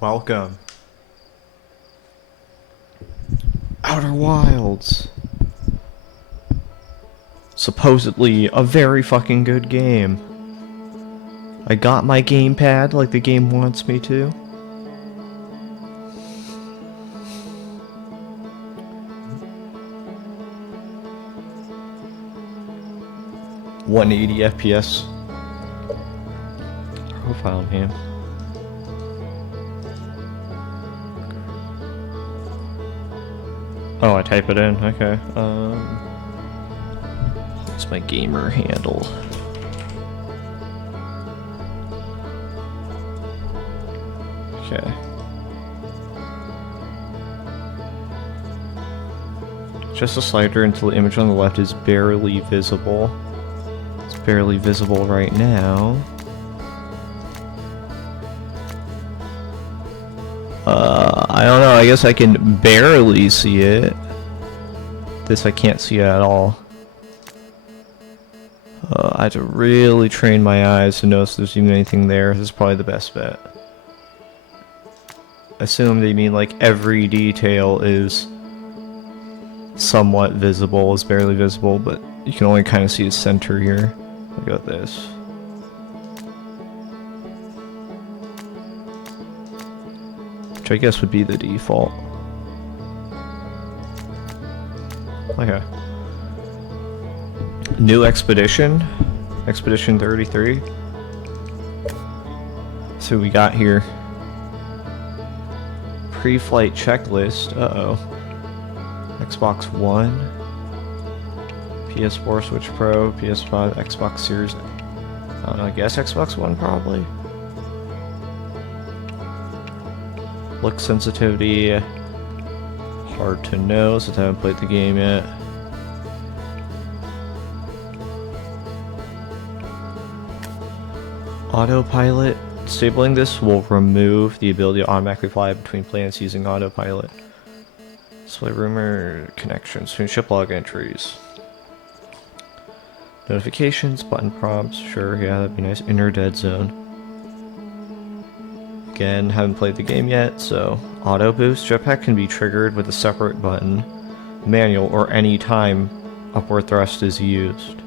Welcome. Outer Wilds. Supposedly a very fucking good game. I got my gamepad like the game wants me to. .180 FPS profile name. Oh, I type it in. Okay. What's my gamer handle? Okay. Just a slider until the image on the left is barely visible. It's barely visible right now. I don't know, I guess I can barely see it. This I can't see at all. I have to really train my eyes to notice if there's even anything there. This is probably the best bet. I assume they mean like every detail is somewhat visible, is barely visible, but you can only kind of see the center here. Look at this. Which I guess would be the default. Okay. New Expedition. Expedition 33. So we got here. Pre-flight checklist. Uh-oh. Xbox One. PS4, Switch Pro, PS5, Xbox Series. I don't know, I guess Xbox One probably. Look sensitivity. Hard to know since I haven't played the game yet. Autopilot. Disabling this will remove the ability to automatically fly between planets using autopilot. Display rumor connections between ship log entries. Notifications, button prompts. Sure, yeah, that'd be nice. Inner dead zone. Again, haven't played the game yet, so auto boost. Jetpack can be triggered with a separate button, manual, or any time upward thrust is used.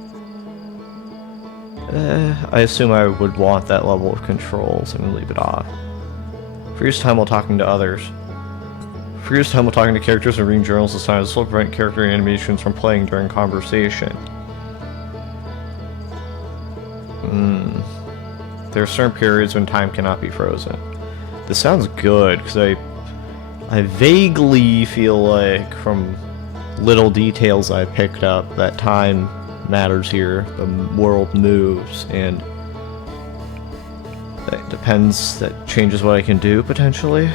I assume I would want that level of control, so I'm gonna leave it off. Freeze time while talking to others. Freeze time while talking to characters and reading journals this time. This will prevent character animations from playing during conversation. There are certain periods when time cannot be frozen. This sounds good, because I vaguely feel like, from little details I picked up, that time matters here. The world moves, and that depends, that changes what I can do, potentially.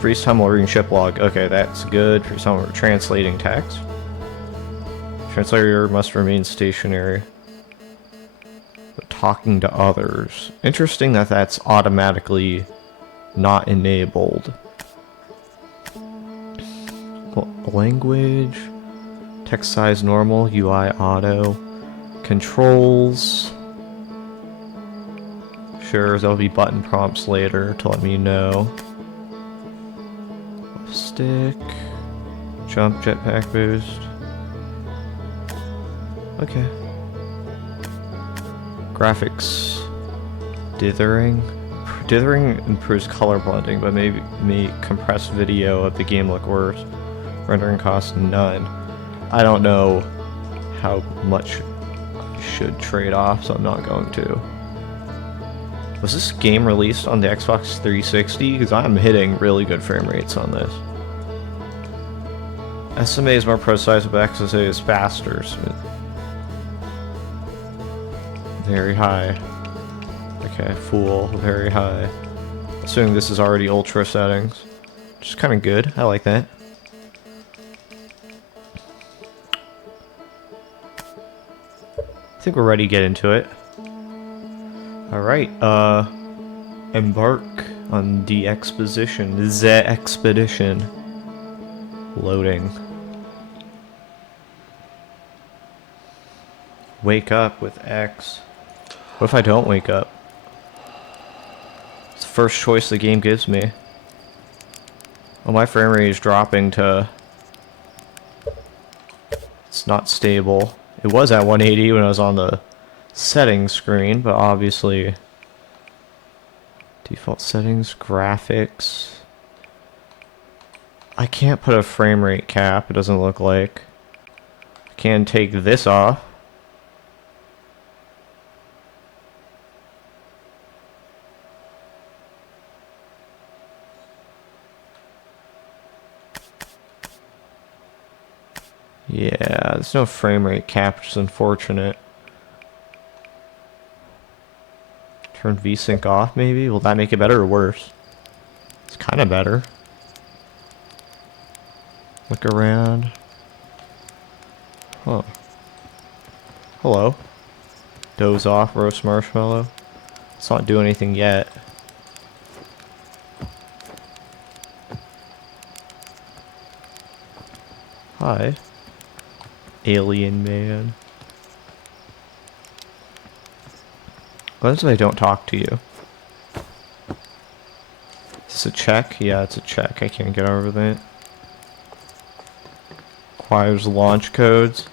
Freeze time while reading ship log. Okay, that's good. Freeze time while translating text. Translator must remain stationary. But talking to others. Interesting that that's automatically not enabled. Language. Text size normal. UI auto. Controls. Sure, there'll be button prompts later to let me know. Stick. Jump, jetpack boost. Okay. Graphics. Dithering. Dithering improves color blending, but maybe may compress video of the game look worse. Rendering cost none. I don't know how much I should trade off, so I'm not going to. Was this game released on the Xbox 360? Because I'm hitting really good frame rates on this. SMA is more precise, but XSA is faster. So very high. Okay, full, very high. Assuming this is already ultra settings. Which is kind of good. I like that. I think we're ready to get into it. Alright, embark on the expedition. The expedition. Loading. Wake up with X. What if I don't wake up? It's the first choice the game gives me. Oh, my frame rate is dropping to... It's not stable. It was at 180 when I was on the settings screen, but obviously... Default settings, graphics... I can't put a frame rate cap, it doesn't look like. I can take this off. Yeah, there's no frame rate cap, which is unfortunate. Turn VSync off, maybe? Will that make it better or worse? It's kind of better. Look around. Huh. Hello. Doze off, roast marshmallow. Let's not do anything yet. Hi. Alien man. What if I don't talk to you? Is this a check? Yeah, it's a check. I can't get over that. Requires launch codes.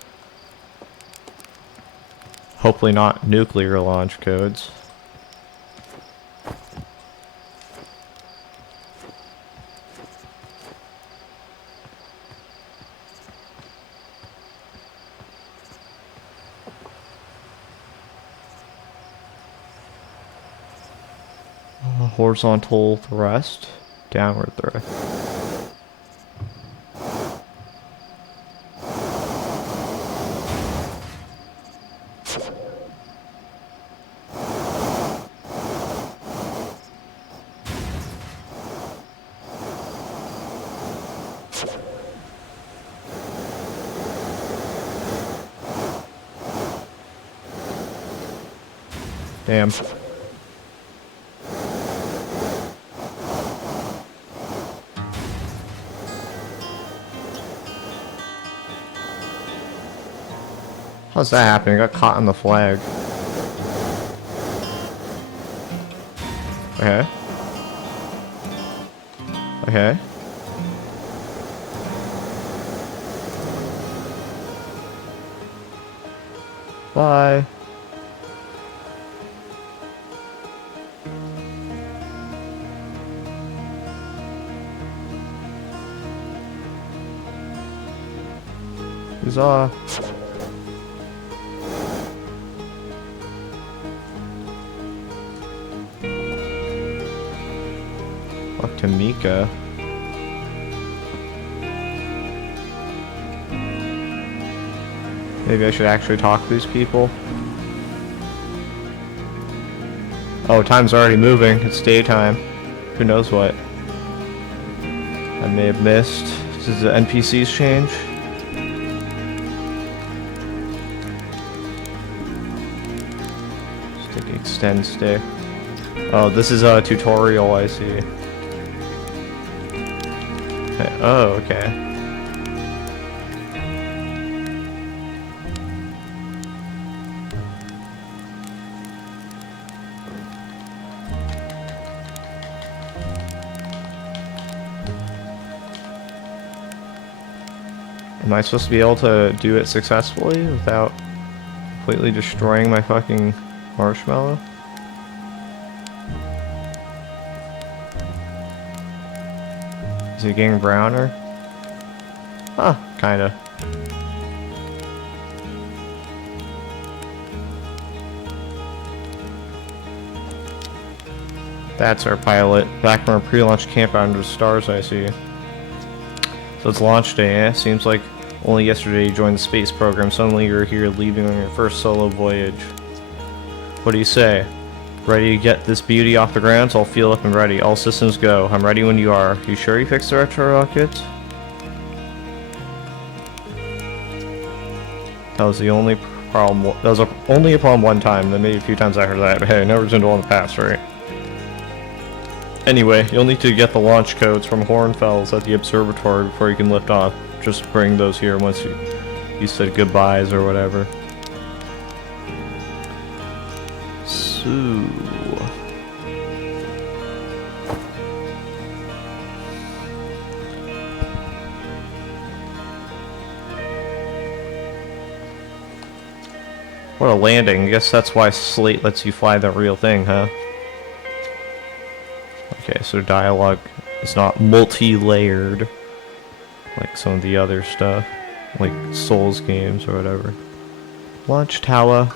Hopefully not nuclear launch codes. Horizontal thrust, downward thrust. Damn. How's that happening? I got caught on the flag. Okay. Okay. Bye. Huzzah. Fuck Tamika. Maybe I should actually talk to these people. Oh, time's already moving. It's daytime. Who knows what I may have missed. Does the NPCs change? Stick extend stick. Oh, this is a tutorial, I see. Okay. Oh, okay. Am I supposed to be able to do it successfully without completely destroying my fucking marshmallow? Is it getting browner? Huh, kinda. That's our pilot. Back from our pre-launch camp out under the stars, I see. So it's launch day, eh? Seems like only yesterday you joined the space program. Suddenly you're here leaving on your first solo voyage. What do you say? Ready to get this beauty off the ground? So I'll fuel up and ready. All systems go. I'm ready when you are. You sure you fixed the retro rocket? That was the only problem. That was only a problem one time. Then maybe a few times after that. But hey, never been to one in the past, right? Anyway, you'll need to get the launch codes from Hornfels at the observatory before you can lift off. Just bring those here once you said goodbyes or whatever. So... What a landing. I guess that's why Slate lets you fly the real thing, huh? Okay, so dialogue is not multi-layered like some of the other stuff, like Souls games or whatever. Launch tower.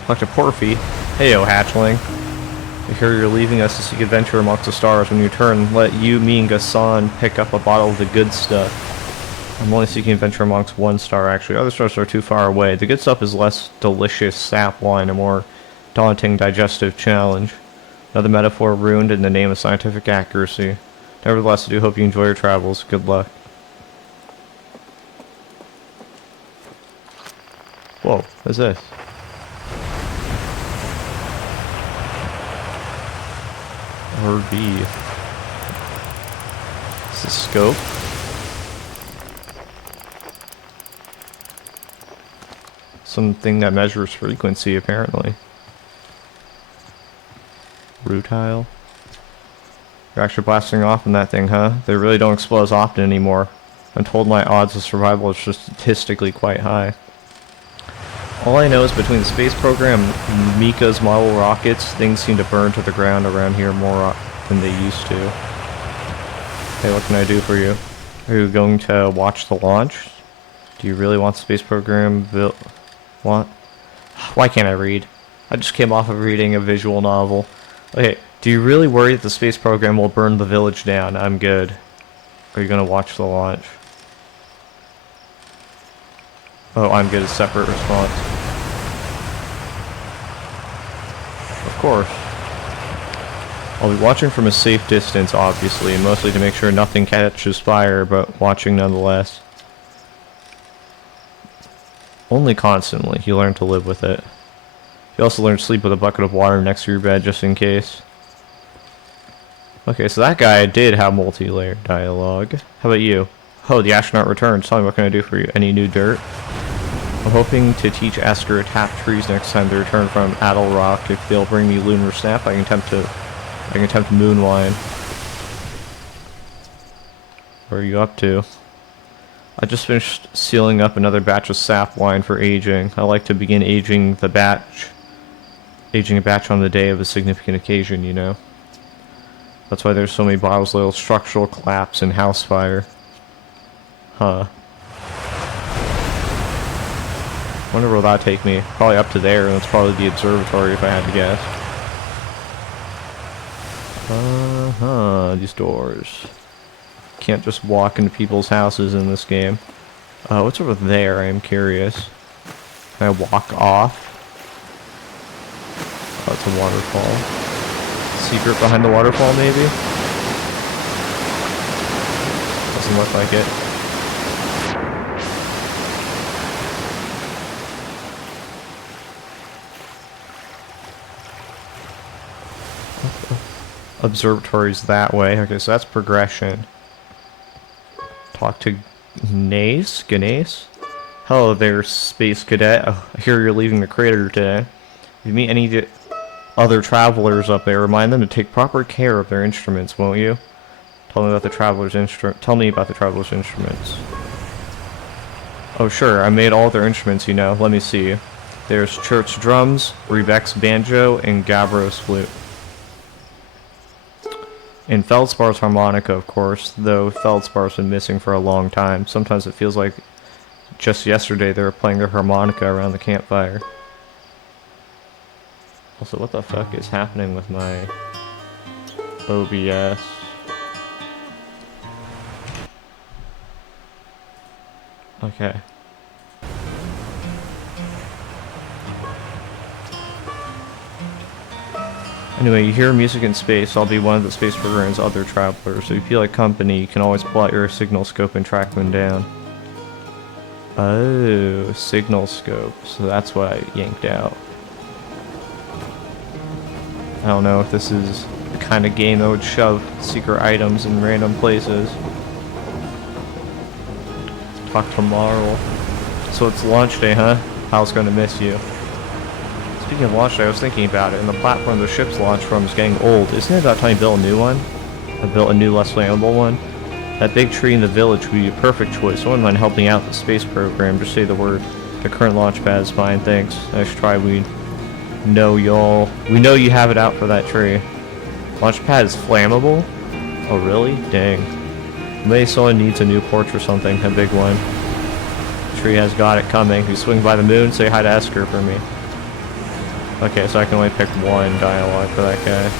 Talk to Porphy. Heyo, hatchling. I hear you're leaving us to seek adventure amongst the stars. When you return, let you, me, and Gassan pick up a bottle of the good stuff. I'm only seeking adventure amongst one star, actually. Other stars are too far away. The good stuff is less delicious sap wine, a more daunting digestive challenge. Another metaphor ruined in the name of scientific accuracy. Nevertheless, I do hope you enjoy your travels. Good luck. Whoa, what's this? RB. Is this scope? Something that measures frequency, apparently. Rutile. You're actually blasting off in that thing, huh? They really don't explode as often anymore. I'm told my odds of survival are statistically quite high. All I know is between the space program and Mika's model rockets, things seem to burn to the ground around here more than they used to. Hey, what can I do for you? Are you going to watch the launch? Do you really want the space program built? What? Why can't I read? I just came off of reading a visual novel. Okay, do you really worry that the space program will burn the village down? I'm good. Are you gonna watch the launch? Oh, I'm good. A separate response. Of course. I'll be watching from a safe distance, obviously, mostly to make sure nothing catches fire, but watching nonetheless. Only constantly. You learn to live with it. You also learn to sleep with a bucket of water next to your bed, just in case. Okay, so that guy did have multi-layered dialogue. How about you? Oh, the astronaut returns. Tell me, what can I do for you? Any new dirt? I'm hoping to teach Asker to tap trees next time they return from Adel Rock. If they'll bring me lunar snap, I can attempt moonwine. What are you up to? I just finished sealing up another batch of sap wine for aging. I like to begin aging a batch on the day of a significant occasion, you know. That's why there's so many bottles of structural collapse and house fire. Huh. Wonder where that'll take me. Probably up to there, and it's probably the observatory if I had to guess. These doors. Can't just walk into people's houses in this game. What's over there? I am curious. Can I walk off? Oh, it's a waterfall. Secret behind the waterfall, maybe? Doesn't look like it. Observatories that way. Okay, so that's progression. Talk to Ganesh? Hello there, space cadet. Oh, I hear you're leaving the crater today. If you meet any other travelers up there, remind them to take proper care of their instruments, won't you? Tell me about the travelers' instruments. Oh sure, I made all their instruments, you know. Let me see. There's Church drums, Rebec's banjo, and Gavro's flute. And Feldspar's harmonica, of course, though Feldspar's been missing for a long time. Sometimes it feels like just yesterday they were playing their harmonica around the campfire. Also, what the fuck is happening with my OBS? Okay. Anyway, you hear music in space. I'll be one of the space program's other travelers. So if you feel like company, you can always pull out your signal scope and track them down. Oh, signal scope. So that's what I yanked out. I don't know if this is the kind of game that would shove secret items in random places. Talk to Marl. So it's launch day, huh? Hal's gonna miss you. Speaking of launch day, I was thinking about it, and the platform the ships launch from is getting old. Isn't it about time you build a new one? I built a new, less flammable one. That big tree in the village would be a perfect choice. I wouldn't mind helping out the space program, just say the word. The current launch pad is fine, thanks. Nice try, we know y'all. We know you have it out for that tree. Launch pad is flammable? Oh really? Dang. Maybe someone needs a new porch or something, a big one. Tree has got it coming. You swing by the moon, say hi to Esker for me. Okay, so I can only pick one dialogue for that guy.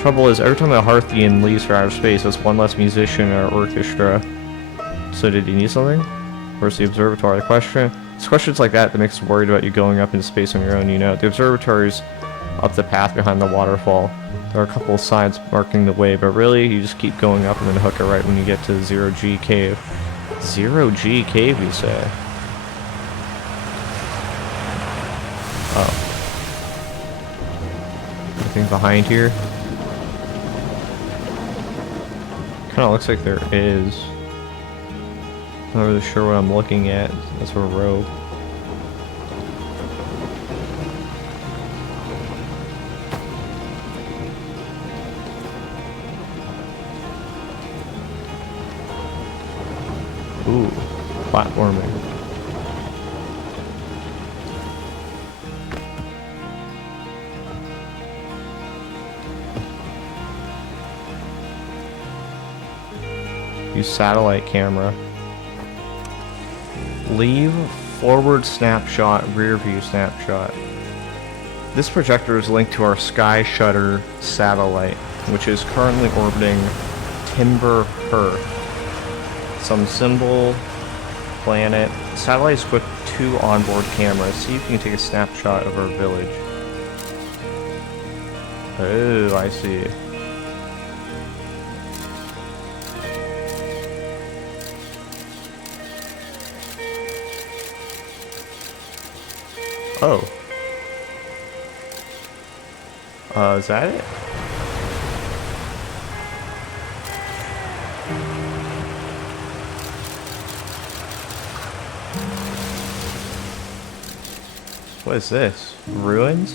Trouble is, every time a Hearthian leaves for outer space, it's one less musician or orchestra. So did he need something? Where's the observatory? The question? It's questions like that that makes us worried about you going up into space on your own, you know. The observatory's up the path behind the waterfall. There are a couple of signs marking the way, but really, you just keep going up and then hook it right when you get to the Zero-G Cave. Zero-G Cave, you say? Oh. Anything behind here? Kinda looks like there is. I'm not really sure what I'm looking at. That's a rope. Ooh, platforming. Use satellite camera. Leave forward snapshot, rear view snapshot. This projector is linked to our Sky Shutter satellite, which is currently orbiting Timber Earth. Some symbol, planet. The satellite is equipped with 2 onboard cameras. See if you can take a snapshot of our village. Oh, I see. Oh. Is that it? What is this? Ruins?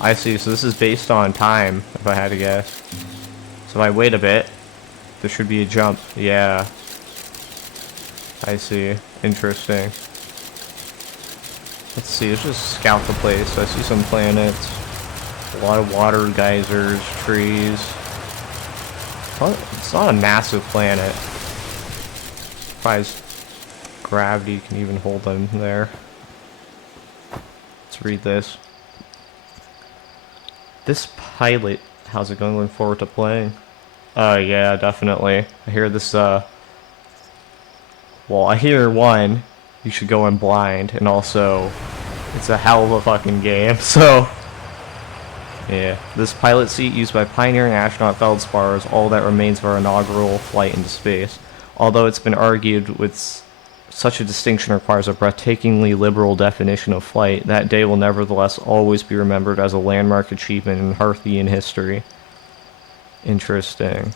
I see, so this is based on time, if I had to guess. So if I wait a bit, there should be a jump. Yeah. I see. Interesting. Let's see, let's just scout the place. I see some planets. A lot of water geysers, trees. It's not a massive planet. Surprised gravity can even hold them there. Let's read this. This pilot, how's it going? Looking forward to playing. Yeah, definitely. I hear this, well, I hear one, you should go in blind, and also, it's a hell of a fucking game, so, yeah. This pilot seat used by pioneering astronaut Feldspar is all that remains of our inaugural flight into space. Although it's been argued with such a distinction requires a breathtakingly liberal definition of flight, that day will nevertheless always be remembered as a landmark achievement in Hearthian history. Interesting.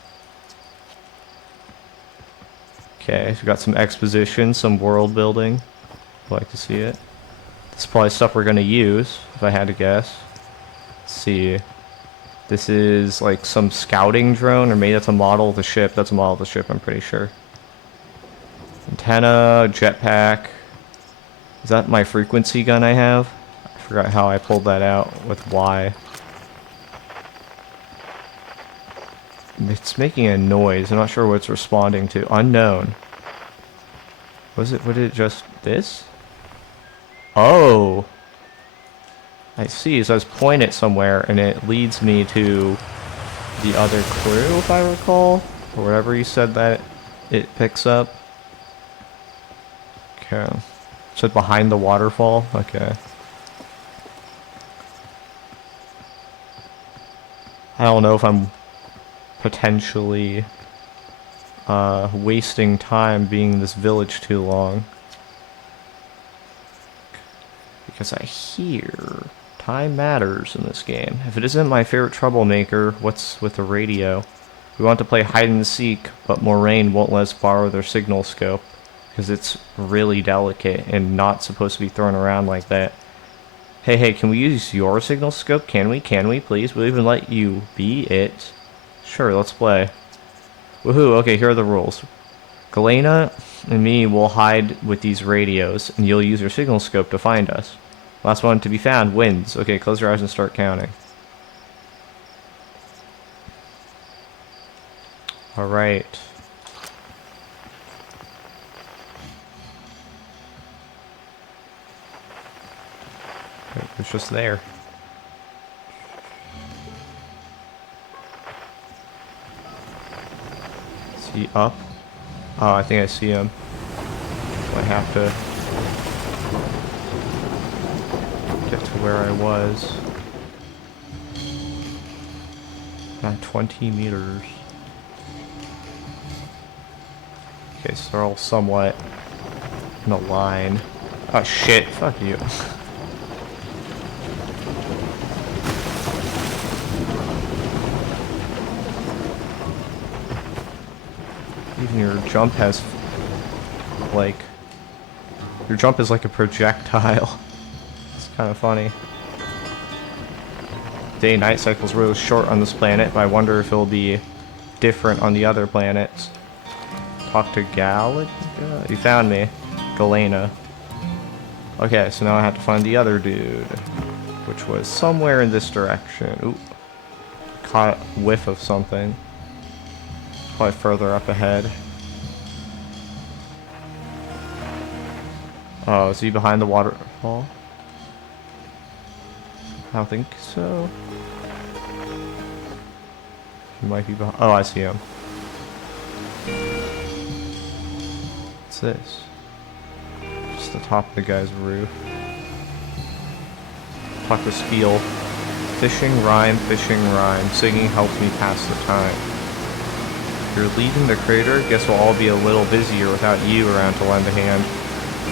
Okay, we got some exposition, some world building. I'd like to see it. This is probably stuff we're going to use, if I had to guess. Let's see. This is like some scouting drone, or maybe that's a model of the ship. That's a model of the ship, I'm pretty sure. Antenna, jetpack. Is that my frequency gun I have? I forgot how I pulled that out with Y. It's making a noise. I'm not sure what it's responding to. Unknown. Was it, what did it just, this? Oh! I see, so I was pointing it somewhere and it leads me to the other crew, if I recall. Or whatever you said that it picks up. Okay. So behind the waterfall? Okay. I don't know if I'm potentially wasting time being in this village too long. Because I hear time matters in this game. If it isn't my favorite troublemaker, what's with the radio? We want to play hide and seek, but Moraine won't let us borrow their signal scope. Because it's really delicate and not supposed to be thrown around like that. Hey, can we use your signal scope? Can we, please? We'll even let you be it. Sure, let's play. Woohoo, okay, here are the rules. Galena and me will hide with these radios, and you'll use your signal scope to find us. Last one to be found wins. Okay, close your eyes and start counting. Alright. It's just there. Is he up? Oh, I think I see him. So I have to get to where I was. Not 20 meters. Okay, so they're all somewhat in a line. Oh shit, fuck you. Even your jump has, like, your jump is like a projectile. It's kind of funny. Day-night cycle's really short on this planet, but I wonder if it'll be different on the other planets. Talk to Galaga? You found me. Galena. Okay, so now I have to find the other dude, which was somewhere in this direction. Ooh. Caught a whiff of something. Probably further up ahead. Oh, is he behind the waterfall? I don't think so. He might be behind. Oh, I see him. What's this? Just the top of the guy's roof. Talk to Steel. Fishing rhyme, singing helps me pass the time. You're leaving the crater, guess we'll all be a little busier without you around to lend a hand.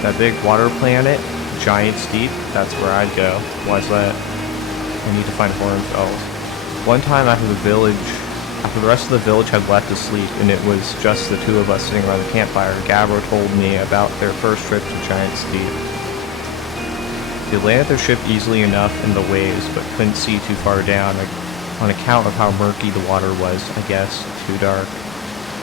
That big water planet, Giant's Deep, that's where I'd go. Why's that? I need to find Horn's Elves. One time after the rest of the village had left asleep and it was just the two of us sitting around the campfire, Gabbro told me about their first trip to Giant's Deep. They landed their ship easily enough in the waves, but couldn't see too far down, on account of how murky the water was, I guess, too dark.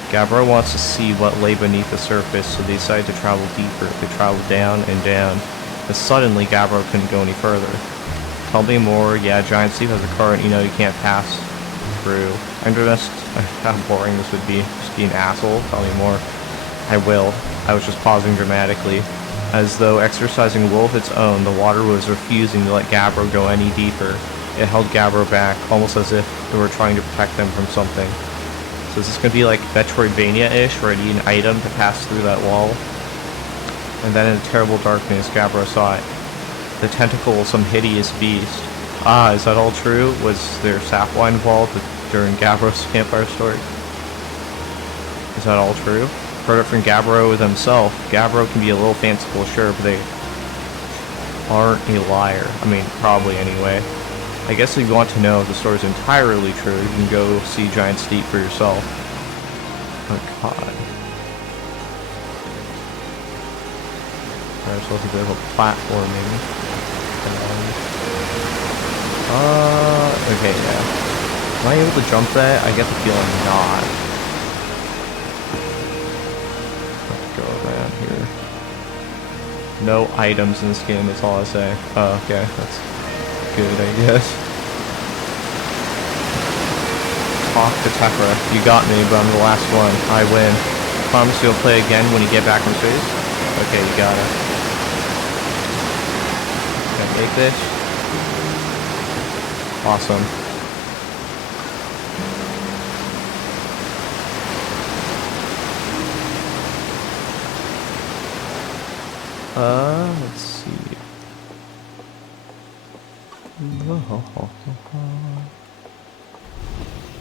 Gabbro wants to see what lay beneath the surface, so they decided to travel deeper. They traveled down and down, but suddenly Gabbro couldn't go any further. Tell me more. Yeah, Giant's Deep has a current you can't pass through. I understand how boring this would be. Just be an asshole. Tell me more. I will. I was just pausing dramatically. As though exercising will of its own, the water was refusing to let Gabbro go any deeper. It held Gabbro back, almost as if it were trying to protect them from something. So is this going to be like Metroidvania-ish, where I need an item to pass through that wall? And then in the terrible darkness, Gabbro saw it. The tentacle of some hideous beast. Ah, is that all true? Was there sapwine involved during Gabbro's campfire story? Is that all true? Heard it from Gabbro himself. Gabbro can be a little fanciful, sure, but they aren't a liar. I mean, probably anyway. I guess if you want to know if the story is entirely true, you can go see Giant's Deep for yourself. Oh god. There's a bit of a platforming. Okay, yeah. Am I able to jump that? I get the feeling not. Let's go around here. No items in this game, that's all I say. Oh, okay, that's good, I guess. Talk to Tekra. You got me, but I'm the last one. I win. Promise you'll play again when you get back from space? Okay, you got it. Can I take this? Awesome. Let's see.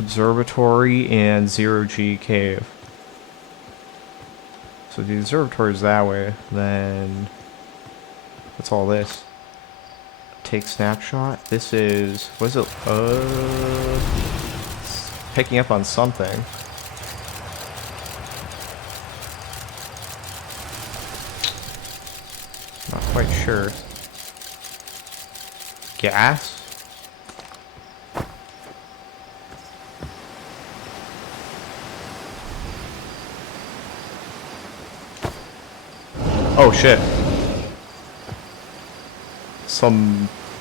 Observatory and Zero-G Cave. So the observatory is that way, then what's all this? Take snapshot. This is, what is it? Picking up on something. Not quite sure. Gas? Oh shit.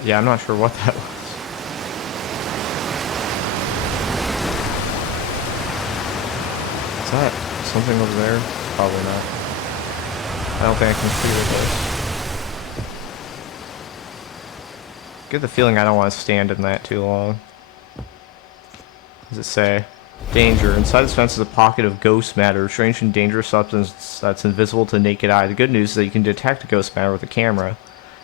Yeah, I'm not sure what that was. Is that something over there? Probably not. I don't think I can shoot at this. Get the feeling I don't want to stand in that too long. What does it say? Danger. Inside this fence is a pocket of ghost matter, a strange and dangerous substance that's invisible to the naked eye. The good news is that you can detect ghost matter with a camera.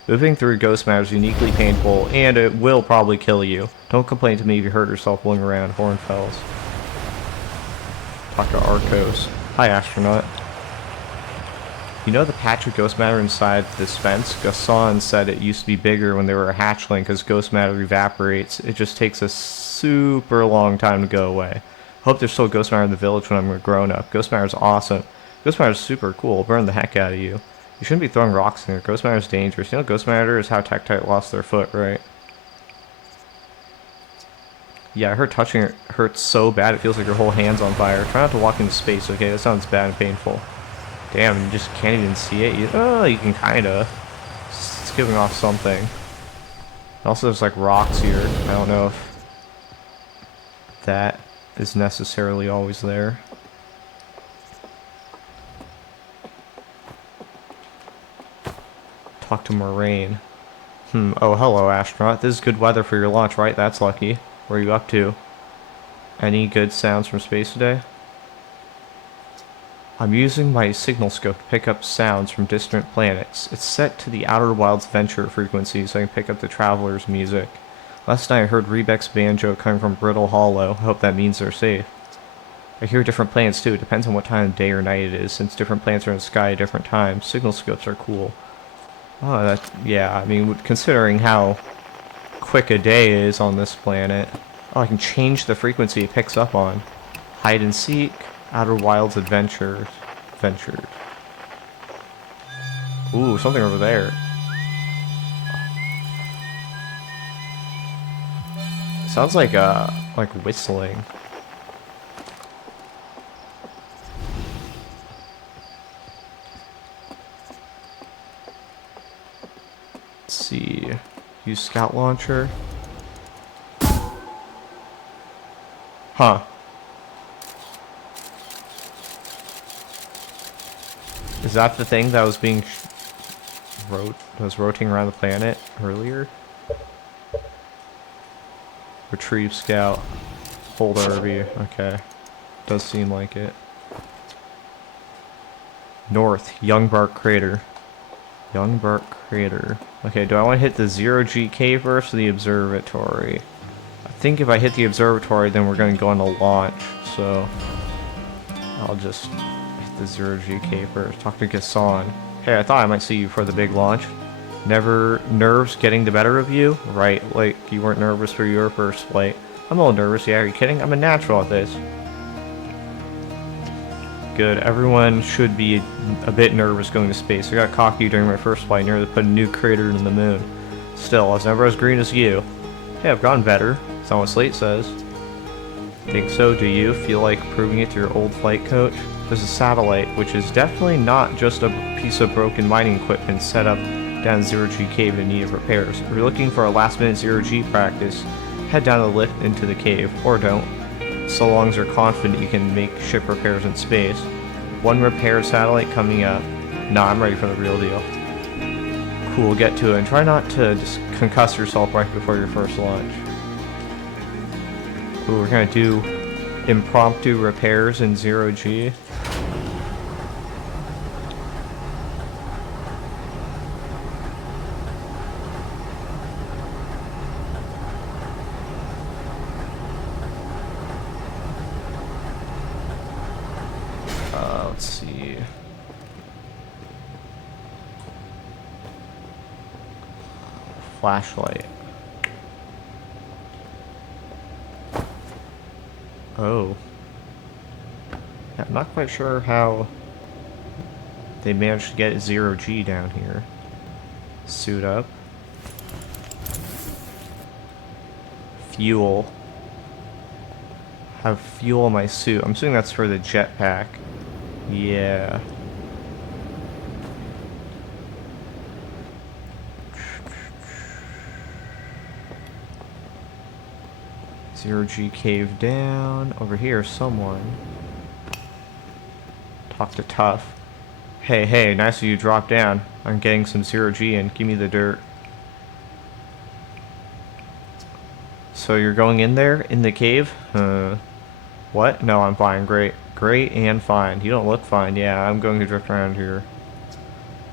Moving through ghost matter is uniquely painful, and it will probably kill you. Don't complain to me if you hurt yourself rolling around. Hornfells. Talk to Arcos. Hi, astronaut. You know the patch of ghost matter inside this fence? Gasson said it used to be bigger when they were a hatchling because ghost matter evaporates. It just takes a super long time to go away. Hope there's still ghost matter in the village when I'm a grown up. Ghost matter is awesome. Ghost matter is super cool. It'll burn the heck out of you. You shouldn't be throwing rocks in there. Ghost matter is dangerous. You know ghost matter is how Tektite lost their foot, right? Yeah, I heard touching it hurts so bad it feels like your whole hand's on fire. Try not to walk into space, okay? That sounds bad and painful. Damn, you just can't even see it. You can kinda. It's giving off something. Also, there's like rocks here. I don't know if that is necessarily always there. Talk to Moraine. Oh, hello, astronaut. This is good weather for your launch, right? That's lucky. What are you up to? Any good sounds from space today? I'm using my signal scope to pick up sounds from distant planets. It's set to the Outer Wilds Venture frequency so I can pick up the traveler's music. Last night I heard Rebek's banjo coming from Brittle Hollow. I hope that means they're safe. I hear different planets too. It depends on what time of day or night it is, since different planets are in the sky at different times. Signal scopes are cool. Oh, yeah, I mean, considering how quick a day is on this planet. Oh, I can change the frequency it picks up on. Hide and seek. Outer Wilds Adventures. Ooh, something over there. Sounds like whistling. Let's see. Use scout launcher. Huh. Is that the thing that was being rotating around the planet earlier? Retrieve scout. Hold RV. Okay. Does seem like it. North. Youngbark Crater. Youngbark Crater. Okay, do I want to hit the 0G cave first or the observatory? I think if I hit the observatory, then we're going to go on a launch. So I'll just hit the 0G cave first. Talk to Gasson. Hey, I thought I might see you for the big launch. Never nerves getting the better of you? Right, like you weren't nervous for your first flight. I'm a little nervous, yeah, are you kidding? I'm a natural at this. Good, everyone should be a bit nervous going to space. I got cocky during my first flight, nearly put a new crater in the moon. Still, I was never as green as you. Hey, I've gotten better. That's not what Slate says. Think so, do you? Feel like proving it to your old flight coach? There's a satellite, which is definitely not just a piece of broken mining equipment set up down Zero-G cave in need of repairs. If you're looking for a last-minute Zero-G practice, head down the lift into the cave, or don't. So long as you're confident you can make ship repairs in space. One repaired satellite coming up. Nah, I'm ready for the real deal. Cool, get to it, and try not to just concuss yourself right before your first launch. Ooh, we're gonna do impromptu repairs in Zero-G. Let's see. Flashlight. Oh. Yeah, I'm not quite sure how they managed to get Zero-G down here. Suit up. Fuel. Have fuel in my suit. I'm assuming that's for the jetpack. Yeah. Zero G cave down. Over here, someone. Talk to Tough. Hey, hey, nice of you dropped down. I'm getting some zero G and give me the dirt. So you're going in there? In the cave? What? No, I'm fine. Great. Great and fine. You don't look fine. Yeah, I'm going to drift around here.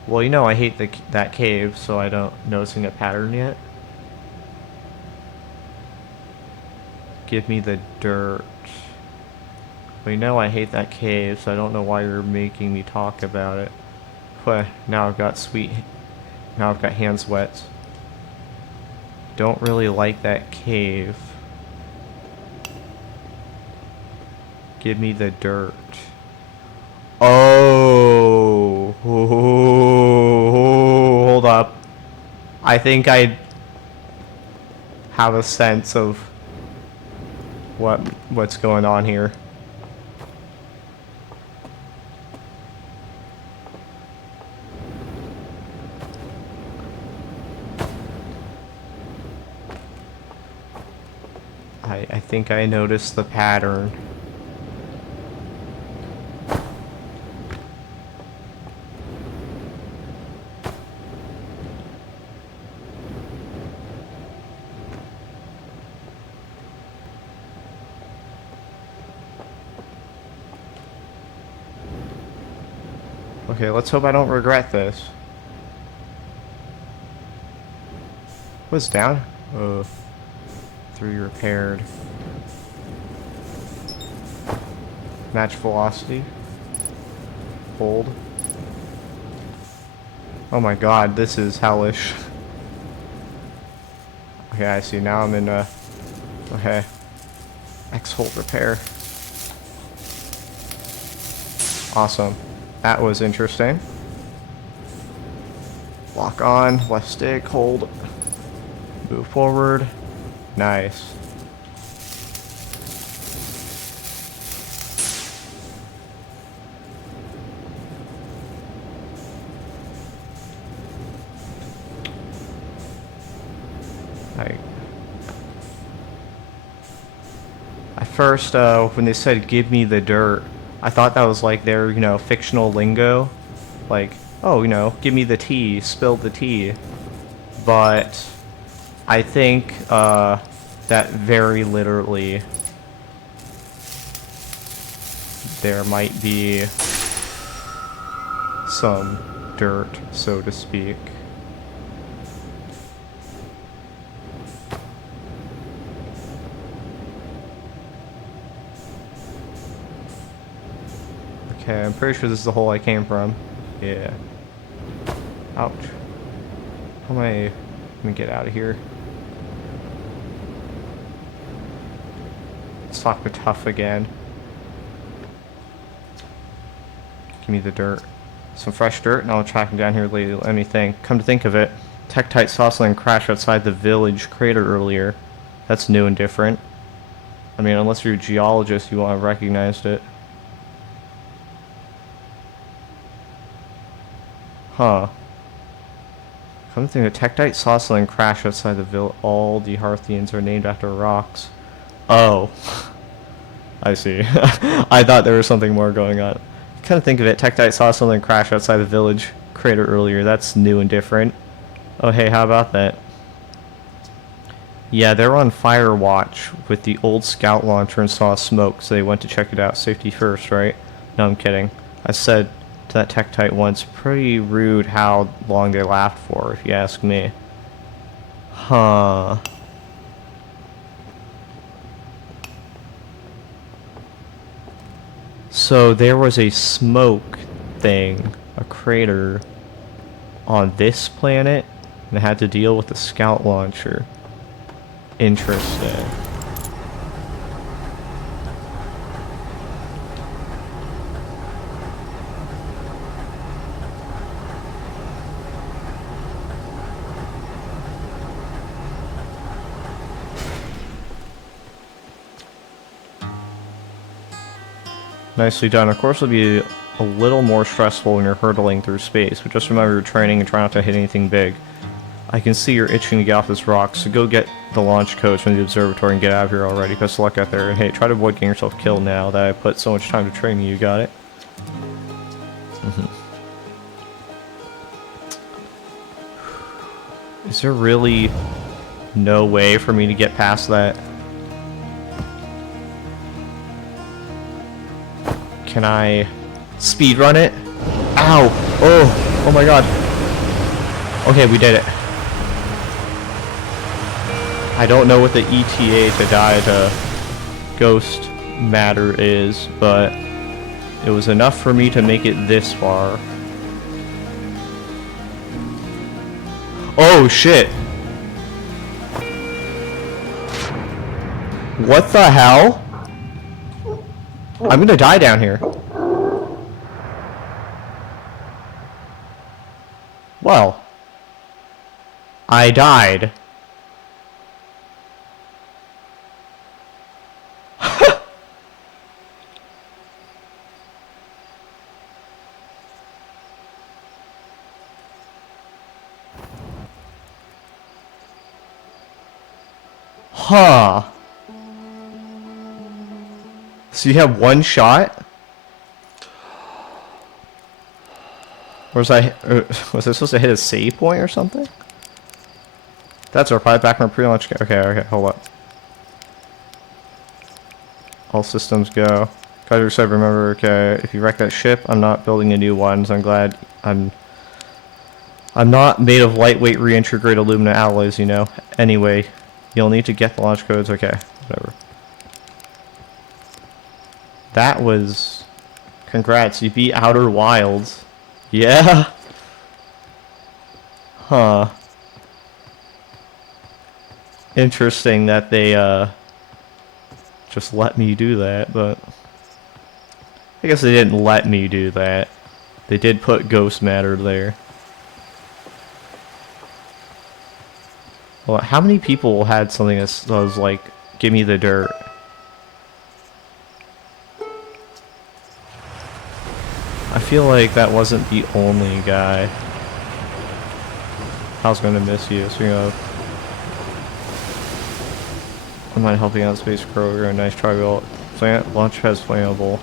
Well, you know I hate that cave, so I don't noticing a pattern yet. Give me the dirt. Well, you know I hate that cave, so I don't know why you're making me talk about it. But now I've got hand sweats. Don't really like that cave. Give me the dirt. Oh, hold up. I think I have a sense of what's going on here. I think I noticed the pattern. Okay, let's hope I don't regret this. What's down? Oh. 3 repaired. Match velocity. Hold. Oh my god, this is hellish. Okay, I see. Now I'm in okay. X hold repair. Awesome. That was interesting. Lock on, left stick, hold. Move forward. Nice. At first, when they said give me the dirt, I thought that was like their, you know, fictional lingo. Like, oh, you know, give me the tea, spill the tea. But I think that very literally there might be some dirt, so to speak. Okay, I'm pretty sure this is the hole I came from. Yeah. Ouch. How am I... Let me get out of here. Let's talk with Tough again. Give me the dirt. Some fresh dirt, and I'll track him down here lately. Let me think. Come to think of it, Tektite Sauceland crashed outside the village crater earlier. That's new and different. I mean, unless you're a geologist, you won't have recognized it. Huh. Come to think of it, Tektite Sauceland crashed outside the village. All the Hearthians are named after rocks. Oh. I see. I thought there was something more going on. Kind of think of it, Tektite Sauceland crashed outside the village crater earlier. That's new and different. Oh hey, how about that? Yeah, they were on fire watch with the old scout launcher and saw smoke, so they went to check it out. Safety first, right? No, I'm kidding. I said to that Tektite once, pretty rude how long they laughed for, if you ask me. Huh. So there was a smoke thing, a crater, on this planet, and it had to deal with the scout launcher. Interesting. Nicely done. Of course, it'll be a little more stressful when you're hurtling through space, but just remember your training and try not to hit anything big. I can see you're itching to get off this rock, so go get the launch codes from the observatory and get out of here already. Best of luck out there, and hey, try to avoid getting yourself killed now that I put so much time to train you, got it? Is there really no way for me to get past that? Can I speedrun it? Ow! Oh! Oh my god. Okay, we did it. I don't know what the ETA to die to ghost matter is, but it was enough for me to make it this far. Oh shit! What the hell? I'm gonna die down here. Well, I died. Huh. So you have one shot? Or was I supposed to hit a save point or something? That's our probably back from pre-launch. Okay, hold up. All systems go. Kaiser said, remember, okay, if you wreck that ship, I'm not building a new one, so I'm glad I'm not made of lightweight re-entry-grade aluminum alloys, you know. Anyway, you'll need to get the launch codes. Okay, whatever. That was... Congrats, you beat Outer Wilds. Yeah? Huh. Interesting that they, just let me do that, but... I guess they didn't let me do that. They did put ghost matter there. Well, how many people had something that was like, give me the dirt? I feel like that wasn't the only guy. I was gonna miss you, speaking of. I mind helping out Space Kroger, a nice tribal plant. Launchpad's flammable.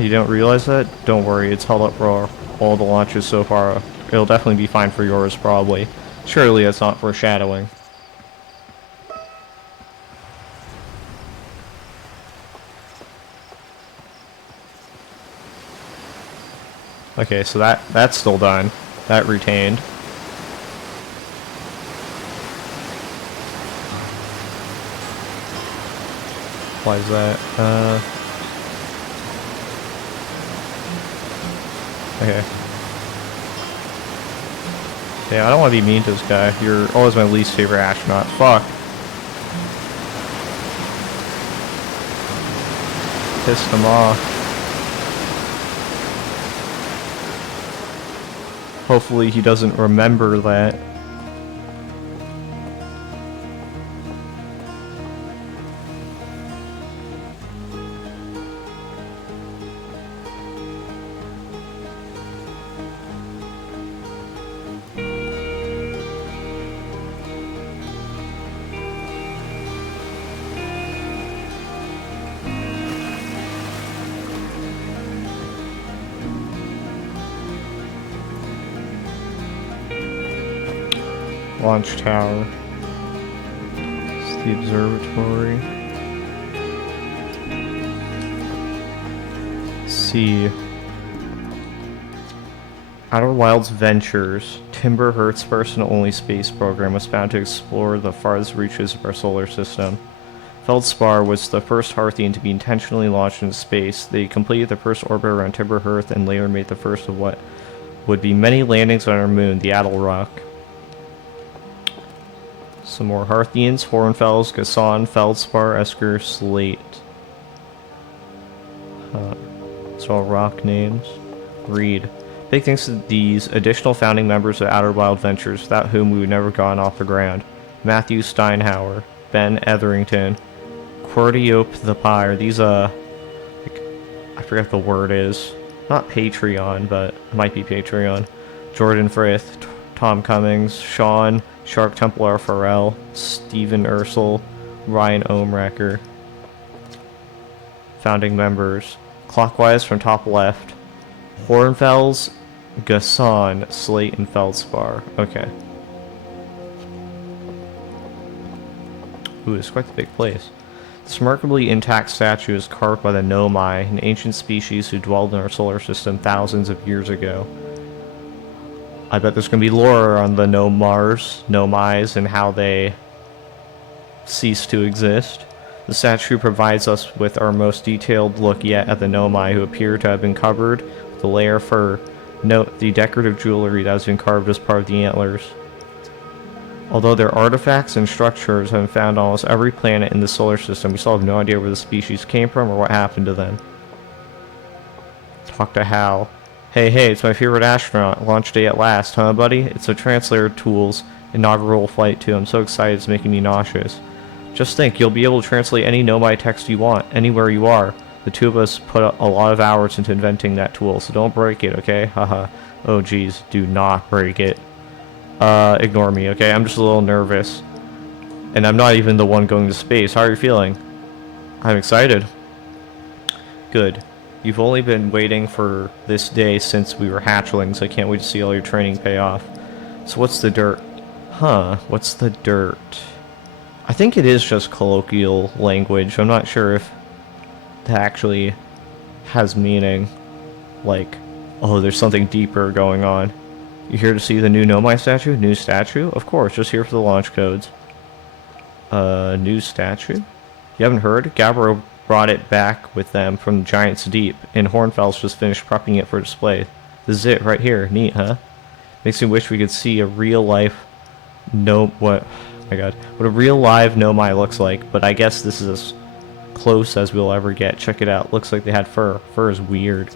You don't realize that? Don't worry, it's held up for all the launches so far. It'll definitely be fine for yours, probably. Surely it's not foreshadowing. Okay, so that's still done. That retained. Why is that? Okay. Yeah, I don't want to be mean to this guy. You're always my least favorite astronaut. Fuck. Pissed him off. Hopefully he doesn't remember that. Launch tower. It's the observatory. Let's see. Outer Wilds Ventures, Timber Hertz's person-only space program, was found to explore the farthest reaches of our solar system. Feldspar was the first Hearthian to be intentionally launched into space. They completed the first orbit around Timber Hertz and later made the first of what would be many landings on our moon, the Attlerock. Some more Hearthians: Hornfels, Gasson, Feldspar, Esker, Slate. It's all rock names. Read. Big thanks to these additional founding members of Outer Wild Ventures, without whom we would never have gone off the ground. Matthew Steinhauer, Ben Etherington, Quirtiope the Pyre. These, like, I forget what the word is. not Patreon, but might be Patreon. Jordan Frith, Tom Cummings, Sean, Shark Templar Farrell, Stephen Ursel, Ryan Omracker. Founding members. Clockwise from top left. Hornfels, Gasson, Slate, and Feldspar. Okay. Ooh, it's quite the big place. This remarkably intact statue is carved by the Nomai, an ancient species who dwelled in our solar system thousands of years ago. I bet there's going to be lore on the Nomais, and how they ceased to exist. The statue provides us with our most detailed look yet at the Nomai, who appear to have been covered with a layer of fur. Note the decorative jewelry that has been carved as part of the antlers. Although their artifacts and structures have been found on almost every planet in the solar system, we still have no idea where the species came from or what happened to them. Talk to Hal. Hey, it's my favorite astronaut. Launch day at last, huh, buddy? It's a Translator Tools inaugural flight too. I'm so excited it's making me nauseous. Just think, you'll be able to translate any Nomai text you want, anywhere you are. The two of us put a lot of hours into inventing that tool, so don't break it, okay? Haha. Oh geez, do not break it. Ignore me, okay? I'm just a little nervous. And I'm not even the one going to space. How are you feeling? I'm excited. Good. You've only been waiting for this day since we were hatchlings. I can't wait to see all your training pay off. So what's the dirt? Huh, what's the dirt? I think it is just colloquial language. I'm not sure if that actually has meaning. Like, oh, there's something deeper going on. You here to see the new Nomai statue? New statue? Of course, just here for the launch codes. New statue? You haven't heard? Gabbro brought it back with them from Giant's Deep, and Hornfels just finished prepping it for display. This is it, right here. Neat, huh? Makes me wish we could see a real-life what a real live Nomai looks like, but I guess this is as close as we'll ever get. Check it out. Looks like they had fur. Fur is weird.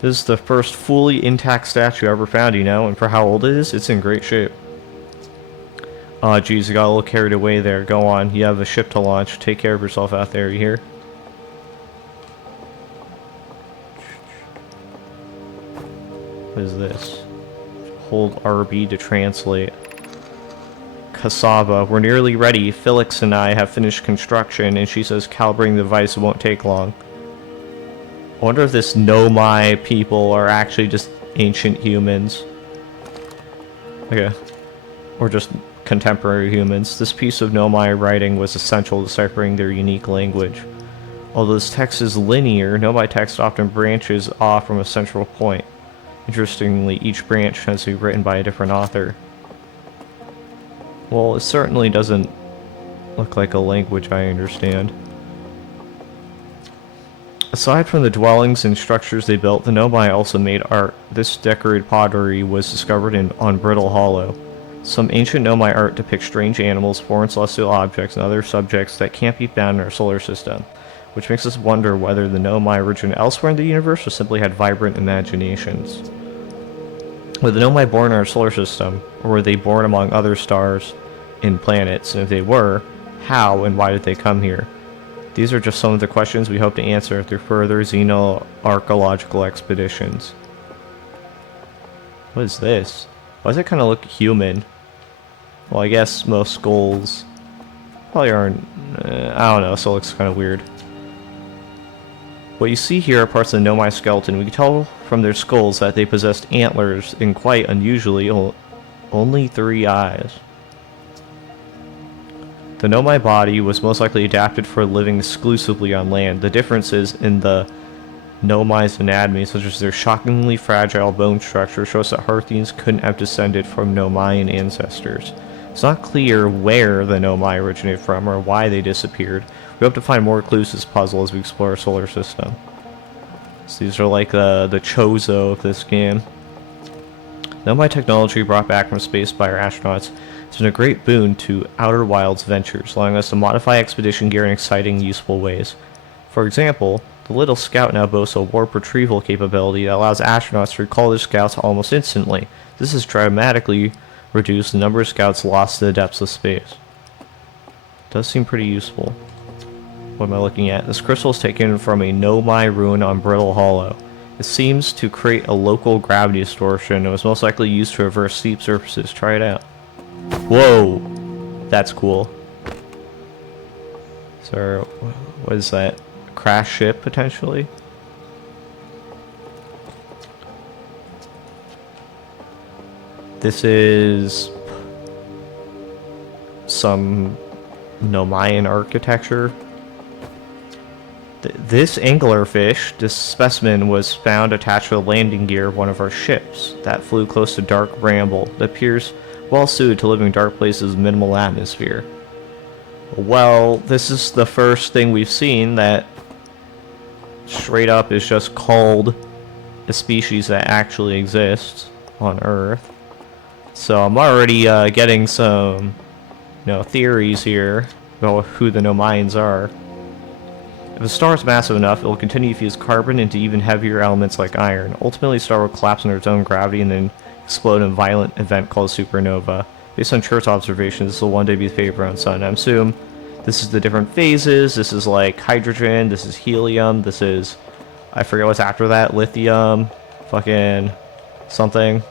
This is the first fully intact statue ever found, you know, and for how old it is, it's in great shape. Aw, geez, I got a little carried away there. Go on, you have a ship to launch. Take care of yourself out there, you hear? What is this? Hold RB to translate. Cassava, we're nearly ready. Felix and I have finished construction, and she says calibrating the device won't take long. I wonder if this Nomai people are actually just ancient humans. Okay. Or just contemporary humans. This piece of Nomai writing was essential to deciphering their unique language. Although this text is linear, Nomai text often branches off from a central point. Interestingly, each branch has to be written by a different author. Well, it certainly doesn't look like a language I understand. Aside from the dwellings and structures they built, the Nomai also made art. This decorated pottery was discovered on Brittle Hollow. Some ancient Nomai art depicts strange animals, foreign celestial objects, and other subjects that can't be found in our solar system, which makes us wonder whether the Nomai originated elsewhere in the universe or simply had vibrant imaginations. Were the Nomai born in our solar system, or were they born among other stars and planets? And if they were, how and why did they come here? These are just some of the questions we hope to answer through further xenoarchaeological expeditions. What is this? Why does it kind of look human? Well, I guess most skulls probably aren't... I don't know, so it looks kind of weird. What you see here are parts of the Nomai skeleton. We can tell from their skulls that they possessed antlers, and quite unusually, only 3 eyes. The Nomai body was most likely adapted for living exclusively on land. The differences in the Nomai's anatomy, such as their shockingly fragile bone structure, shows that Hearthians couldn't have descended from Nomaian ancestors. It's not clear where the Nomai originated from or why they disappeared. We hope to find more clues to this puzzle as we explore our solar system. So these are like the Chozo of this game. Nomai technology brought back from space by our astronauts has been a great boon to Outer Wilds ventures, allowing us to modify expedition gear in exciting, useful ways. For example, the Little Scout now boasts a warp retrieval capability that allows astronauts to recall their scouts almost instantly. This has dramatically reduced the number of scouts lost to the depths of space. Does seem pretty useful. What am I looking at? This crystal is taken from a Nomai ruin on Brittle Hollow. It seems to create a local gravity distortion. It was most likely used to reverse steep surfaces. Try it out. Whoa! That's cool. So, what is that? Crash ship, potentially? This is some Mayan architecture. This anglerfish, this specimen, was found attached to the landing gear of one of our ships that flew close to Dark Bramble. It appears well suited to living in dark places with minimal atmosphere. Well, this is the first thing we've seen that straight up is just called a species that actually exists on Earth. So I'm already getting some, theories here about who the Nomayans are. If a star is massive enough, it will continue to fuse carbon into even heavier elements like iron. Ultimately, the star will collapse under its own gravity and then explode in a violent event called supernova. Based on Church's observations, this will one day be the fate of our own sun. I assume this is the different phases. This is like hydrogen, this is helium, this is, I forget what's after that, lithium, fucking something.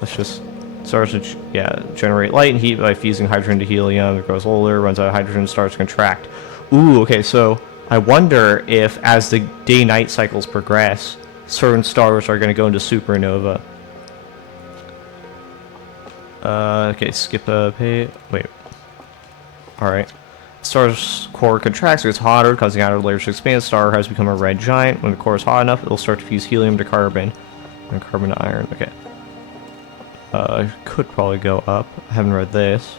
Let's just stars to generate light and heat by fusing hydrogen to helium. It grows older, runs out of hydrogen, starts to contract. Ooh, okay, so I wonder if as the day-night cycles progress, certain stars are going to go into supernova. Okay, skip a page. Wait. Alright. Star's core contracts, it gets hotter, causing outer layers to expand. The star has become a red giant. When the core is hot enough, it'll start to fuse helium to carbon, and carbon to iron. Okay. Could probably go up. I haven't read this.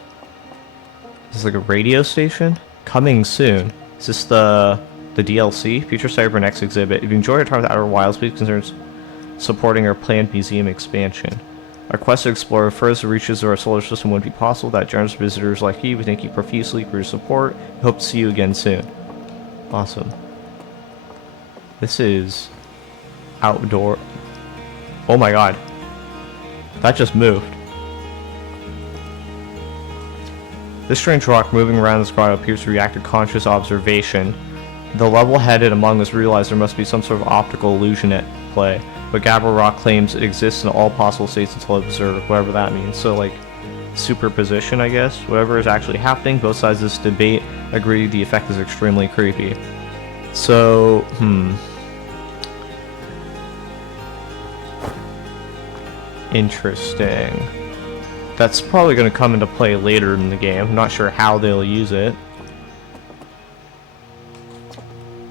This is like a radio station? Coming soon. Is this the DLC? Future Cybernex exhibit. If you enjoy your time with Outer Wilds, please consider supporting our planned museum expansion. Our quest to explore further reaches of our solar system wouldn't be possible without generous visitors like you. We thank you profusely for your support. We hope to see you again soon. Awesome. This is outdoor. Oh my god. That just moved. This strange rock moving around this grotto appears to react to conscious observation. The level-headed among us realize there must be some sort of optical illusion at play, but Gabbro Rock claims it exists in all possible states until observed, whatever that means. So, like, superposition, I guess? Whatever is actually happening, both sides of this debate agree the effect is extremely creepy. So, interesting. That's probably going to come into play later in the game. I'm not sure how they'll use it.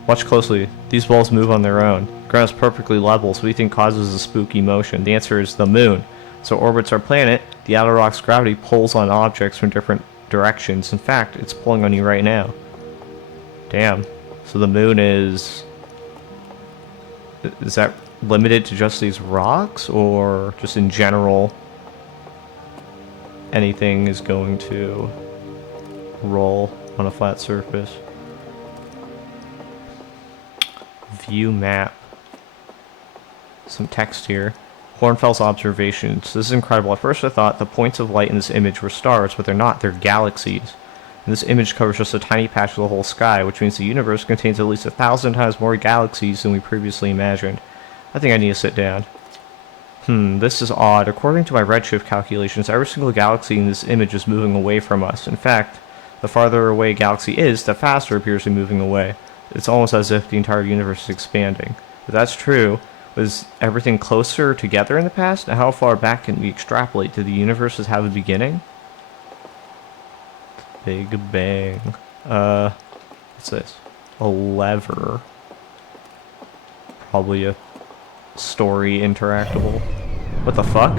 Watch closely. These balls move on their own. The ground is perfectly level, so we think causes a spooky motion. The answer is the moon. So it orbits our planet. The outer rock's gravity pulls on objects from different directions. In fact, it's pulling on you right now. Damn. So the moon is that limited to just these rocks, or just in general anything is going to roll on a flat surface? View map. Some text here. Hornfels observations. This is incredible. At first I thought the points of light in this image were stars, but they're not. They're galaxies. And this image covers just a tiny patch of the whole sky, which means the universe contains at least 1,000 times more galaxies than we previously imagined. I think I need to sit down. This is odd. According to my redshift calculations, every single galaxy in this image is moving away from us. In fact, the farther away a galaxy is, the faster it appears to be moving away. It's almost as if the entire universe is expanding. If that's true, was everything closer together in the past? And how far back can we extrapolate? Did the universes have a beginning? Big Bang. What's this? A lever. Probably a story interactable. What the fuck?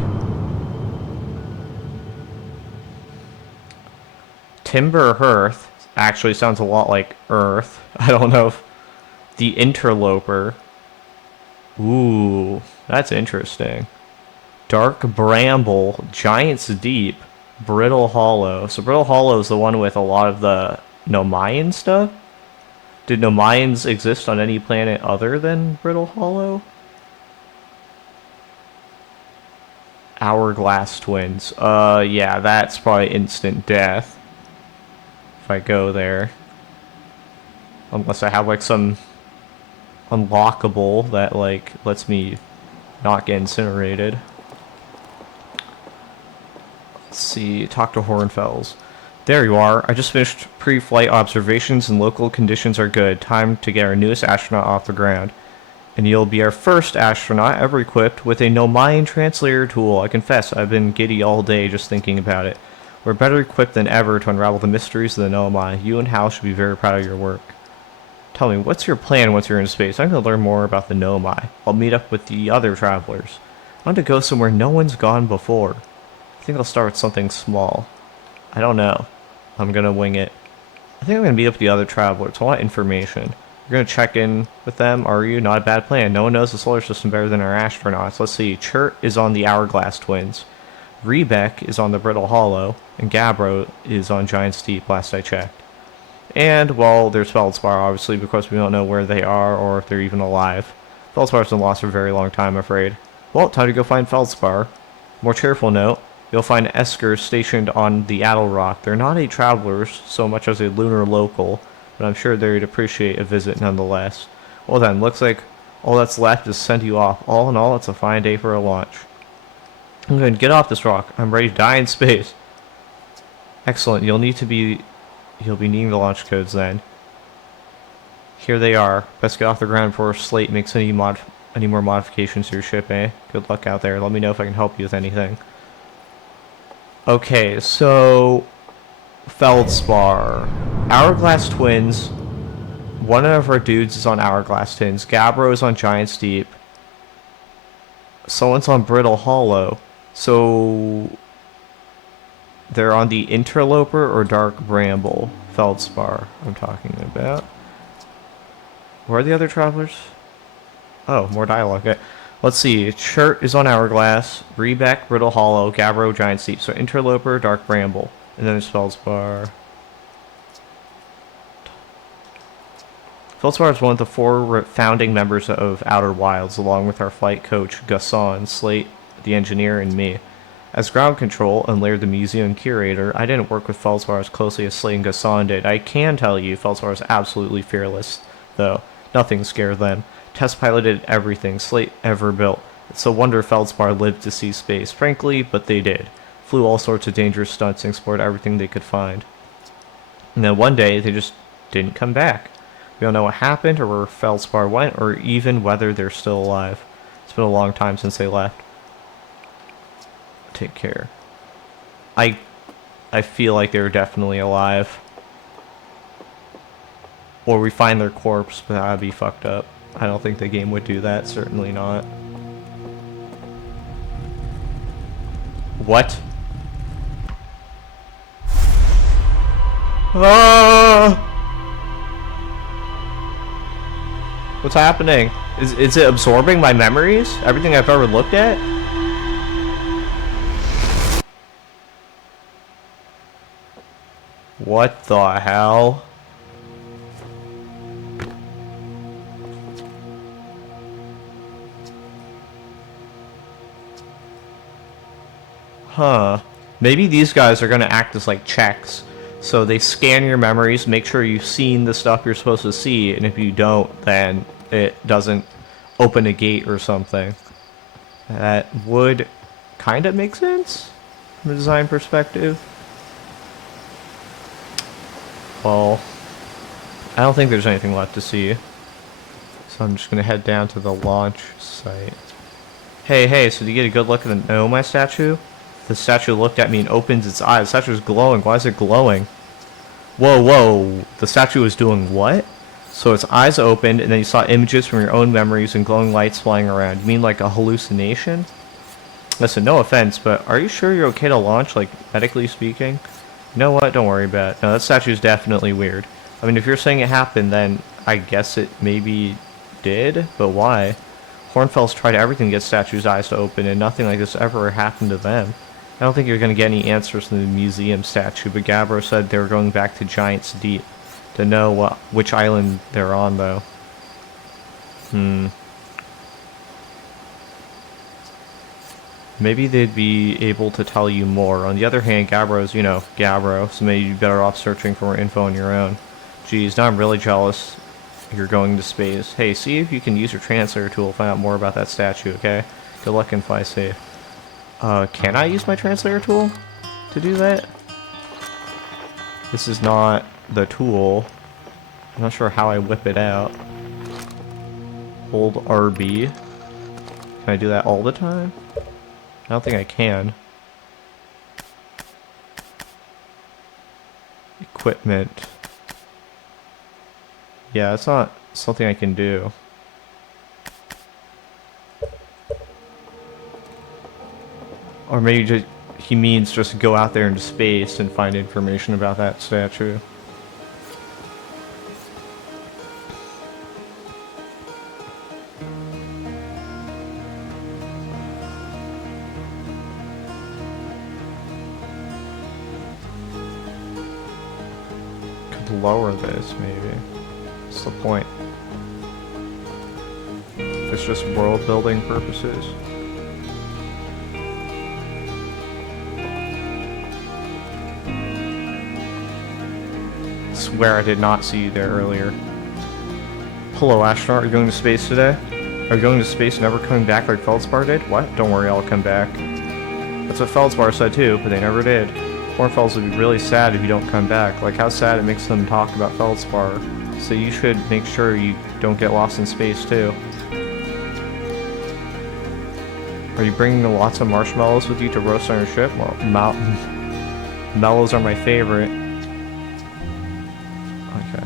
Timber Hearth actually sounds a lot like Earth. I don't know if the Interloper. Ooh, that's interesting. Dark Bramble, Giant's Deep, Brittle Hollow. So Brittle Hollow is the one with a lot of the Nomayan stuff? Did Nomayans exist on any planet other than Brittle Hollow? Hourglass Twins. Yeah, that's probably instant death if I go there. Unless I have like some unlockable that, like, lets me not get incinerated. Let's see, talk to Hornfels. There you are. I just finished pre-flight observations and local conditions are good. Time to get our newest astronaut off the ground. And you'll be our first astronaut ever equipped with a Nomaian translator tool. I confess, I've been giddy all day just thinking about it. We're better equipped than ever to unravel the mysteries of the Nomai. You and Hal should be very proud of your work. Tell me, what's your plan once you're in space? I'm going to learn more about the Nomai. I'll meet up with the other travelers. I want to go somewhere no one's gone before. I think I'll start with something small. I don't know. I'm going to wing it. I think I'm going to meet up with the other travelers. I want information. You're going to check in with them, are you? Not a bad plan. No one knows the solar system better than our astronauts. Let's see. Chert is on the Hourglass Twins. Rebec is on the Brittle Hollow. And Gabbro is on Giant's Deep, last I checked. And, well, there's Feldspar, obviously, because we don't know where they are or if they're even alive. Feldspar's been lost for a very long time, I'm afraid. Well, time to go find Feldspar. More cheerful note. You'll find Esker stationed on the Addle Rock. They're not a travelers so much as a lunar local, but I'm sure they'd appreciate a visit nonetheless. Well then, looks like all that's left is to send you off. All in all, it's a fine day for a launch. I'm going to get off this rock. I'm ready to die in space. Excellent. You'll be needing the launch codes then. Here they are. Best get off the ground before Slate makes any more modifications to your ship, eh? Good luck out there. Let me know if I can help you with anything. Okay, so Feldspar. Hourglass Twins. One of our dudes is on Hourglass Twins. Gabbro is on Giant's Deep. Someone's on Brittle Hollow. So they're on the Interloper or Dark Bramble. Feldspar I'm talking about. Where are the other travelers? Oh, more dialogue. Okay. Let's see. Chert is on Hourglass, Rebec, Brittle Hollow, Gabbro, Giant's Deep. So Interloper, Dark Bramble. And then there's Feldspar. Feldspar is one of the 4 founding members of Outer Wilds, along with our flight coach, Gasson, Slate, the engineer, and me. As ground control and Laird the museum curator, I didn't work with Feldspar as closely as Slate and Gasson did. I can tell you, Feldspar is absolutely fearless, though. Nothing scared them. Test piloted everything Slate ever built. It's a wonder Feldspar lived to see space, frankly, but they did. Flew all sorts of dangerous stunts and explored everything they could find. And then one day, they just didn't come back. We don't know what happened or where Feldspar went or even whether they're still alive. It's been a long time since they left. Take care. I feel like they're definitely alive. Or we find their corpse, but that'd be fucked up. I don't think the game would do that. Certainly not. What? Ah! What's happening? Is it absorbing my memories? Everything I've ever looked at? What the hell? Huh. Maybe these guys are going to act as like checks. So they scan your memories, make sure you've seen the stuff you're supposed to see, and if you don't, then it doesn't open a gate or something. That would kind of make sense from a design perspective. Well, I don't think there's anything left to see. So I'm just going to head down to the launch site. Hey, so do you get a good look at the Nomai statue? The statue looked at me and opens its eyes. The statue is glowing. Why is it glowing? Whoa. The statue is doing what? So its eyes opened, and then you saw images from your own memories and glowing lights flying around. You mean like a hallucination? Listen, no offense, but are you sure you're okay to launch, like, medically speaking? You know what? Don't worry about it. No, that statue is definitely weird. I mean, if you're saying it happened, then I guess it maybe did, but why? Hornfels tried everything to get statues' eyes to open, and nothing like this ever happened to them. I don't think you're going to get any answers from the museum statue, but Gabbro said they were going back to Giant's Deep to know which island they're on, though. Maybe they'd be able to tell you more. On the other hand, Gabbro's, Gabbro, so maybe you'd be better off searching for more info on your own. Geez, now I'm really jealous you're going to space. Hey, see if you can use your translator tool to find out more about that statue, okay? Good luck and fly safe. Can I use my translator tool to do that? This is not the tool. I'm not sure how I whip it out. Hold RB. Can I do that all the time? I don't think I can. Equipment. Yeah, it's not something I can do. Or maybe just, he means just go out there into space and find information about that statue. Could lower this, maybe. What's the point? It's just world building purposes. Swear I did not see you there earlier. Hello, astronaut. Are you going to space today? Are you going to space never coming back like Feldspar did? What? Don't worry, I'll come back. That's what Feldspar said too, but they never did. Hornfels would be really sad if you don't come back. Like how sad it makes them talk about Feldspar. So you should make sure you don't get lost in space too. Are you bringing lots of marshmallows with you to roast on your ship? Well, mellows are my favorite. Okay.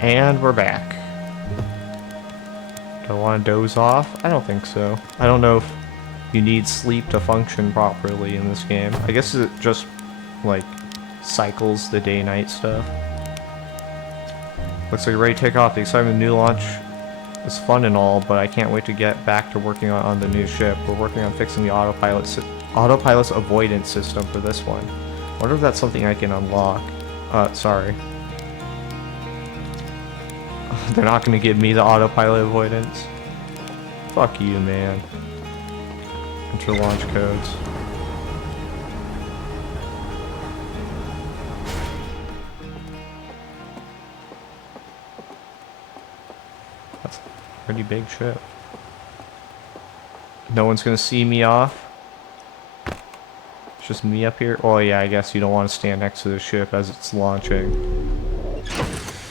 And we're back. Do I want to doze off? I don't think so. I don't know if you need sleep to function properly in this game. I guess it just, like, cycles the day-night stuff. Looks like you're ready to take off. The excitement of the new launch is fun and all, but I can't wait to get back to working on the new ship. We're working on fixing the autopilot's avoidance system for this one. I wonder if that's something I can unlock. Sorry. They're not going to give me the autopilot avoidance. Fuck you, man. Enter launch codes. That's a pretty big ship. No one's going to see me off. It's just me up here. Oh yeah, I guess you don't want to stand next to the ship as it's launching.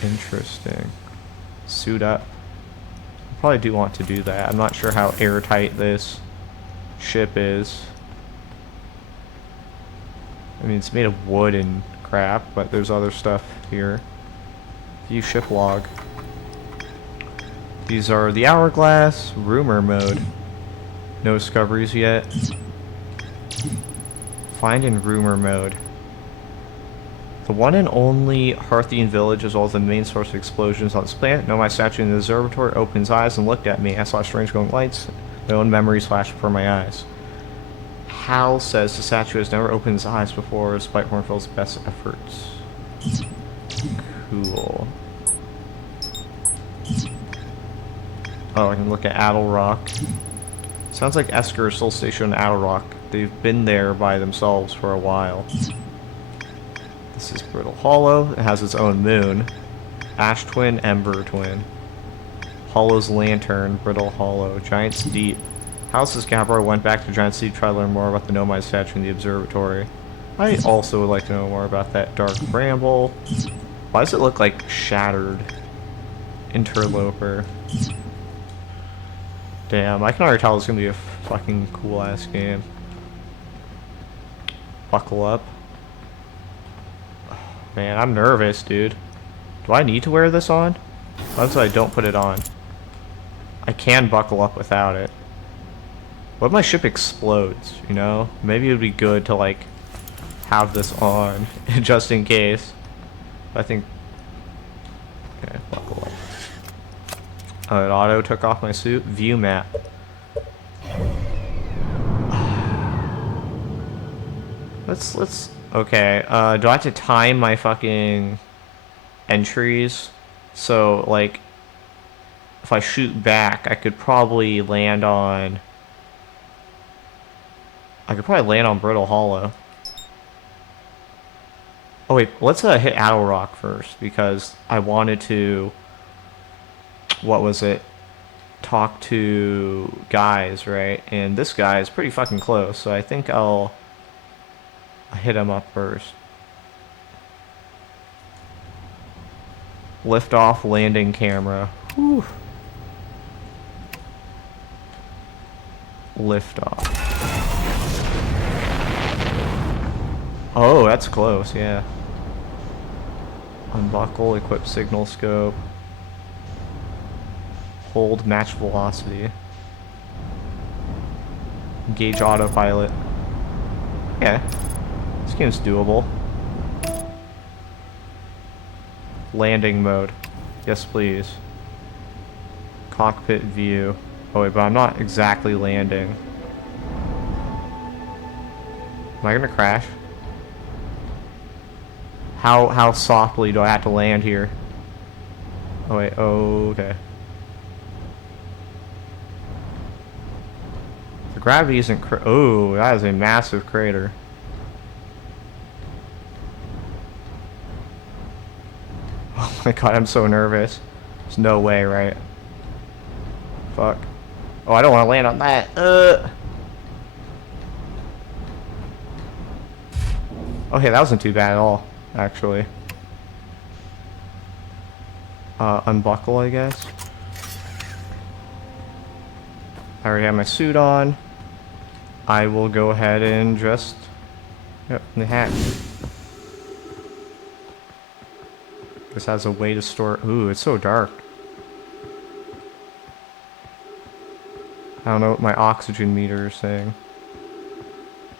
Interesting. Suit up. I probably do want to do that. I'm not sure how airtight this ship is. I mean, it's made of wood and crap, but there's other stuff here. View ship log. These are the Hourglass, rumor mode. No discoveries yet. Find in rumor mode. The one and only Hearthian village, as well as the main source of explosions on this planet. My statue in the observatory opened his eyes and looked at me. I saw strange glowing lights. My own memories flashed before my eyes. Hal says the statue has never opened his eyes before, despite Hornfels' best efforts. Cool. Oh, I can look at Addle Rock. Sounds like Esker is still stationed on Addle Rock. They've been there by themselves for a while. This is Brittle Hollow. It has its own moon. Ash Twin, Ember Twin. Hollow's Lantern, Brittle Hollow. Giant's Deep. House's Gabbar went back to Giant's Deep to try to learn more about the Nomai statue in the observatory. I also would like to know more about that Dark Bramble. Why does it look like Shattered? Interloper. Damn, I can already tell it's gonna be a fucking cool ass game. Buckle up. Man, I'm nervous, dude. Do I need to wear this on? What if I don't put it on? I can buckle up without it. What if my ship explodes, you know? Maybe it would be good to, like, have this on, just in case. I think... Okay, buckle up. Oh, it auto took off my suit. View map. Let's... Okay, do I have to time my fucking entries? So, like, if I shoot back, I could probably land on... I could probably land on Brittle Hollow. Oh wait, let's hit Owl Rock first because I wanted to. What was it? Talk to guys, right? And this guy is pretty fucking close, so I think I'll hit him up first. Lift off landing camera. Whew. Lift off. Oh, that's close, yeah. Unbuckle, equip signal scope. Hold match velocity. Engage autopilot. Yeah. This game's doable. Landing mode. Yes, please. Cockpit view. Oh wait, but I'm not exactly landing. Am I gonna crash? How softly do I have to land here? Oh wait, oh, okay. The gravity isn't oh, that is a massive crater. Oh my god, I'm so nervous. There's no way, right? Fuck. Oh, I don't want to land on that. Okay, that wasn't too bad at all, actually. Unbuckle, I guess. I already have my suit on. I will go ahead and just... Yep, the hat. This has a way to store... Ooh, it's so dark. I don't know what my oxygen meter is saying.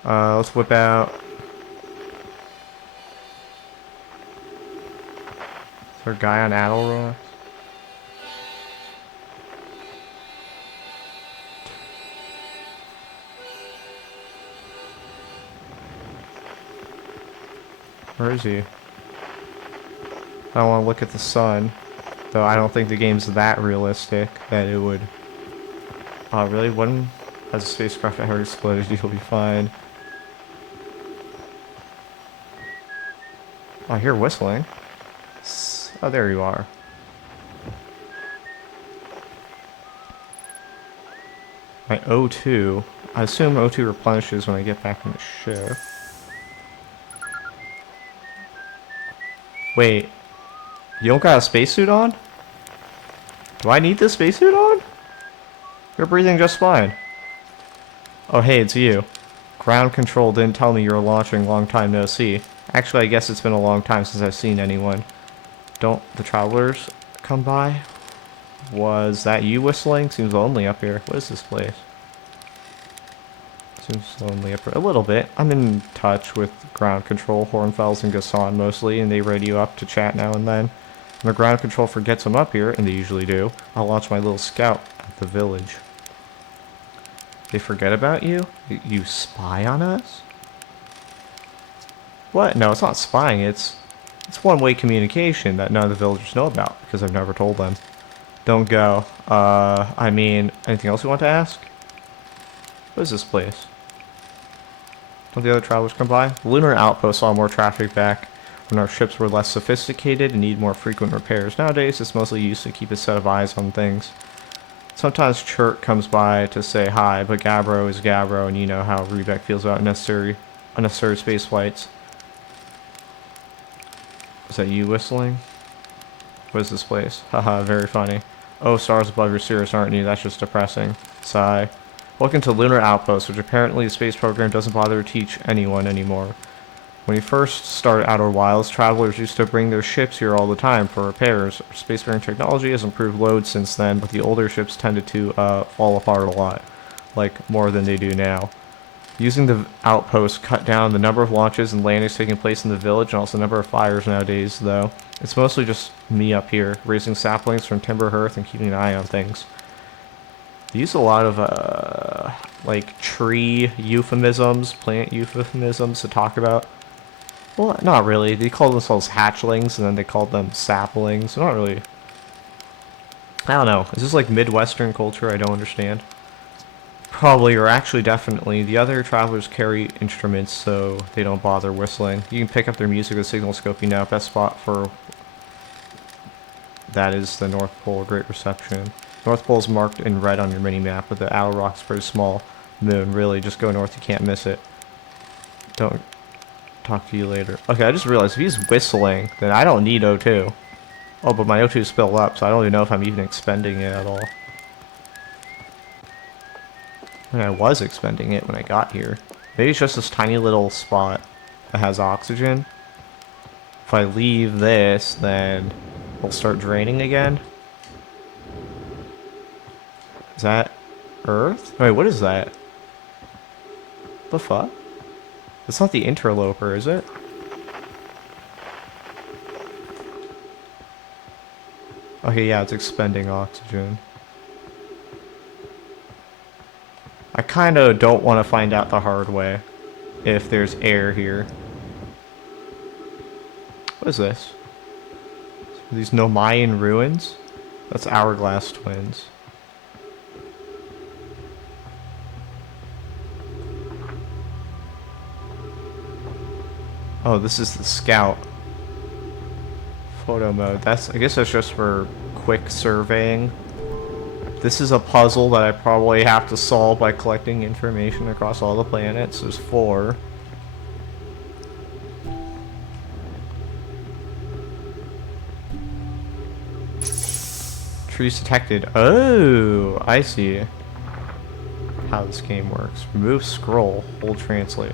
Let's whip out... Is there a guy on Adderall? Where is he? I don't want to look at the sun. Though I don't think the game's that realistic that it would... Oh, really? When has a spacecraft ever exploded, you'll be fine. Oh, I hear whistling. Oh, there you are. My O2. I assume O2 replenishes when I get back in the ship. Wait. You don't got a spacesuit on? Do I need this spacesuit on? You're breathing just fine. Oh, hey, it's you. Ground control didn't tell me you were launching, long time no see. Actually, I guess it's been a long time since I've seen anyone. Don't the travelers come by? Was that you whistling? Seems lonely up here. What is this place? Seems lonely up here. A little bit. I'm in touch with ground control, Hornfels and Gasson mostly, and they radio up to chat now and then. When the ground control forgets I'm up here, and they usually do, I'll launch my little scout at the village. They forget about you? You spy on us? What? No, it's not spying. It's one-way communication that none of the villagers know about because I've never told them. Don't go. I mean, anything else you want to ask? What is this place? Don't the other travelers come by? The lunar outpost saw more traffic back when our ships were less sophisticated and need more frequent repairs. Nowadays, it's mostly used to keep a set of eyes on things. Sometimes Chert comes by to say hi, but Gabbro is Gabbro, and you know how Riebeck feels about unnecessary space flights. Is that you whistling? What is this place? Haha, very funny. Oh, stars above, you're serious, aren't you? That's just depressing. Sigh. Welcome to Lunar Outpost, which apparently the space program doesn't bother to teach anyone anymore. When we first started Outer Wilds, travelers used to bring their ships here all the time for repairs. Spacefaring technology has improved loads since then, but the older ships tended to fall apart a lot, like more than they do now. Using the outpost cut down the number of launches and landings taking place in the village and also the number of fires nowadays, though. It's mostly just me up here, raising saplings from timber hearth and keeping an eye on things. They use a lot of, like, tree euphemisms, plant euphemisms to talk about. Well, not really. They call themselves hatchlings, and then they called them saplings. Not really. I don't know. Is this like Midwestern culture? I don't understand. Probably, or actually definitely. The other travelers carry instruments, so they don't bother whistling. You can pick up their music with signal scoping now. Best spot for that is the North Pole, Great Reception. North Pole is marked in red on your mini-map, but the Owl Rock's pretty small. Moon, really, just go north, you can't miss it. Don't talk to you later. Okay, I just realized if he's whistling, then I don't need O2. Oh, but my O2 spilled up, so I don't even know if I'm even expending it at all. And I was expending it when I got here. Maybe it's just this tiny little spot that has oxygen. If I leave this, then it'll start draining again. Is that Earth? Wait, what is that? The fuck? It's not the interloper, is it? Okay, yeah, it's expending oxygen. I kind of don't want to find out the hard way if there's air here. What is this? Are these Nomayan ruins? That's Hourglass Twins. Oh, this is the scout. Photo mode. I guess that's just for quick surveying. This is a puzzle that I probably have to solve by collecting information across all the planets. There's 4. Trees detected. Oh, I see how this game works. Remove scroll. Hold translate.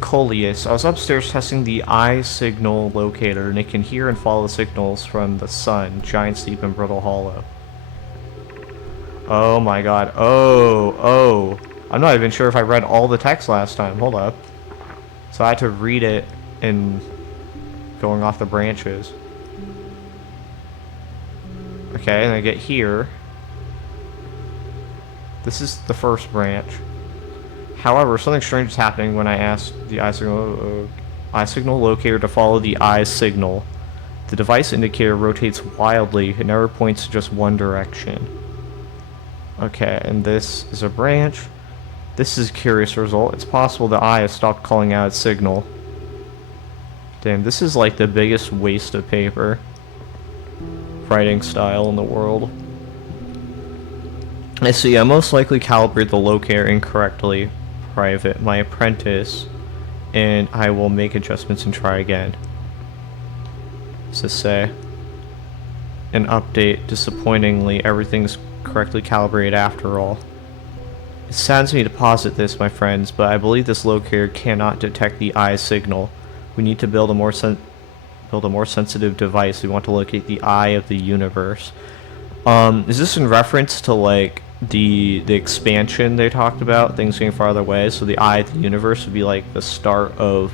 Coleus. I was upstairs testing the eye signal locator, and it can hear and follow the signals from the sun, Giant Steep, and Brittle Hollow. Oh my god. Oh. I'm not even sure if I read all the text last time. Hold up. So I had to read it in going off the branches. Okay, and I get here. This is the first branch. However, something strange is happening when I asked the eye signal locator to follow the eye signal. The device indicator rotates wildly and never points to just one direction. Okay, and this is a branch. This is a curious result. It's possible the eye has stopped calling out its signal. Damn, this is like the biggest waste of paper writing style in the world. I see, I most likely calibrated the locator incorrectly. Private, my apprentice, and I will make adjustments and try again. What's this say? An update. Disappointingly, everything's correctly calibrated after all. It saddens me to posit this, my friends, but I believe this locator cannot detect the eye signal. We need to build a more sensitive device. We want to locate the eye of the universe. Is this in reference to like the expansion they talked about, things getting farther away? So the eye of the universe would be like the start of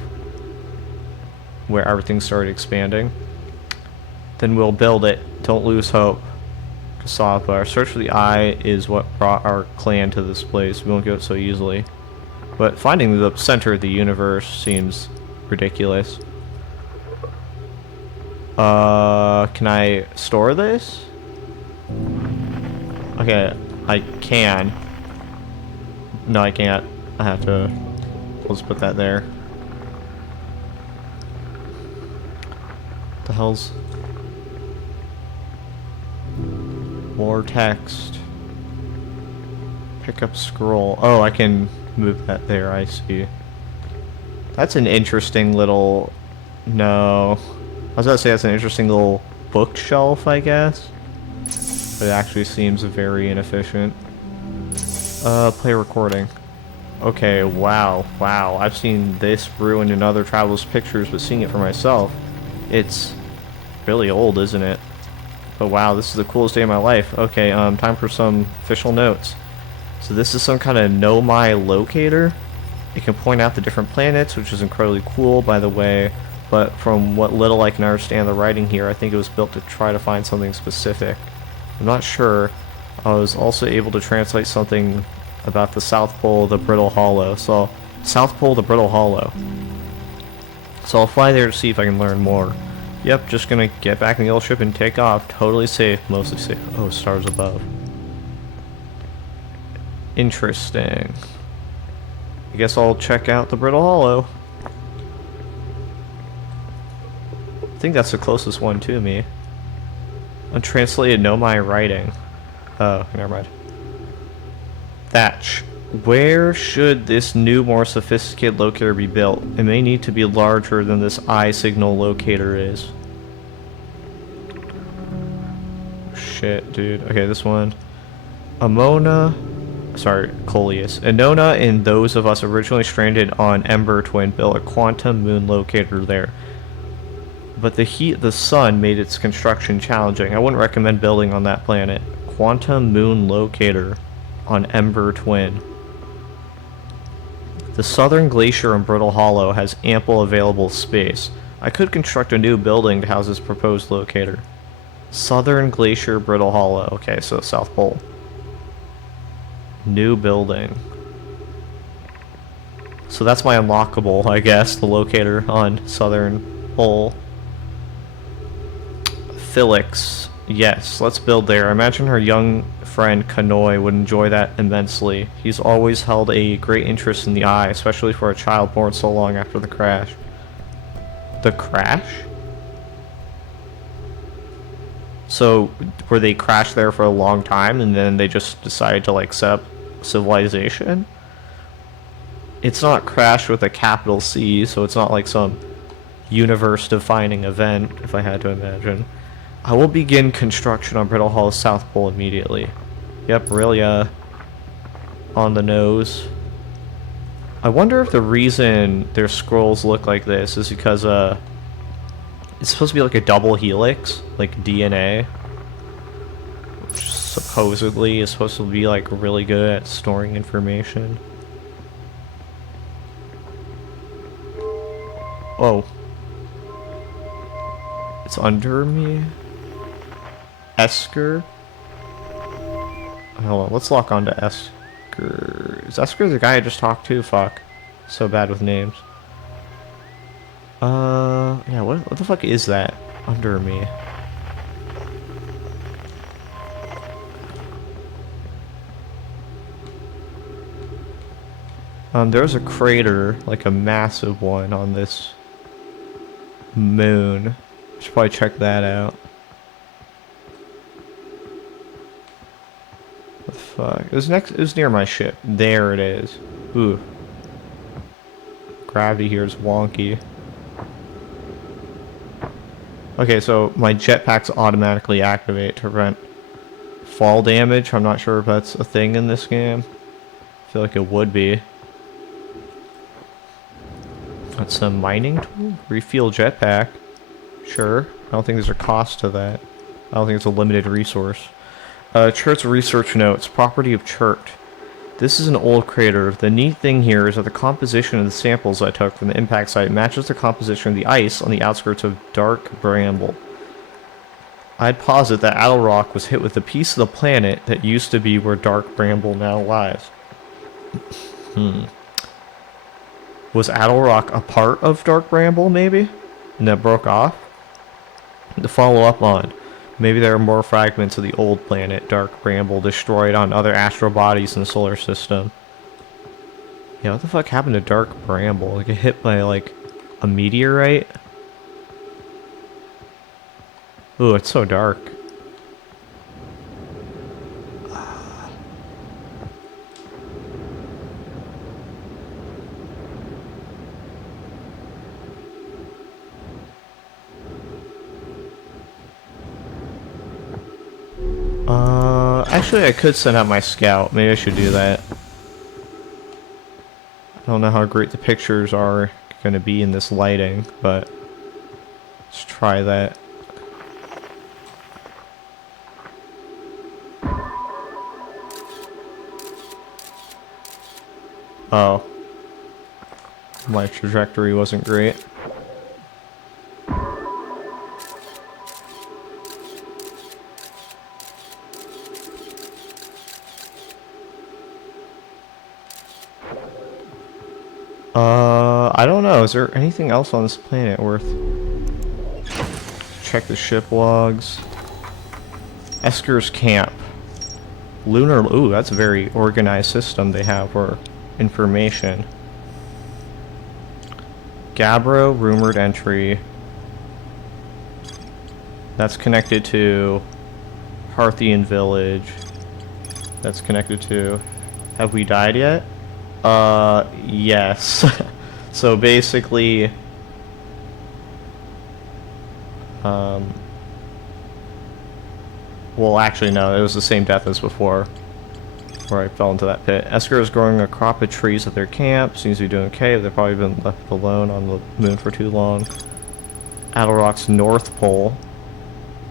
where everything started expanding. Then we'll build it. Don't lose hope. Kasapa. Our search for the eye is what brought our clan to this place. We won't give it so easily. But finding the center of the universe seems ridiculous. Can I store this? Okay, I can. No, I can't. I have to. Let's put that there. The hell's more text? Pick up scroll. Oh, I can move that there. I see. That's an interesting little. No, I was gonna say that's an interesting little bookshelf, I guess. But it actually seems very inefficient. Play recording. Okay, wow. I've seen this ruined in other travelers' pictures, but seeing it for myself, it's really old, isn't it? But wow, this is the coolest day of my life. Okay, time for some official notes. So this is some kind of Nomai locator. It can point out the different planets, which is incredibly cool, by the way. But from what little I can understand the writing here, I think it was built to try to find something specific. I'm not sure. I was also able to translate something about the South Pole of the Brittle Hollow. So, South Pole of the Brittle Hollow. So I'll fly there to see if I can learn more. Yep, just gonna get back in the old ship and take off. Totally safe, mostly safe. Oh, stars above. Interesting. I guess I'll check out the Brittle Hollow. I think that's the closest one to me. Untranslated Nomai writing. Oh, never mind. Thatch. Where should this new, more sophisticated locator be built? It may need to be larger than this eye signal locator is. Shit, dude. Okay, this one. Amona. Sorry, Coleus. Anona and those of us originally stranded on Ember Twin built a quantum moon locator there. But the heat of the sun made its construction challenging. I wouldn't recommend building on that planet. Quantum moon locator on Ember Twin. The southern glacier in Brittle Hollow has ample available space. I could construct a new building to house this proposed locator. Southern Glacier, Brittle Hollow. Okay, so South Pole. New building. So that's my unlockable, I guess, the locator on Southern Pole. Felix. Yes, let's build there. I imagine her young friend Kanoi would enjoy that immensely. He's always held a great interest in the eye, especially for a child born so long after the crash. The crash? So, were they crashed there for a long time and then they just decided to like set up civilization? It's not crashed with a capital C, so it's not like some universe-defining event, if I had to imagine. I will begin construction on Brittle Hollow South Pole immediately. Yep, really, on the nose. I wonder if the reason their scrolls look like this is because, it's supposed to be like a double helix, like DNA. Which supposedly is supposed to be like really good at storing information. Oh. It's under me? Esker? Hold on, let's lock onto Esker. Is Esker the guy I just talked to? Fuck. So bad with names. Yeah, what the fuck is that under me? There's a crater, like a massive one on this moon. Should probably check that out. What the fuck? It was near my ship. There it is. Ooh. Gravity here is wonky. Okay, so my jetpacks automatically activate to prevent fall damage. I'm not sure if that's a thing in this game. I feel like it would be. That's a mining tool? Refuel jetpack. Sure. I don't think there's a cost to that. I don't think it's a limited resource. Churt's research notes. Property of Churt. This is an old crater. The neat thing here is that the composition of the samples I took from the impact site matches the composition of the ice on the outskirts of Dark Bramble. I'd posit that Attlerock was hit with a piece of the planet that used to be where Dark Bramble now lies. Was Attlerock a part of Dark Bramble, maybe? And that broke off? To follow up on, maybe there are more fragments of the old planet, Dark Bramble, destroyed on other astral bodies in the solar system. Yeah, what the fuck happened to Dark Bramble? Like, it hit by, like, a meteorite? Ooh, it's so dark. Actually, I could send out my scout. Maybe I should do that. I don't know how great the pictures are going to be in this lighting, but let's try that. Oh. My trajectory wasn't great. I don't know. Is there anything else on this planet worth... Check the ship logs. Esker's camp. Lunar... Ooh, that's a very organized system they have for information. Gabbro, rumored entry. That's connected to Harthian Village. That's connected to... Have we died yet? Yes. So basically... Well, actually, no. It was the same death as before, where I fell into that pit. Esker is growing a crop of trees at their camp. Seems to be doing okay. They've probably been left alone on the moon for too long. Adlerock's North Pole,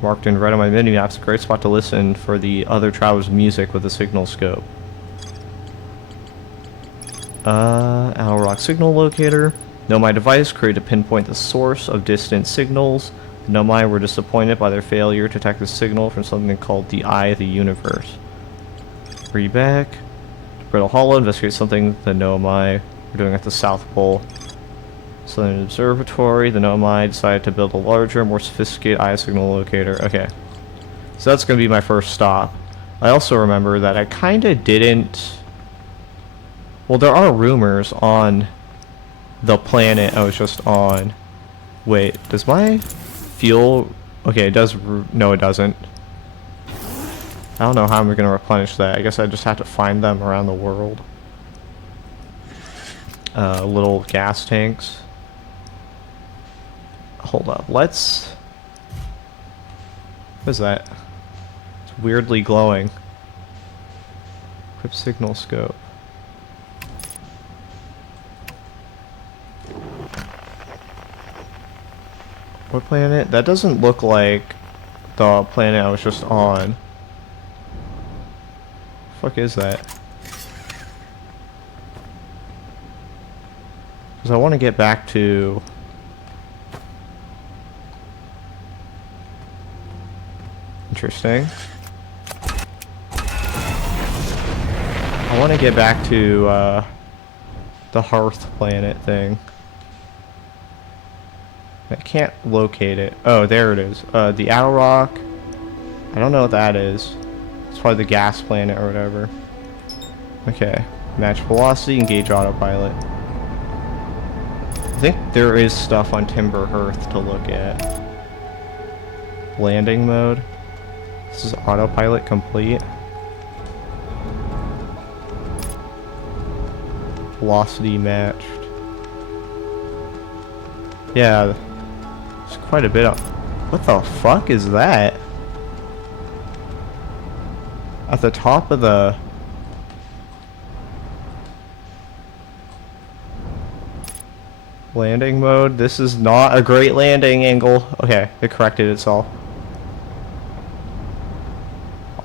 marked in red on my mini-map, is a great spot to listen for the other travelers' music with a signal scope. Adlerock signal locator. Nomai device created to pinpoint the source of distant signals. The Nomai were disappointed by their failure to detect the signal from something called the Eye of the Universe. Bring back. Brittle Hollow investigates something the Nomai were doing at the South Pole. Southern Observatory. The Nomai decided to build a larger, more sophisticated eye signal locator. Okay. So that's going to be my first stop. I also remember that I kind of didn't... Well, there are rumors on the planet I was just on. Wait, does my fuel... Okay, it does... No, it doesn't. I don't know how I'm going to replenish that. I guess I just have to find them around the world. Little gas tanks. Hold up, let's... What is that? It's weirdly glowing. Equip signal scope. What planet? That doesn't look like the planet I was just on. What the fuck is that? Because I want to get back to... Interesting. I want to get back to the Hearth planet thing. I can't locate it. Oh, there it is. The Adlerock. I don't know what that is. It's probably the gas planet or whatever. Okay. Match velocity, engage autopilot. I think there is stuff on Timber Hearth to look at. Landing mode. This is autopilot complete. Velocity matched. Yeah. There's quite a bit of... What the fuck is that? At the top of the... Landing mode. This is not a great landing angle. Okay, it corrected itself.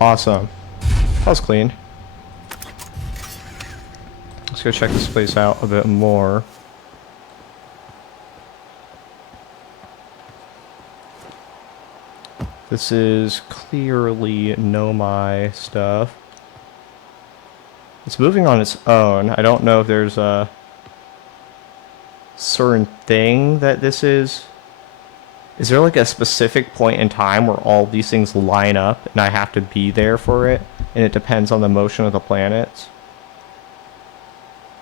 Awesome. That was clean. Let's go check this place out a bit more. This is clearly Nomai stuff. It's moving on its own. I don't know if there's a certain thing that this is. Is there like a specific point in time where all these things line up and I have to be there for it? And it depends on the motion of the planets?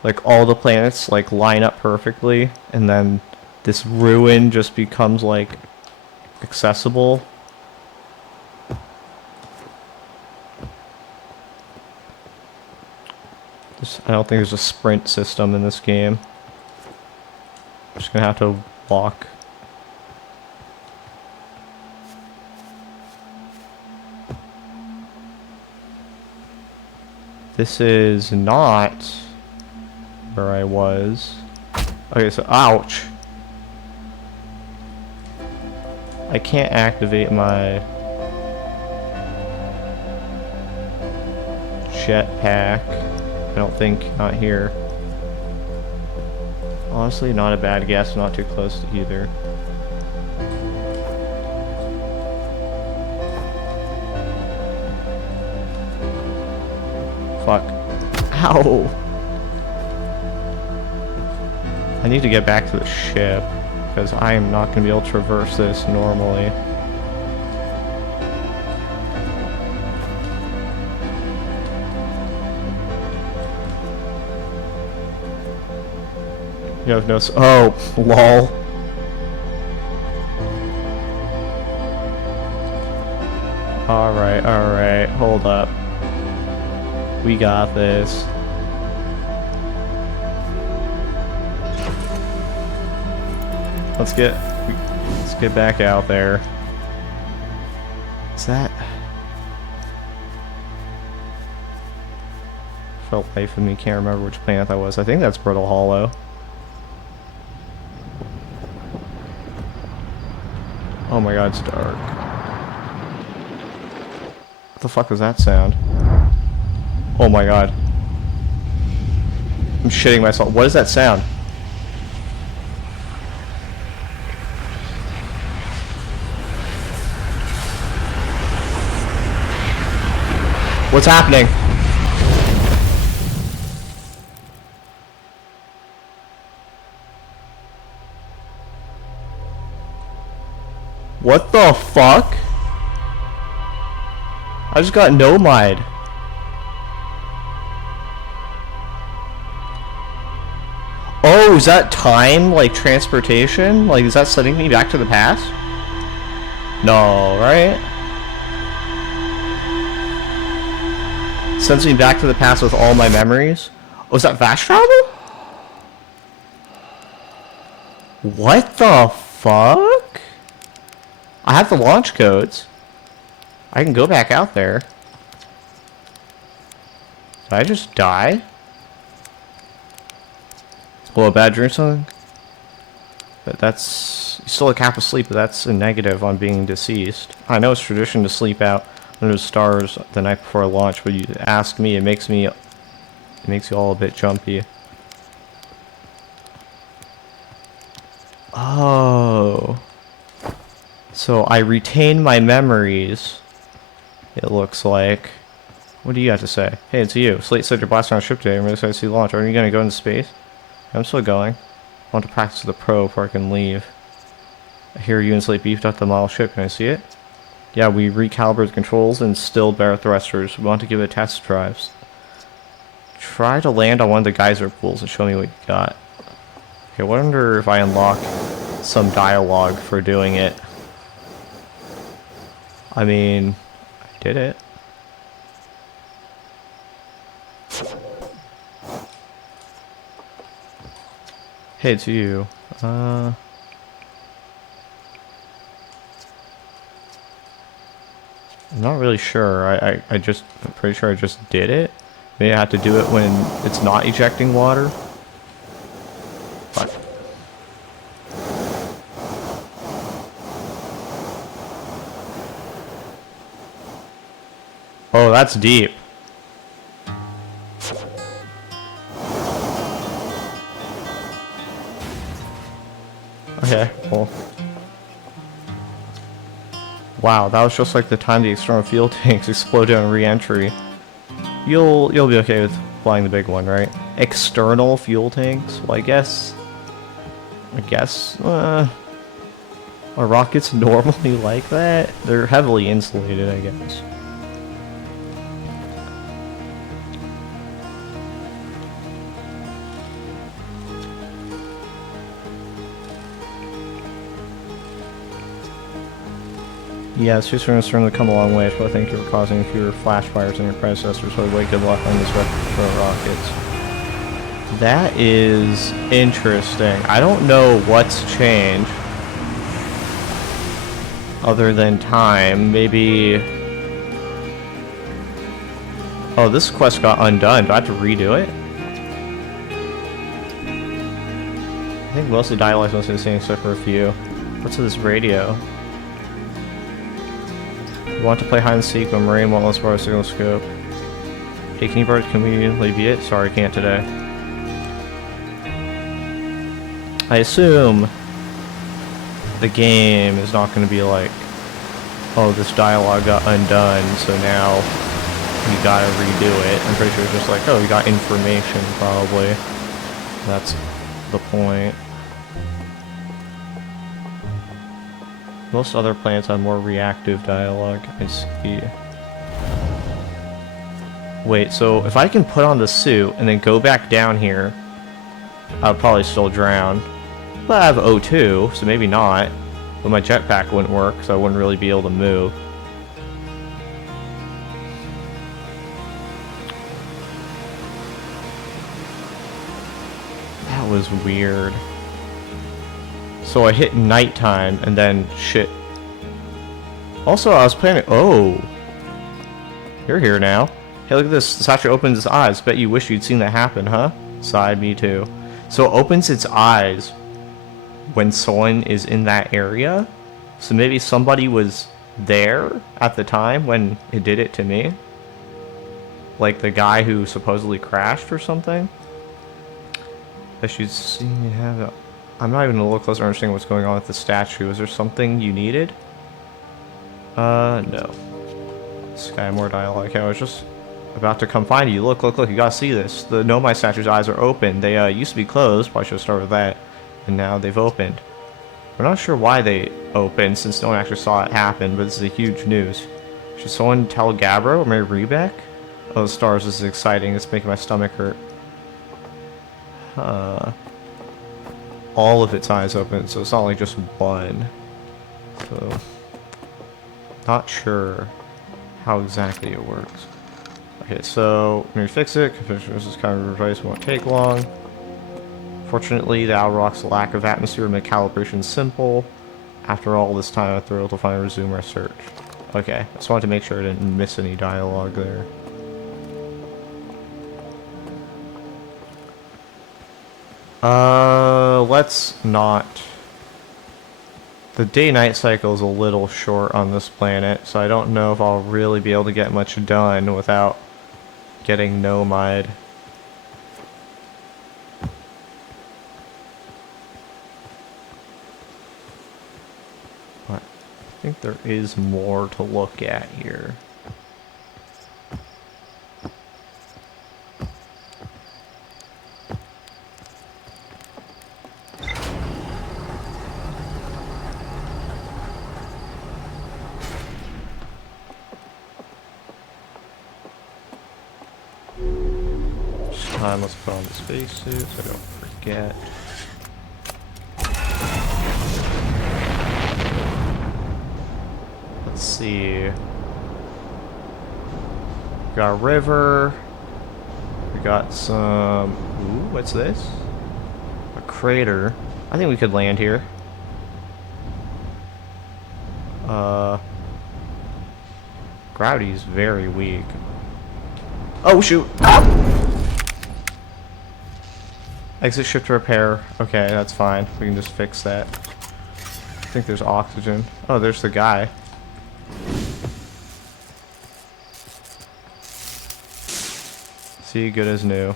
Like all the planets like line up perfectly and then this ruin just becomes like accessible? I don't think there's a sprint system in this game. I'm just gonna have to walk. This is not where I was. Okay, so ouch. I can't activate my jetpack. I don't think, not here. Honestly, not a bad guess, not too close to either. Fuck. Ow! I need to get back to the ship, because I am not going to be able to traverse this normally. You have no oh, lol. Alright, hold up. We got this. Let's get back out there. Is that... For the life of me, can't remember which planet that was. I think that's Brittle Hollow. Oh my god, it's dark. What the fuck was that sound? Oh my god. I'm shitting myself. What is that sound? What's happening? What the fuck? I just got nomad. Oh, is that time, like, transportation? Like, is that sending me back to the past? No, right? Sends me back to the past with all my memories? Oh, is that fast travel? What the fuck? I have the launch codes. I can go back out there. Did I just die? Well, a bad dream or something? But that's... Still a cap of sleep, but that's a negative on being deceased. I know it's tradition to sleep out under the stars the night before launch, but you ask me, it makes you all a bit jumpy. Oh. So I retain my memories, it looks like. What do you have to say? Hey, it's you. Slate said you're blasting on a ship today. I'm really excited to see launch. Aren't you going to go into space? I'm still going. I want to practice the pro before I can leave. I hear you and Slate beefed up the model ship. Can I see it? Yeah, we recalibrated the controls and still bear thrusters. We want to give it test drives. Try to land on one of the geyser pools and show me what you got. Okay, I wonder if I unlock some dialogue for doing it. I mean, I did it. Hey, it's you. I'm not really sure. I'm pretty sure I just did it. Maybe I have to do it when it's not ejecting water. Fuck. Oh, that's deep. Okay, cool. Wow, that was just like the time the external fuel tanks exploded on re-entry. You'll be okay with flying the big one, right? External fuel tanks? Well, I guess are rockets normally like that? They're heavily insulated, I guess. Yeah, it's just certainly come a long way, so I think you're causing fewer flash fires than your predecessors, so way good luck on this retro rockets. That is interesting. I don't know what's changed. Other than time, maybe... Oh, this quest got undone. Do I have to redo it? I think most of the dialogues must be the same except for a few. What's this radio? We want to play hide and seek, but Marine won't let us borrow a signal scope. Hey, can we leave it? Sorry, can't today. I assume the game is not going to be like, oh, this dialogue got undone, so now we gotta redo it. I'm pretty sure it's just like, oh, we got information, probably. That's the point. Most other planets have more reactive dialogue. I see. Wait, so if I can put on the suit and then go back down here, I would probably still drown. But I have O2, so maybe not. But my jetpack wouldn't work, so I wouldn't really be able to move. That was weird. So I hit nighttime, and then shit. Also, I was planning... Oh! You're here now. Hey, look at this. Sasha opens its eyes. Bet you wish you'd seen that happen, huh? Sighed, me too. So it opens its eyes when someone is in that area? So maybe somebody was there at the time when it did it to me? Like the guy who supposedly crashed or something? As you'd seen me have it. I'm not even a little closer to understanding what's going on with the statue. Is there something you needed? No. Sky more dialogue. Okay, I was just about to come find you. Look, you gotta see this. The Nomai statue's eyes are open. They used to be closed. Probably should start with that. And now they've opened. We're not sure why they opened, since no one actually saw it happen, but this is a huge news. Should someone tell Gabbro or maybe Rebek? Oh, the stars, this is exciting. It's making my stomach hurt. All of its eyes open, so it's not like just one. So, not sure how exactly it works. Okay, so let me fix it. This is kind of a device, won't take long. Fortunately, the Outer Rock's lack of atmosphere made calibration simple. After all this time, I'm thrilled to finally resume our search. Okay, I just wanted to make sure I didn't miss any dialogue there. Let's not... The day-night cycle is a little short on this planet, so I don't know if I'll really be able to get much done without getting Nomad. But I think there is more to look at here. Let's put on the spacesuit so I don't forget. Let's see. We got a river. We got some... Ooh, what's this? A crater. I think we could land here. Gravity's very weak. Oh, shoot! Exit ship to repair. Okay, that's fine. We can just fix that. I think there's oxygen. Oh, there's the guy. See, good as new.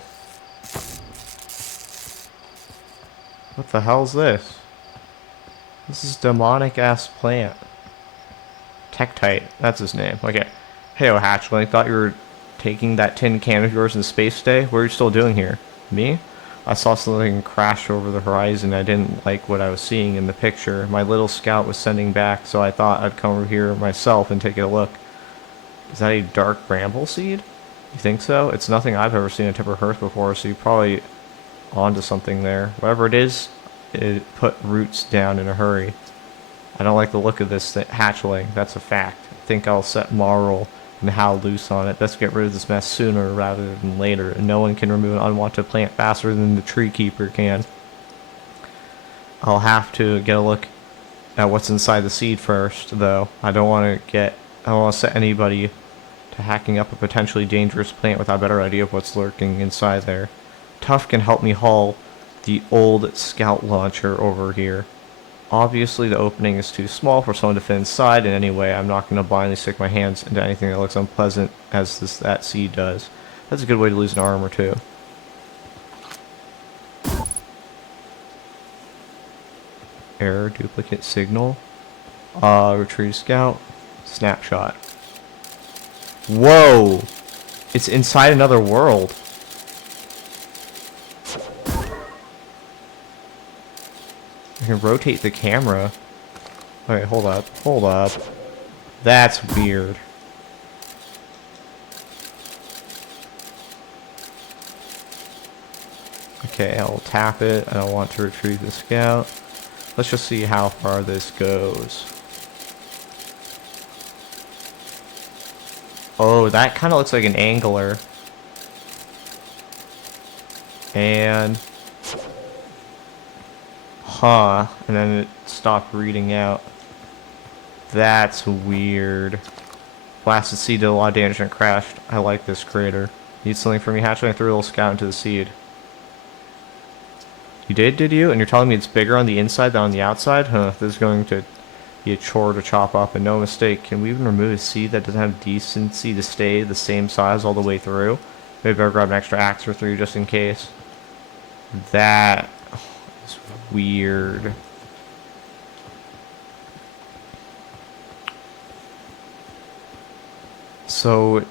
What the hell's this? This is demonic-ass plant. Tektite. That's his name. Okay. Hey, oh, Hatchling. Thought you were taking that tin can of yours in space today? What are you still doing here? Me? I saw something crash over the horizon. I didn't like what I was seeing in the picture. My little scout was sending back, so I thought I'd come over here myself and take a look. Is that a dark bramble seed? You think so? It's nothing I've ever seen in Timber Hearth before, so you're probably onto something there. Whatever it is, it put roots down in a hurry. I don't like the look of this hatchling. That's a fact. I think I'll set Marl and Hal loose on it. Best get rid of this mess sooner rather than later, and no one can remove an unwanted plant faster than the tree keeper can. I'll have to get a look at what's inside the seed first, though. I don't want to set anybody to hacking up a potentially dangerous plant without a better idea of what's lurking inside there. Tuff can help me haul the old scout launcher over here. Obviously, the opening is too small for someone to fit inside, and anyway, I'm not going to blindly stick my hands into anything that looks unpleasant as that seed does. That's a good way to lose an arm or two. Error, duplicate signal. Retrieve scout. Snapshot. Whoa! It's inside another world. I can rotate the camera. Wait, hold up. Hold up. That's weird. I Okay, I'll tap it. I don't want to retrieve the scout. Let's just see how far this goes. Oh, that kind of looks like an angler. And... Huh. And then it stopped reading out. That's weird. Blasted seed did a lot of damage and crashed. I like this crater. Need something from me, hatchling. I threw a little scout into the seed. You did you? And you're telling me it's bigger on the inside than on the outside? Huh, this is going to be a chore to chop up, and no mistake. Can we even remove a seed that doesn't have decency to stay the same size all the way through? Maybe I'll grab an extra axe or 3 just in case. That is weird. So,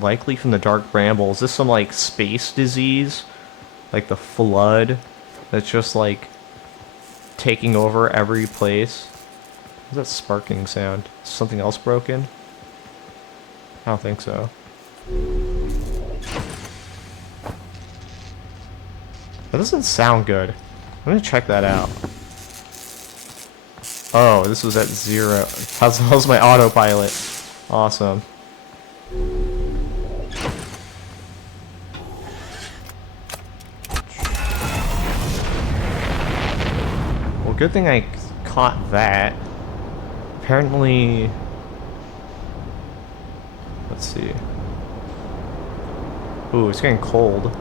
likely from the dark bramble. Is this some, like, space disease? Like the flood that's just, like, taking over every place? What's that sparking sound? Is something else broken? I don't think so. That doesn't sound good. I'm gonna check that out. Oh, this was at 0. How's my autopilot? Awesome. Well, good thing I caught that. Apparently... Let's see. Ooh, it's getting cold.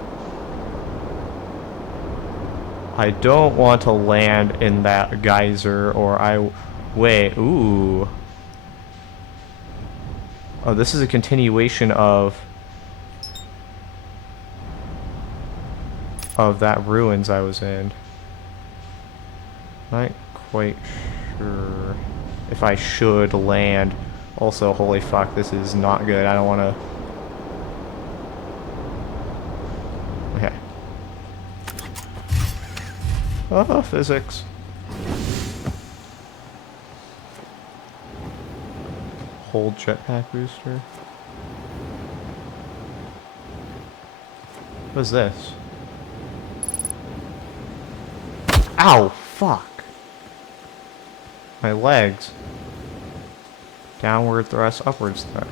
I don't want to land in that geyser, or I... Wait, ooh. Oh, this is a continuation of that ruins I was in. Not quite sure if I should land. Also, holy fuck, this is not good. I don't want to... Okay. Oh, physics. Hold jetpack booster. What is this? Ow! Fuck! My legs. Downward thrust, upwards thrust.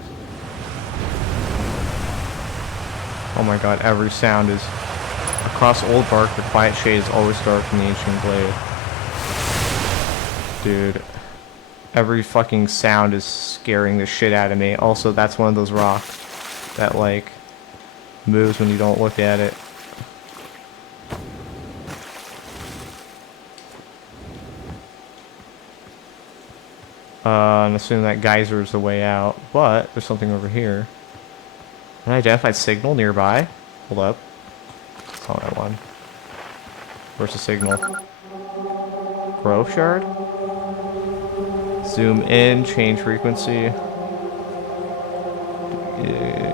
Oh my god, every sound is... Across Old Bark, the quiet shade is always dark in the ancient glade. Dude. Every fucking sound is scaring the shit out of me. Also, that's one of those rocks that, like, moves when you don't look at it. I'm assuming that geyser is the way out, but there's something over here. An identified signal nearby. Hold up. That's not that one. Where's the signal? Grove shard? Zoom in, change frequency.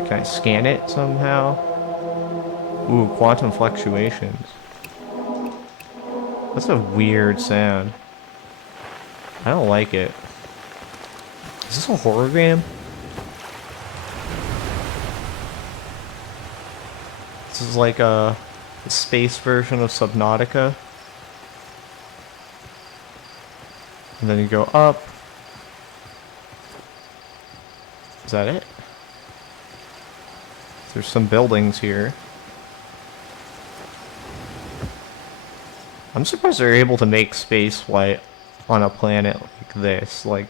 Can I scan it somehow? Ooh, quantum fluctuations. That's a weird sound. I don't like it. Is this a horror game? This is like a space version of Subnautica. And then you go up. Is that it? There's some buildings here. I'm surprised they're able to make spaceflight on a planet like this. Like,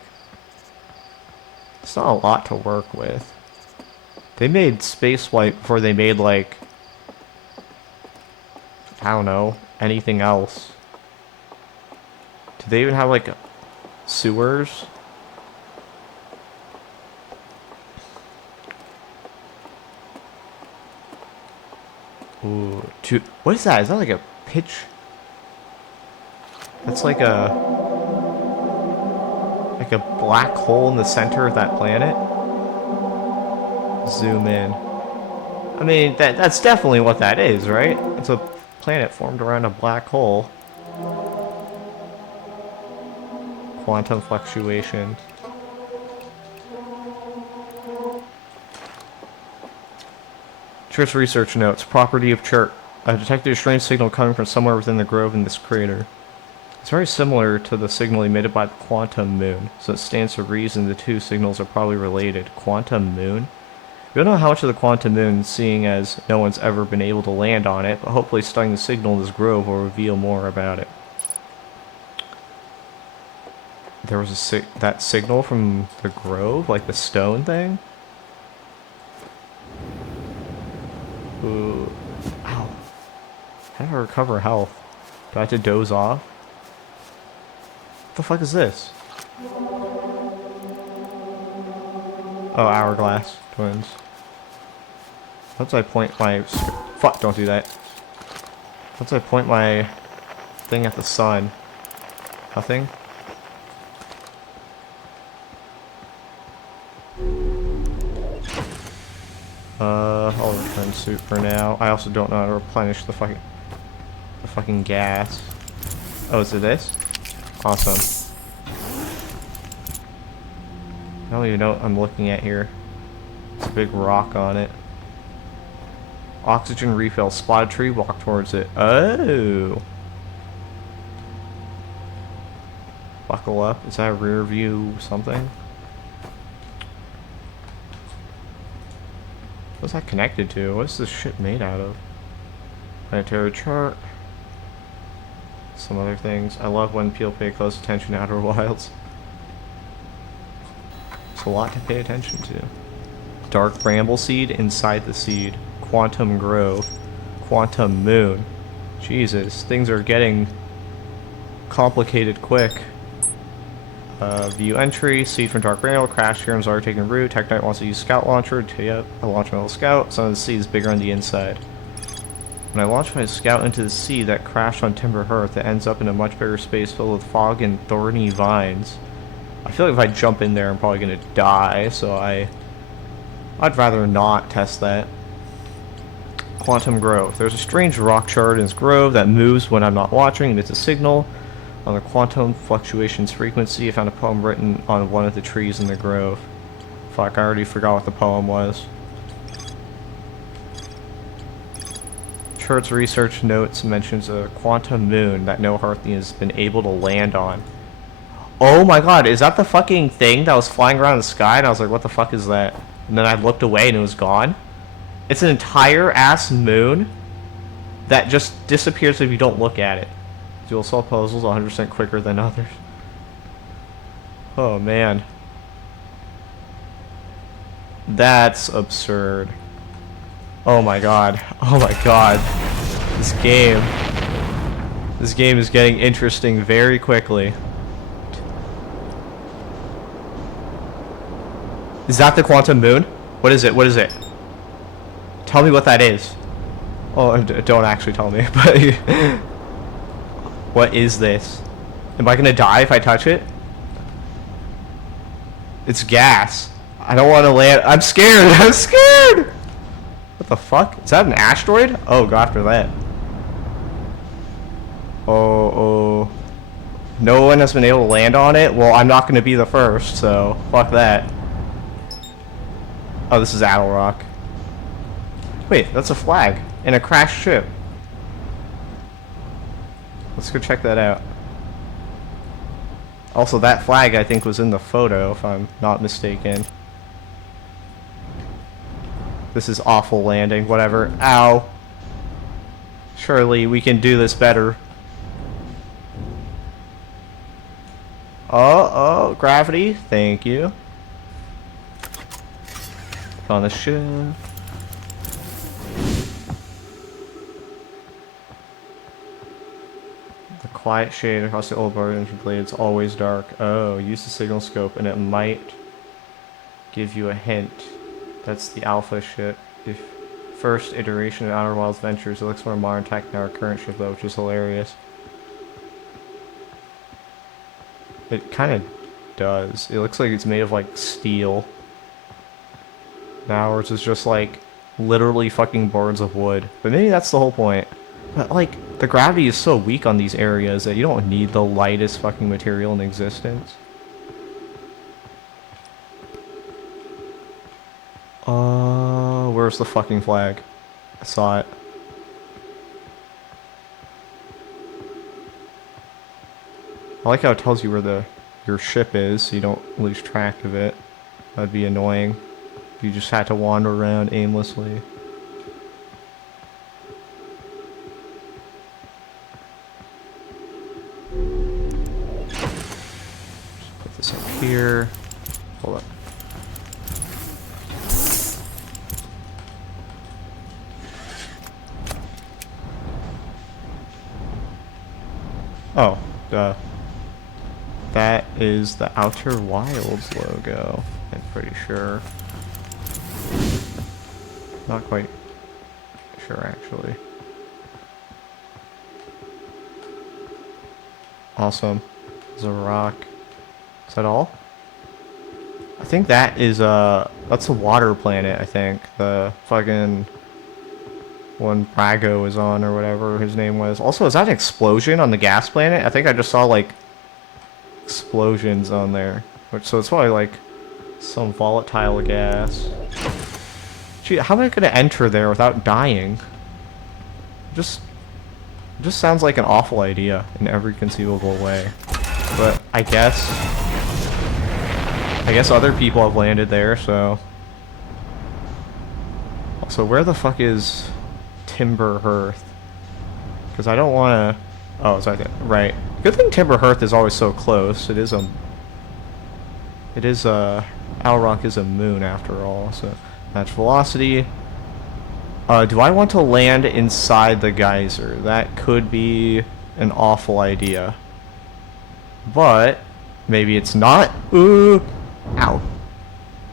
it's not a lot to work with. They made spaceflight before they made, like, I don't know, anything else. Do they even have, like, sewers? Ooh, what is that? Is that like a pitch? That's like a black hole in the center of that planet. Zoom in. I mean, that's definitely what that is, right? It's a planet formed around a black hole. Quantum fluctuation. Church research notes. Property of church. I detected a strange signal coming from somewhere within the grove in this crater. It's very similar to the signal emitted by the quantum moon, so it stands to reason the two signals are probably related. Quantum moon? We don't know how much of the quantum moon, seeing as no one's ever been able to land on it, but hopefully studying the signal in this grove will reveal more about it. There was that signal from the grove, like the stone thing? Ooh. Ow. How do I recover health? Do I have to doze off? What the fuck is this? Oh, Hourglass Twins. Once I point my... Fuck, don't do that. Once I point my thing at the sun. Nothing? I'll return suit for now. I also don't know how to replenish the fucking gas. Oh, is it this? Awesome. I don't even know what I'm looking at here. It's a big rock on it. Oxygen refill. Spotted tree, walk towards it. Oh! Buckle up. Is that a rear view something? What's that connected to? What's this shit made out of? Planetary chart. Some other things. I love when people pay close attention to Outer Wilds. It's a lot to pay attention to. Dark bramble seed inside the seed. Quantum grove. Quantum moon. Jesus, things are getting complicated quick. View entry, seed from Dark Bramble, crash here and are taking root. Tech Knight wants to use Scout Launcher to launch my little scout. Some of the seed is bigger on the inside. When I launch my scout into the sea that crashed on Timber Hearth, it ends up in a much bigger space filled with fog and thorny vines. I feel like if I jump in there, I'm probably gonna die, so I'd rather not test that. Quantum Grove. There's a strange rock shard in this grove that moves when I'm not watching, and it's a signal. On the quantum fluctuations frequency, I found a poem written on one of the trees in the grove. Fuck, I already forgot what the poem was. Church's research notes mentions a quantum moon that no Hearthian has been able to land on. Oh my god, is that the fucking thing that was flying around the sky? And I was like, what the fuck is that? And then I looked away and it was gone. It's an entire ass moon that just disappears if you don't look at it. You'll solve puzzles 100% quicker than others. Oh man. That's absurd. Oh my god. Oh my god. This game is getting interesting very quickly. Is that the quantum moon? What is it? What is it? Tell me what that is. Oh, don't actually tell me, but... What is this? Am I gonna die if I touch it? It's gas. I don't want to land. I'm scared. I'm scared. What the fuck? Is that an asteroid? Oh, go after that. Oh. No one has been able to land on it? Well, I'm not going to be the first, so fuck that. Oh, this is Adel Rock. Wait, that's a flag. And a crashed ship. Let's go check that out. Also, that flag, I think, was in the photo, if I'm not mistaken. This is awful landing. Whatever. Ow. Surely we can do this better. Oh, gravity. Thank you. On the ship. The quiet shade across the old bargain blade. It's always dark. Oh, use the signal scope and it might give you a hint. That's the alpha ship. The first iteration of Outer Wilds Ventures. It looks more modern tech than our current ship though, which is hilarious. It kind of does. It looks like it's made of like steel. Now ours is just like literally fucking boards of wood. But maybe that's the whole point. But like the gravity is so weak on these areas that you don't need the lightest fucking material in existence. Where's the fucking flag? I saw it. I like how it tells you where your ship is, so you don't lose track of it. That'd be annoying. You just had to wander around aimlessly. Just put this up here. Hold up. Oh, that is the Outer Wilds logo, I'm pretty sure. Not quite sure, actually. Awesome. There's a rock. Is that all? I think that is, that's a water planet, I think. The fucking one Brago was on, or whatever his name was. Also, is that an explosion on the gas planet? I think I just saw, like, explosions on there. So it's probably, like, some volatile gas. Gee, how am I gonna enter there without dying? Just sounds like an awful idea in every conceivable way. But I guess other people have landed there, so. Also, where the fuck is Timber Hearth? Because I don't want to. Oh, it's right there. Right. Good thing Timber Hearth is always so close. It is Owl Rock is a moon after all, so. Match velocity. Do I want to land inside the geyser? That could be an awful idea. But maybe it's not. Ooh. Ow.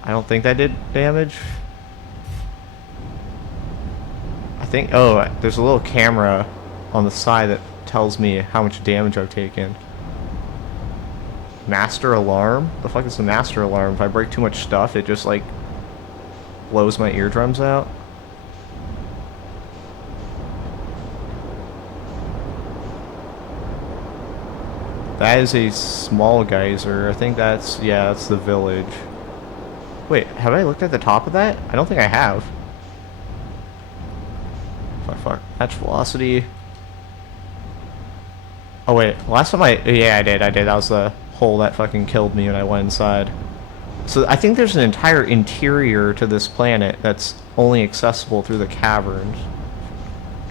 I don't think that did damage. I think, oh, there's a little camera on the side that tells me how much damage I've taken. Master alarm? The fuck is the master alarm? If I break too much stuff, it just, like, blows my eardrums out. That is a small geyser. I think that's, yeah, that's the village. Wait, have I looked at the top of that? I don't think I have. Fuck. Match velocity. Oh wait, last time yeah, I did. That was the hole that fucking killed me when I went inside. So I think there's an entire interior to this planet that's only accessible through the caverns.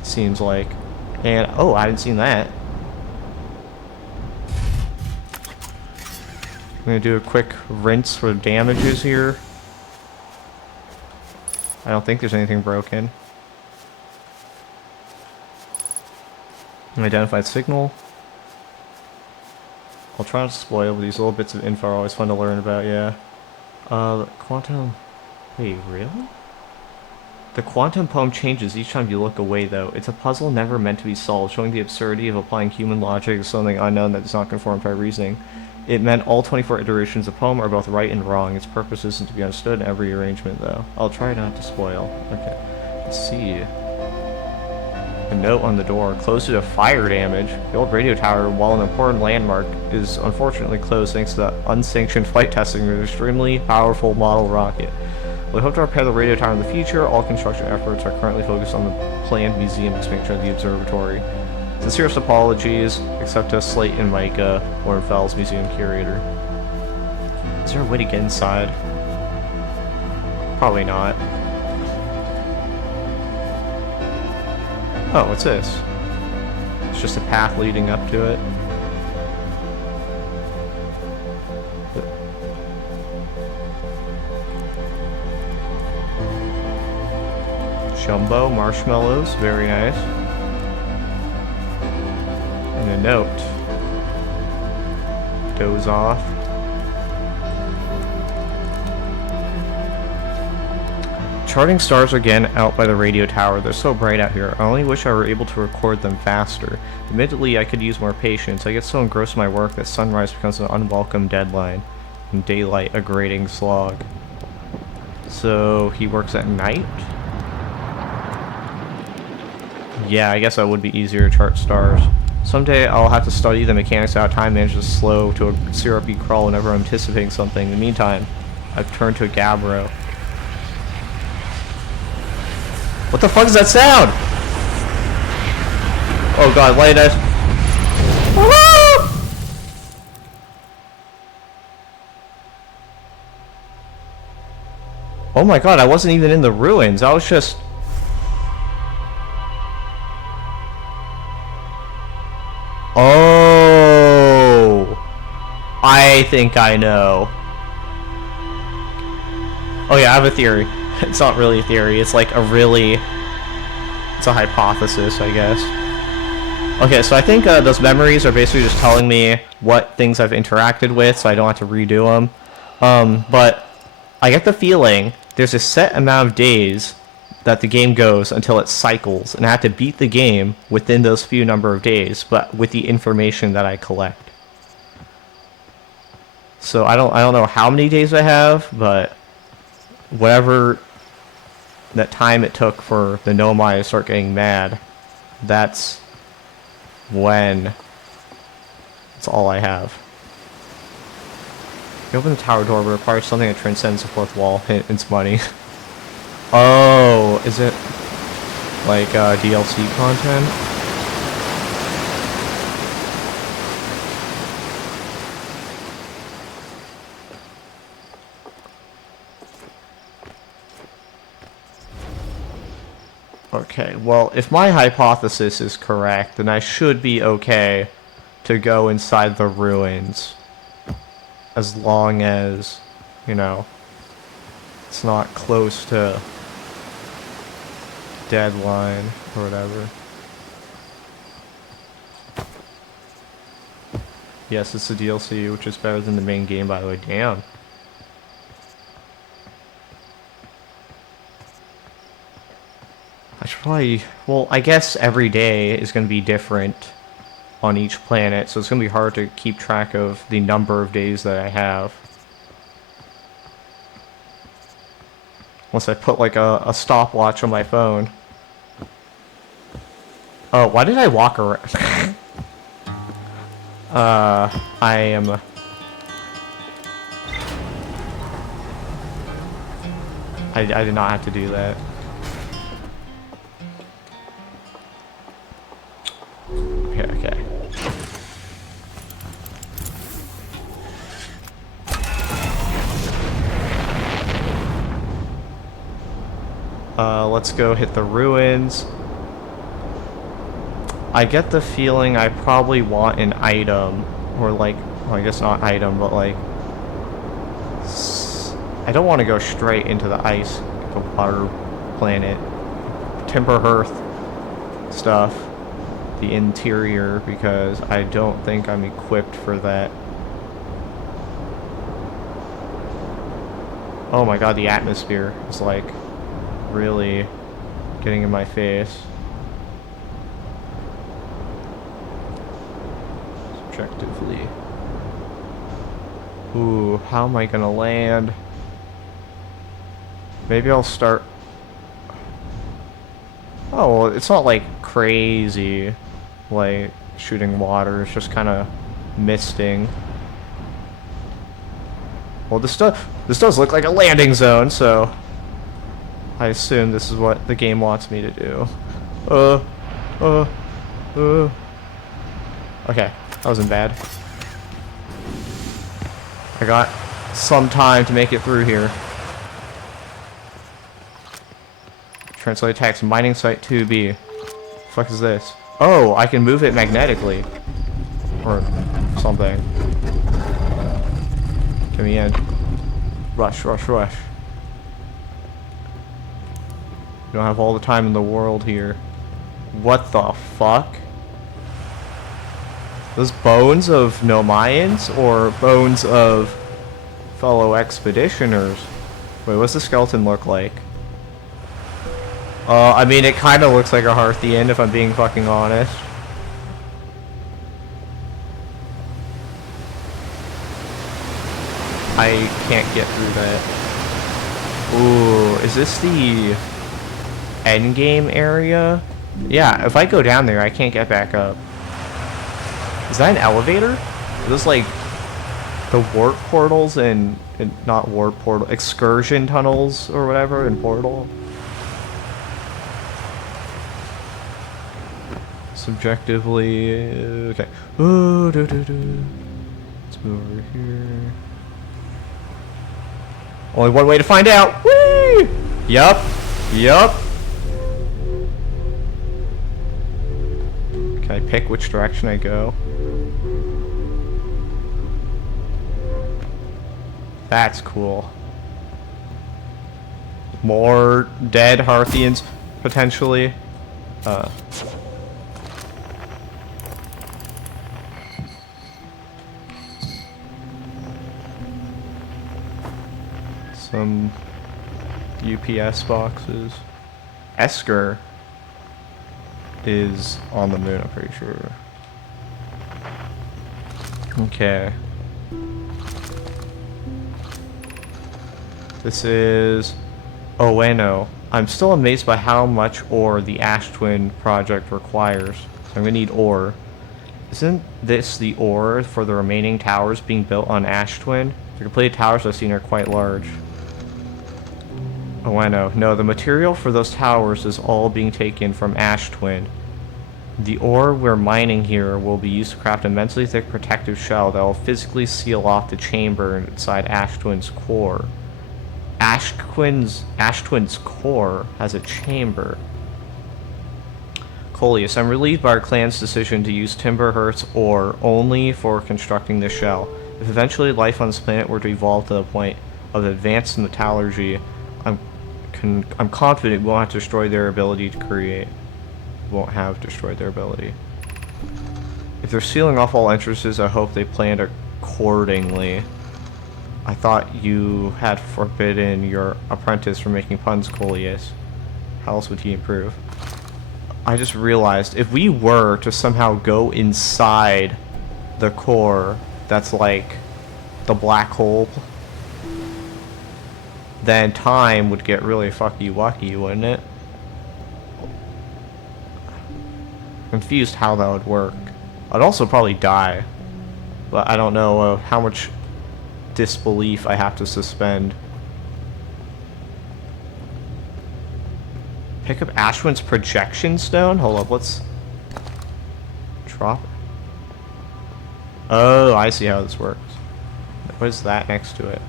Seems like. And, oh, I hadn't seen that. I'm gonna do a quick rinse for damages here. I don't think there's anything broken. Identified signal. I'll try not to spoil, but these little bits of info are always fun to learn about, yeah. Quantum... Wait, really? The quantum poem changes each time you look away, though. It's a puzzle never meant to be solved, showing the absurdity of applying human logic to something unknown that does not conform to our reasoning. It meant all 24 iterations of poem are both right and wrong. Its purpose isn't to be understood in every arrangement, though. I'll try not to spoil. Okay. Let's see. A note on the door. Closed due to fire damage. The old radio tower, while an important landmark, is unfortunately closed thanks to the unsanctioned flight testing of an extremely powerful model rocket. We hope to repair the radio tower in the future. All construction efforts are currently focused on the planned museum expansion of the observatory. Sincerest apologies, except to Slate and Micah, Warren Fell's museum curator. Is there a way to get inside? Probably not. Oh, what's this? It's just a path leading up to it. Jumbo marshmallows, very nice. And a note. Doze off. Charting stars again out by the radio tower. They're so bright out here. I only wish I were able to record them faster. Admittedly, I could use more patience. I get so engrossed in my work that sunrise becomes an unwelcome deadline, and daylight a grating slog. So, he works at night? Yeah, I guess that would be easier to chart stars. Someday I'll have to study the mechanics of how time manages to slow to a syrupy crawl whenever I'm anticipating something. In the meantime, I've turned to a Gabbro. What the fuck is that sound? Oh god, light us. Oh my god, I wasn't even in the ruins. I was just... Oh! I think I know. Oh yeah, I have a theory. It's not really a theory, it's like a really... It's a hypothesis, I guess. Okay, so I think those memories are basically just telling me what things I've interacted with, so I don't have to redo them. But I get the feeling there's a set amount of days that the game goes until it cycles, and I have to beat the game within those few number of days, but with the information that I collect. So I don't know how many days I have, but whatever that time it took for the Nomai to start getting mad, that's when it's all I have. You open the tower door, but it requires something that transcends the fourth wall. It's money. Oh, is it like DLC content? Okay, well, if my hypothesis is correct, then I should be okay to go inside the ruins. As long as, you know, it's not close to deadline or whatever. Yes, it's the DLC, which is better than the main game, by the way. Damn. I should probably... Well, I guess every day is going to be different on each planet, so it's going to be hard to keep track of the number of days that I have. Unless I put like a stopwatch on my phone. Oh, why did I walk around? I am... I did not have to do that. Okay. Let's go hit the ruins. I get the feeling I probably want an item, or like, well, I guess not item, but like, I don't want to go straight into the ice, the water planet, Timber Hearth stuff, the interior, because I don't think I'm equipped for that. Oh my god, the atmosphere is like really getting in my face. Subjectively. Ooh, how am I gonna land? Maybe I'll start... Oh, well, it's not like crazy, like shooting water, it's just kind of misting. Well, this does look like a landing zone, so I assume this is what the game wants me to do. Okay, that wasn't bad. I got some time to make it through here. Translate text, mining site 2B. The fuck is this? Oh, I can move it magnetically. Or something. Get me in. Rush, rush, rush. You don't have all the time in the world here. What the fuck? Those bones of Nomayans or bones of fellow expeditioners? Wait, what's the skeleton look like? I mean, it kind of looks like a Hearthian, if I'm being fucking honest. I can't get through that. Ooh, is this the endgame area? Yeah, if I go down there, I can't get back up. Is that an elevator? Is this like the warp portals and not warp portal, excursion tunnels or whatever in Portal? Subjectively, okay. Ooh, Let's move over here. Only one way to find out. Whee! Whee! Yup. Yup. Can I pick which direction I go? That's cool. More dead Hearthians, potentially. Some UPS boxes. Esker is on the moon, I'm pretty sure. Okay. This is Oeno. I'm still amazed by how much ore the Ash Twin project requires. So I'm gonna need ore. Isn't this the ore for the remaining towers being built on Ash Twin? The completed towers I've seen are quite large. Oeno. No, the material for those towers is all being taken from Ash Twin. The ore we're mining here will be used to craft an immensely thick protective shell that will physically seal off the chamber inside Ash Twin's core. Ash Twin's core has a chamber. Coleus, I'm relieved by our clan's decision to use Timberhearth's ore only for constructing the shell. If eventually life on this planet were to evolve to the point of advanced metallurgy, I'm confident we won't have to destroy their ability to create. Won't have destroyed their ability. If they're sealing off all entrances, I hope they planned accordingly. I thought you had forbidden your apprentice from making puns, Coleus. How else would he improve? I just realized if we were to somehow go inside the core that's like the black hole, then time would get really fucky-wucky, wouldn't it? Confused how that would work. I'd also probably die, but I don't know how much disbelief I have to suspend. Pick up Ash Twin's projection stone? Hold up, let's drop it. Oh, I see how this works. What is that next to it?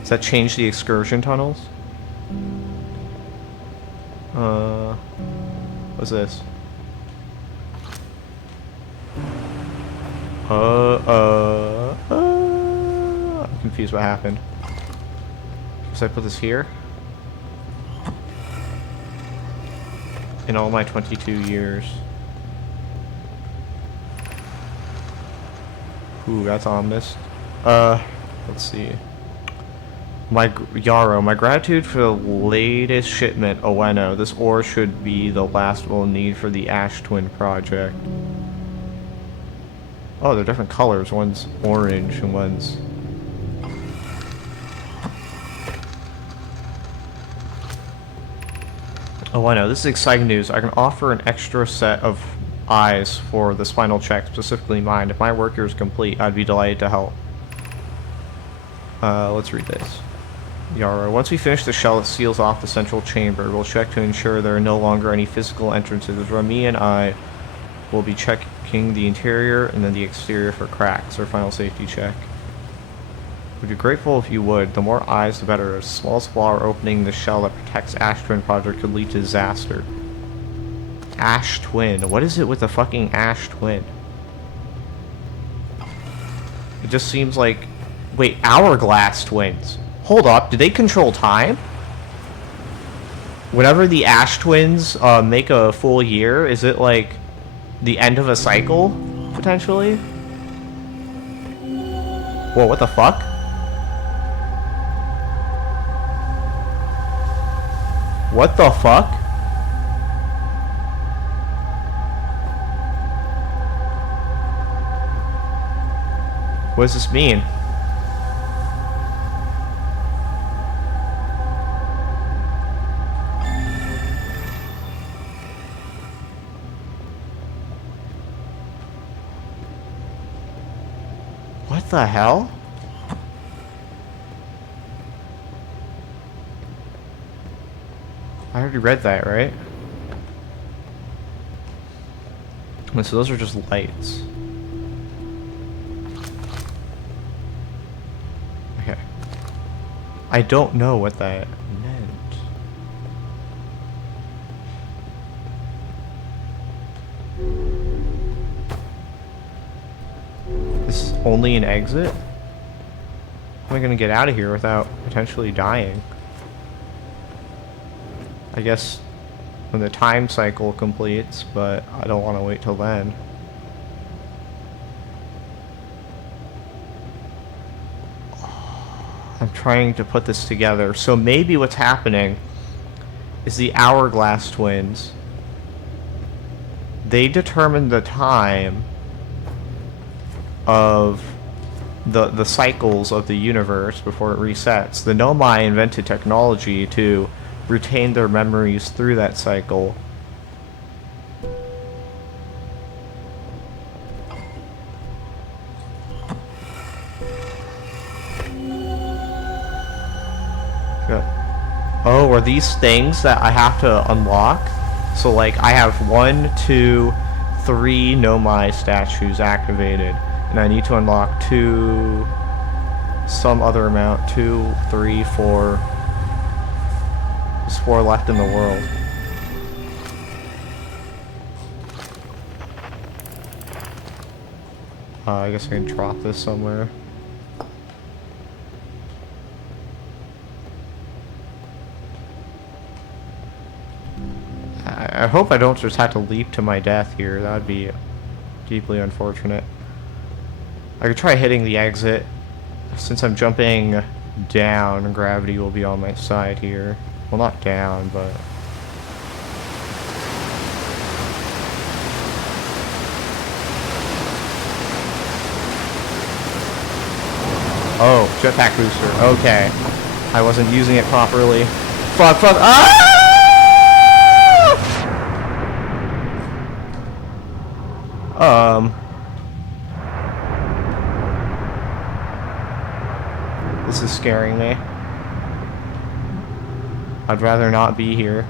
Does that change the excursion tunnels? What's this? I'm confused what happened. So I put this here? In all my 22 years. Ooh, that's ominous. Let's see. Yarrow, my gratitude for the latest shipment, Oeno. This ore should be the last we'll need for the Ash Twin project. Oh, they're different colors. One's orange and one's... Oh, I know. This is exciting news. I can offer an extra set of eyes for the spinal check, specifically mine. If my work here is complete, I'd be delighted to help. Let's read this. Yarrow, once we finish the shell that seals off the central chamber, we'll check to ensure there are no longer any physical entrances. Rami and I will be checking the interior and then the exterior for cracks. Our final safety check. We'd be grateful if you would. The more eyes, the better. A small flower opening the shell that protects Ash Twin project could lead to disaster. Ash Twin. What is it with the fucking Ash Twin? It just seems like... Wait, Hourglass Twins. Hold up, do they control time? Whenever the Ash Twins make a full year, is it like the end of a cycle, potentially? Whoa, what the fuck? What the fuck? What does this mean? What the hell? I already read that, right? And so those are just lights. Okay. I don't know what that meant. This is only an exit? How am I gonna get out of here without potentially dying? I guess when the time cycle completes, but I don't want to wait till then. I'm trying to put this together. So maybe what's happening is the Hourglass Twins. They determine the time of the cycles of the universe before it resets. The Nomai invented technology to retain their memories through that cycle. Good. Oh, are these things that I have to unlock? So like I have 1, 2, 3 Nomai statues activated, and I need to unlock 2, some other amount, 2, 3, 4. There's 4 left in the world. I guess I can drop this somewhere. I hope I don't just have to leap to my death here. That would be deeply unfortunate. I could try hitting the exit. Since I'm jumping down, gravity will be on my side here. Well, not down, but... Oh, jetpack booster. Okay. I wasn't using it properly. Fuck, fuck. Ah! This is scaring me. I'd rather not be here.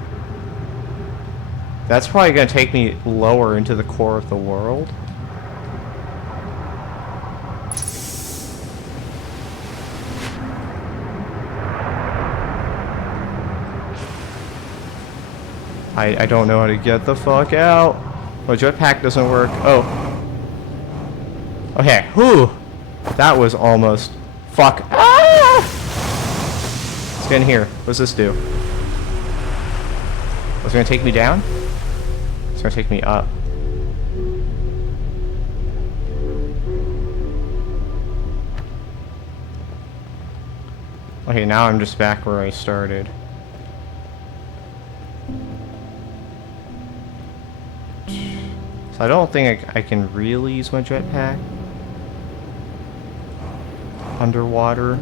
That's probably gonna take me lower into the core of the world. I don't know how to get the fuck out. My jetpack doesn't work. Oh. Okay. Whew. That was almost... Fuck. Ah! Let's get in here. What does this do? Was it gonna take me down? It's gonna take me up. Okay, now I'm just back where I started. So I don't think I can really use my jetpack underwater.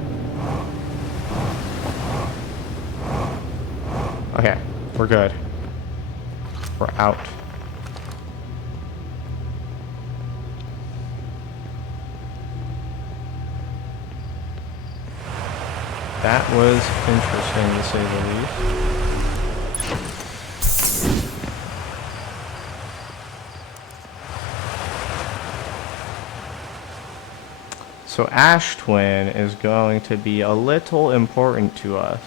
Okay, we're good. We're out. That was interesting to say the least. So Ash Twin is going to be a little important to us.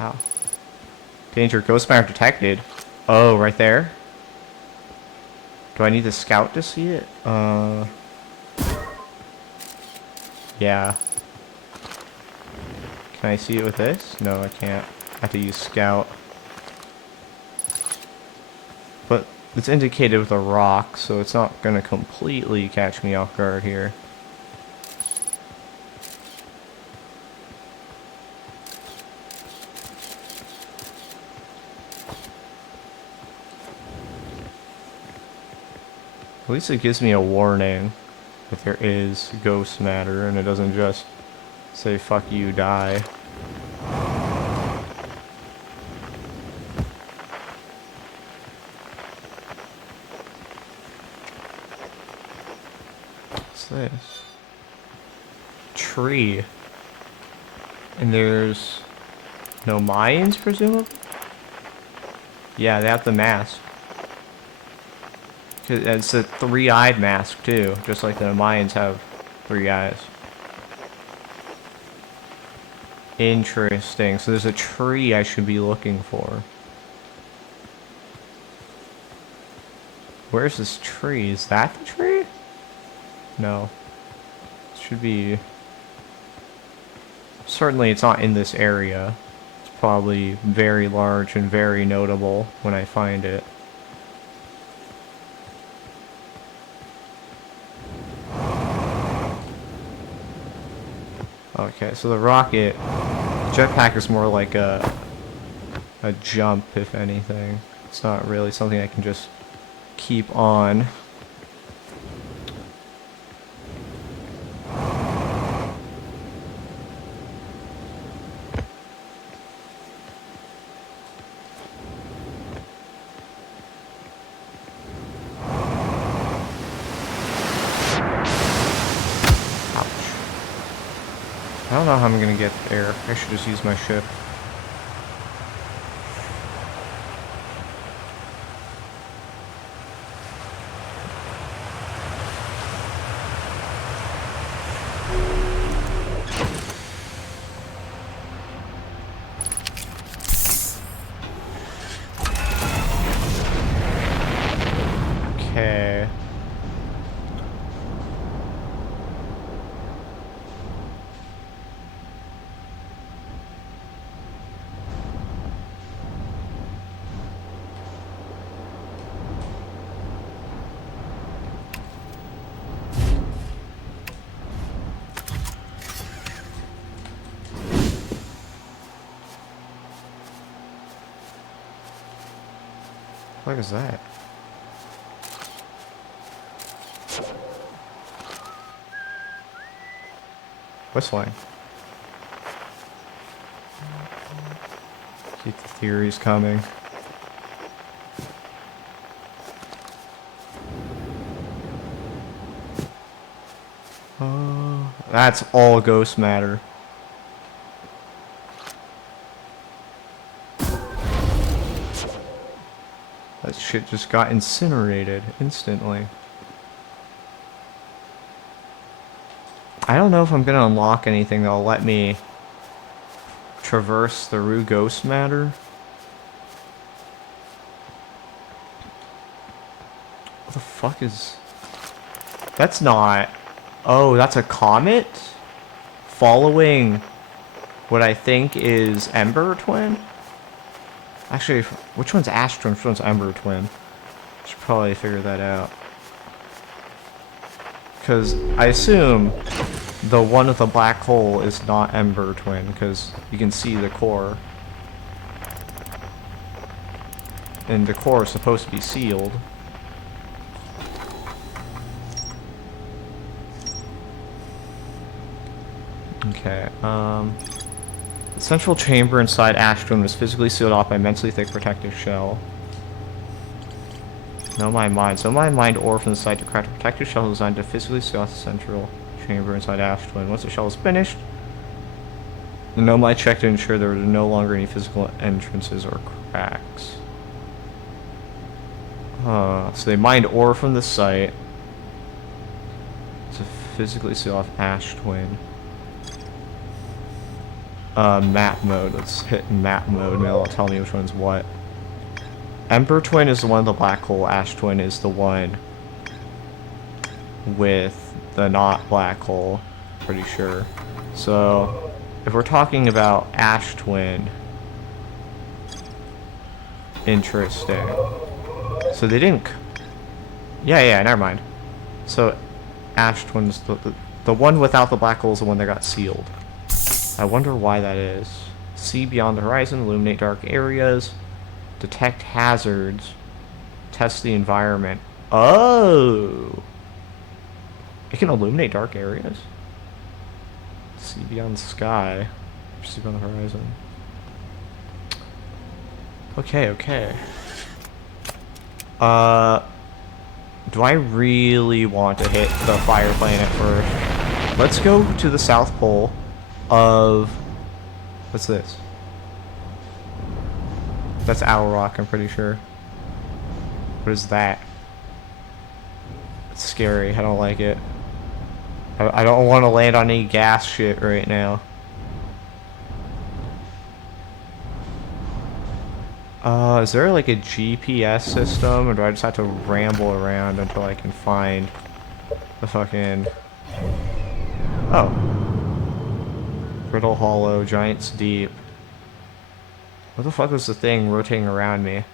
Ow. Danger, ghost map detected. Oh, right there. Do I need the scout to see it? Yeah. Can I see it with this? No, I can't. I have to use scout. But it's indicated with a rock, so it's not gonna completely catch me off guard here. At least it gives me a warning if there is ghost matter, and it doesn't just say fuck you, die. What's this? Tree. And there's no Mayans, presumably? Yeah, they have the mask. It's a three-eyed mask too, just like the Mayans have 3 eyes. Interesting. So there's a tree I should be looking for. Where's this tree? Is that the tree? No. It should be... Certainly it's not in this area. It's probably very large and very notable when I find it. Okay, so the rocket... Jetpack is more like a jump, if anything. It's not really something I can just keep on. I don't know how I'm gonna get there. I should just use my ship. Okay. What is that? Whistling. Keep the theories coming. That's all ghost matter. That shit just got incinerated instantly. I don't know if I'm gonna unlock anything that'll let me traverse through ghost matter. What the fuck is... That's not... Oh, that's a comet? Following what I think is Ember Twin? Actually, which one's Ash Twin? Which one's Ember Twin? Should probably figure that out. Because I assume the one with the black hole is not Ember Twin, because you can see the core. And the core is supposed to be sealed. Okay, the central chamber inside Ash Twin was physically sealed off by immensely thick protective shell. No mind. So my mind ore from the site to craft a protective shell designed to physically seal off the central chamber inside Ash Twin. Once the shell is finished, the Nomai checked to ensure there were no longer any physical entrances or cracks. So they mined ore from the site to physically seal off Ash Twin. Map mode. Let's hit map mode. Maybe it'll tell me which one's what. Ember Twin is the one with the black hole. Ash Twin is the one with the not black hole. Pretty sure. So, if we're talking about Ash Twin, interesting. So they didn't. Yeah. Never mind. So, Ash Twin's the one without the black hole is the one that got sealed. I wonder why that is. See beyond the horizon, illuminate dark areas, detect hazards, test the environment. Oh! It can illuminate dark areas? See beyond the sky, see beyond the horizon. Okay. Do I really want to hit the fire planet first? Let's go to the South Pole of... What's this? That's Owl Rock, I'm pretty sure. What is that? It's scary. I don't like it. I don't want to land on any gas shit right now. Is there like a GPS system, or do I just have to ramble around until I can find the fucking... Oh. Brittle Hollow, Giant's Deep. What the fuck was the thing rotating around me?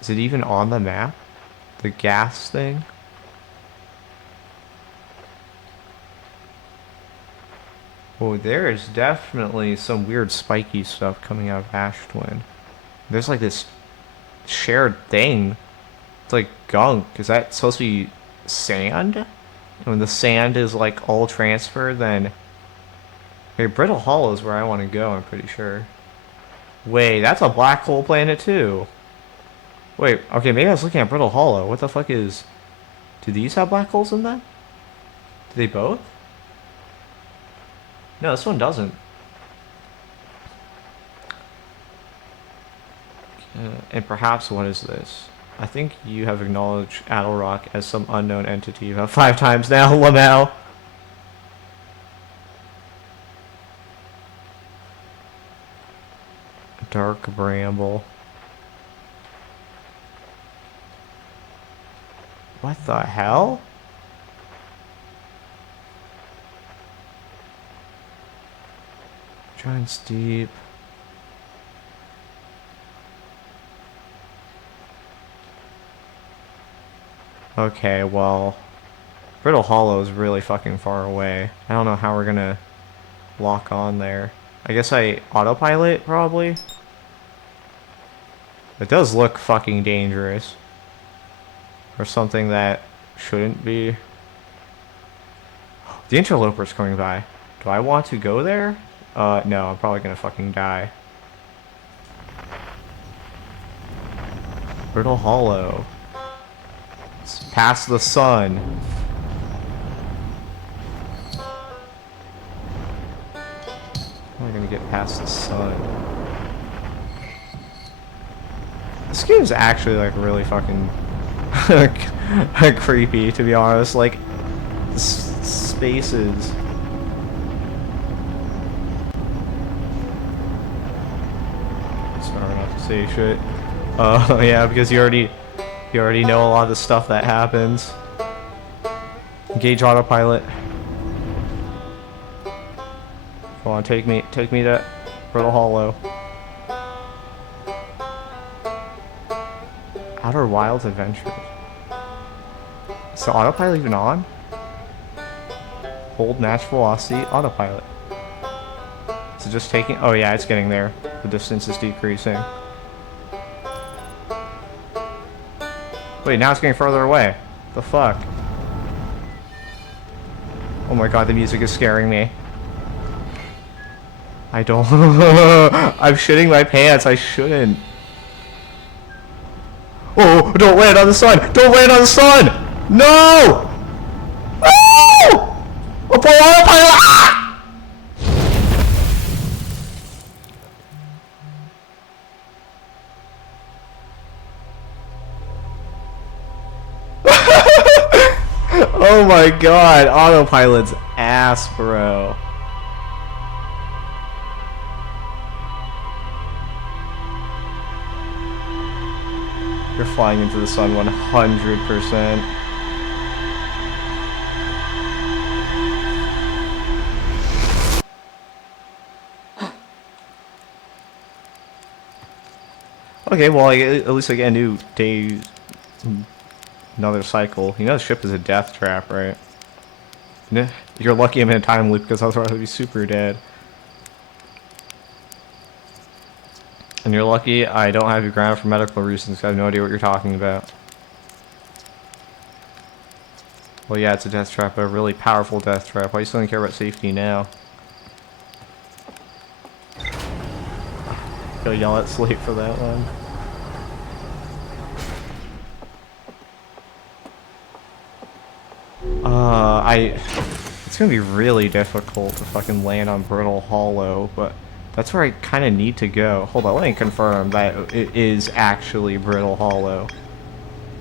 Is it even on the map? The gas thing? Oh, there is definitely some weird spiky stuff coming out of Ash Twin. There's like this shared thing. It's like gunk. Is that supposed to be sand? And when the sand is like all transferred, then... Okay, Brittle Hollow is where I want to go, I'm pretty sure. Wait, that's a black hole planet too. Wait, okay, maybe I was looking at Brittle Hollow. What the fuck is... Do these have black holes in them? Do they both? No, this one doesn't. And perhaps what is this? I think you have acknowledged Addle Rock as some unknown entity about 5 times now, Lamau. Dark Bramble. What the hell? Giant's Deep. Okay, well, Brittle Hollow is really fucking far away. I don't know how we're gonna lock on there. I guess I autopilot, probably? It does look fucking dangerous. Or something that shouldn't be. The interloper's coming by. Do I want to go there? No, I'm probably gonna fucking die. Brittle Hollow. It's past the sun. How am I gonna get past the sun? This game's actually like really fucking creepy, to be honest. Like, spaces. Sorry not to say shit. Oh yeah, because you already know a lot of the stuff that happens. Engage autopilot. Come on, take me to Brittle Hollow. Outer Wilds Adventures. Is the autopilot even on? Hold match velocity, autopilot. Is it just taking... Oh yeah, it's getting there. The distance is decreasing. Wait, now it's getting further away. The fuck? Oh my god, the music is scaring me. I don't... I'm shitting my pants, I shouldn't. Oh, don't land on the sun! Don't land on the sun! No! Oh! Apply autopilot! Ah! Oh my god, autopilot's ass, bro. You're flying into the sun 100%. Okay, well, at least I get a new day, another cycle. You know the ship is a death trap, right? You're lucky I'm in a time loop, because otherwise I'd be super dead. And you're lucky I don't have you grounded for medical reasons, 'cause I have no idea what you're talking about. Well, yeah, it's a death trap, but a really powerful death trap. Why are you still gonna care about safety now? Go yell at sleep for that one. It's gonna be really difficult to fucking land on Brittle Hollow, but That's where I kind of need to go. Hold on, let me confirm that it is actually Brittle Hollow.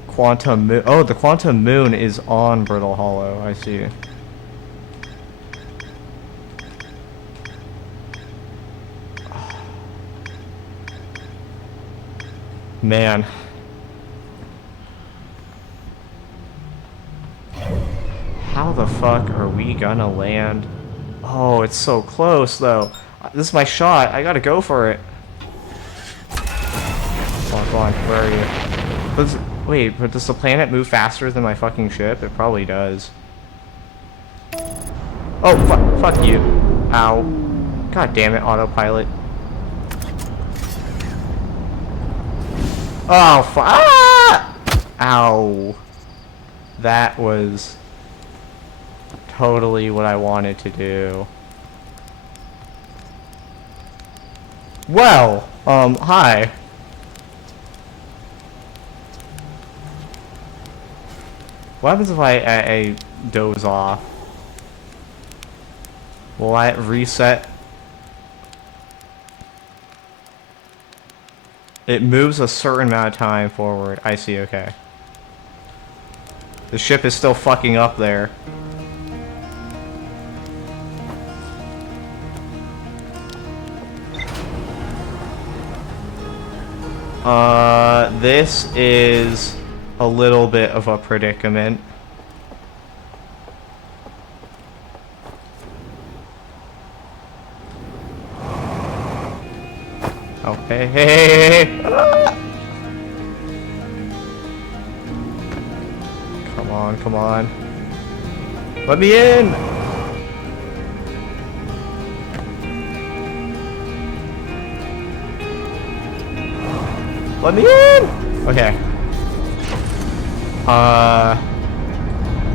Quantum Moon. Oh, the Quantum Moon is on Brittle Hollow. I see. Man. How the fuck are we gonna land? Oh, it's so close, though. This is my shot. I gotta go for it. Come on, where are you? Wait, but does the planet move faster than my fucking ship? It probably does. Oh, fuck you. Ow. God damn it, autopilot. Oh, ah! Ow. That was totally what I wanted to do. Well, hi. What happens if I doze off? Will I reset? It moves a certain amount of time forward. I see, okay. The ship is still fucking up there. This is a little bit of a predicament. Oh, hey. Ah! Come on. Let me in! Let me in! Okay.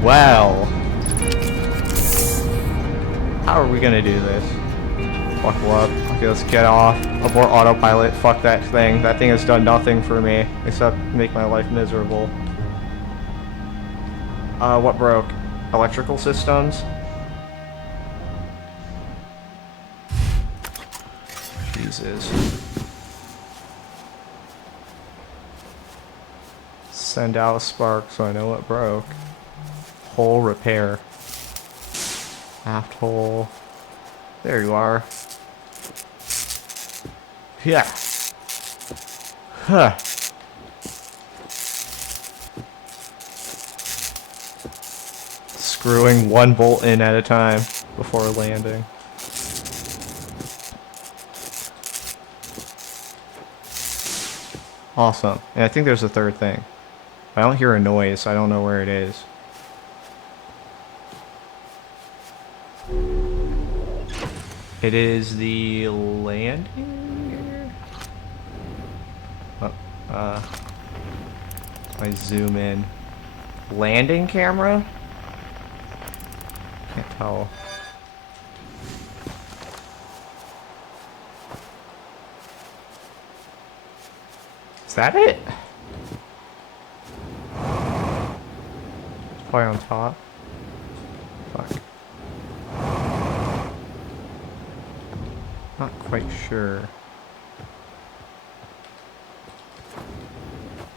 Well. How are we gonna do this? Buckle up. Okay, let's get off. Abort autopilot. Fuck that thing. That thing has done nothing for me except make my life miserable. What broke? Electrical systems? Jesus. Send out a spark so I know what broke. Hole repair. Aft hole. There you are. Yeah. Huh. Screwing one bolt in at a time before landing. Awesome. And I think there's a third thing. I don't hear a noise, so I don't know where it is. It is the landing? Oh, I zoom in. Landing camera? Can't tell. Is that it? It's probably on top. Fuck. Not quite sure.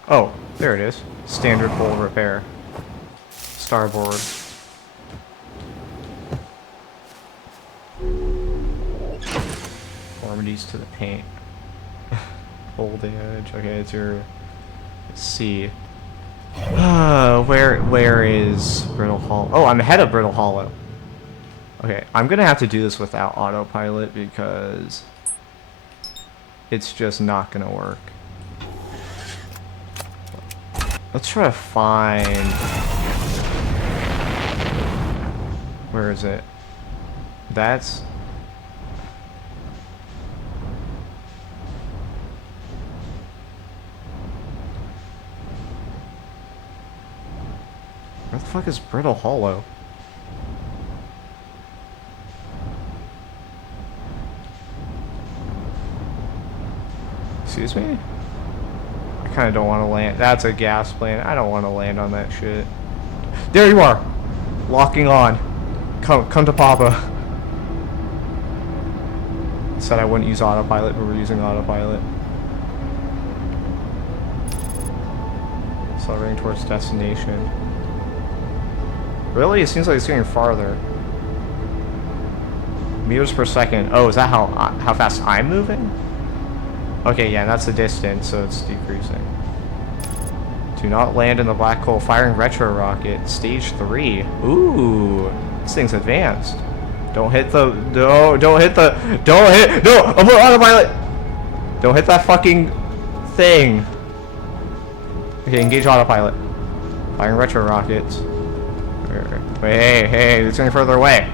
Oh, there it is. Standard bowl repair. Starboard. Deformities to the paint. Old edge. Okay, it's your C. Where is Brittle Hollow? Oh, I'm ahead of Brittle Hollow. Okay, I'm gonna have to do this without autopilot because it's just not gonna work. Let's try to find... Where is it? That's... Where the fuck is Brittle Hollow? Excuse me? I kind of don't want to land. That's a gas plant. I don't want to land on that shit. There you are! Locking on. Come to Papa. Said I wouldn't use autopilot, but we're using autopilot. Accelerating towards destination. Really? It seems like it's getting farther. Meters per second. Oh, is that how fast I'm moving? Okay, yeah, that's the distance, so it's decreasing. Do not land in the black hole. Firing retro rocket. Stage 3. Ooh, this thing's advanced. Don't hit the. No, don't hit the. Don't hit. No, I'm on autopilot. Don't hit that fucking thing. Okay, engage autopilot. Firing retro rockets. Wait, hey, it's getting further away.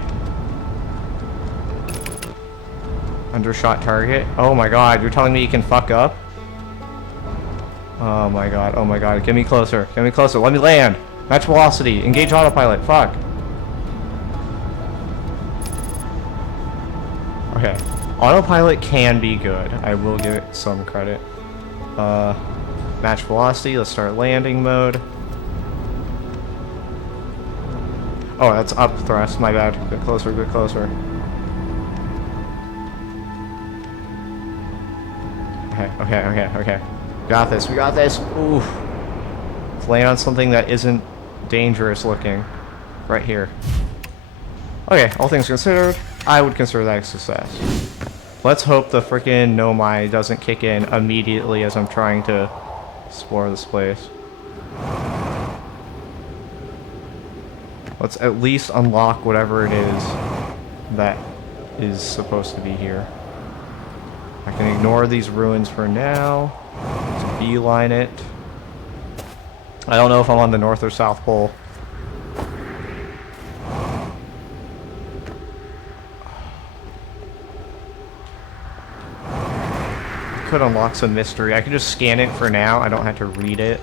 Undershot target. Oh my god, you're telling me you can fuck up? Oh my god, get me closer, let me land! Match velocity, engage autopilot, fuck! Okay, autopilot can be good, I will give it some credit. Match velocity, let's start landing mode. Oh, that's up thrust, my bad, get closer, get closer. Okay. We got this. Oof. Let's land on something that isn't dangerous looking. Right here. Okay, all things considered, I would consider that a success. Let's hope the freaking Nomai doesn't kick in immediately as I'm trying to explore this place. Let's at least unlock whatever it is that is supposed to be here. I can ignore these ruins for now. Let's beeline it. I don't know if I'm on the North or South Pole. Could unlock some mystery. I could just scan it for now. I don't have to read it.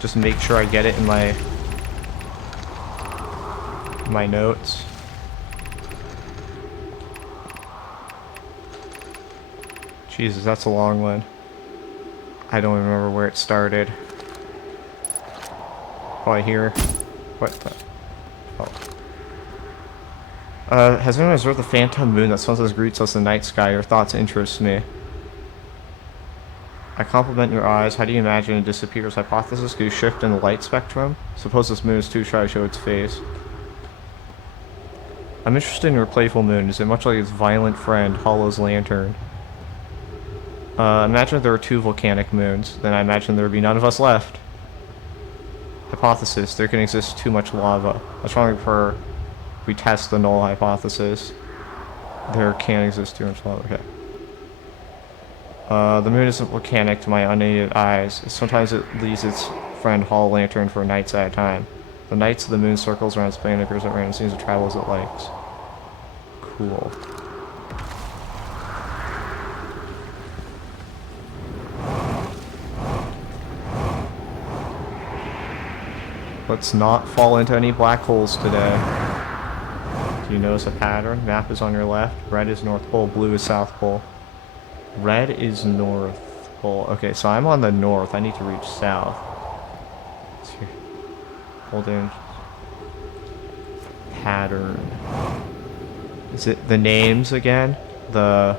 Just make sure I get it in my notes. Jesus, that's a long one. I don't even remember where it started. Probably here. What the? Oh. Has anyone observed the phantom moon that sometimes greets us in the night sky? Your thoughts interest me. I compliment your eyes. How do you imagine it disappears? Hypothesis, could you shift in the light spectrum? Suppose this moon is too shy to show its face. I'm interested in your playful moon. Is it much like its violent friend, Hollow's lantern? Imagine if there were 2 volcanic moons. Then I imagine there would be none of us left. Hypothesis, there can exist too much lava. I strongly prefer we test the null hypothesis. There can exist too much lava. Okay. The moon isn't volcanic to my unaided eyes. Sometimes it leaves its friend Hollow Lantern for nights at a time. The nights the moon circles around its planet appears at random, seems to travel as it likes. Cool. Let's not fall into any black holes today. Do you notice a pattern? Map is on your left. Red is North Pole. Blue is South Pole. Red is North Pole. Okay, so I'm on the north. I need to reach south. Hold in. Pattern. Is it the names again? They're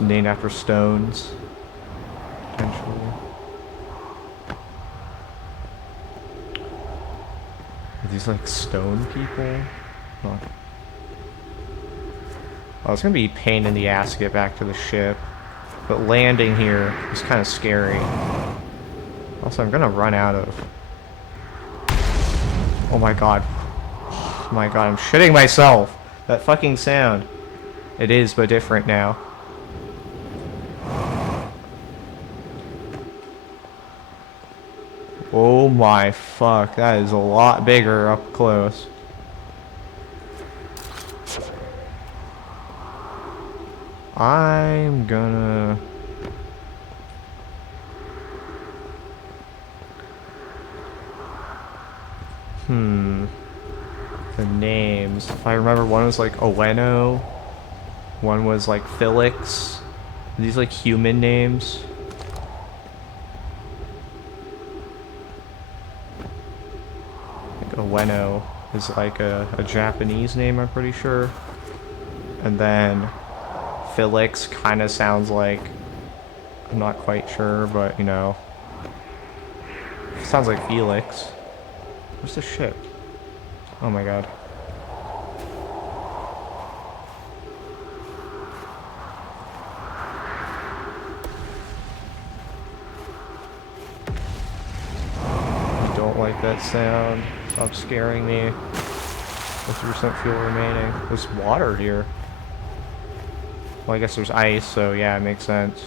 named after stones. Potentially. Are these like stone people? Huh. Oh, it's gonna be a pain in the ass to get back to the ship. But landing here is kind of scary. Also, I'm gonna run out of... Oh my god. Oh my god, I'm shitting myself! That fucking sound. It is, but different now. Oh my fuck, that is a lot bigger up close. I'm gonna... The names. If I remember, one was like Oweno. One was like Felix. Are these like human names? I think Oweno is like a Japanese name, I'm pretty sure. And then Felix kind of sounds like. I'm not quite sure, but you know. Sounds like Felix. Where's the ship? Oh my god. I don't like that sound. Stop scaring me. 50% fuel remaining. There's water here. Well, I guess there's ice, so yeah, it makes sense.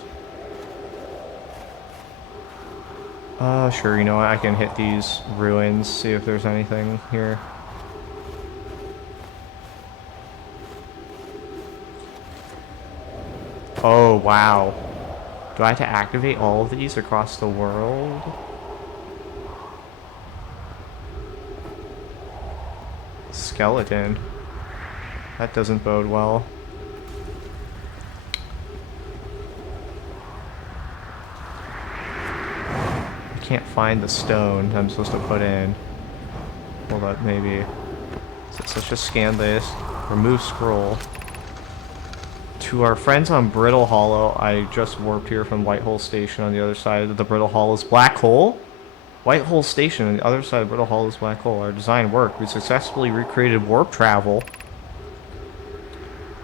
Sure, you know what? I can hit these ruins, see if there's anything here. Oh, wow. Do I have to activate all of these across the world? Skeleton. That doesn't bode well. I can't find the stone I'm supposed to put in. Hold up, maybe. So let's just scan this. Remove scroll. To our friends on Brittle Hollow, I just warped here from Whitehole Station on the other side of the Brittle Hollow's Black Hole. Whitehole Station on the other side of Brittle Hollow's Black Hole. Our design worked. We successfully recreated warp travel.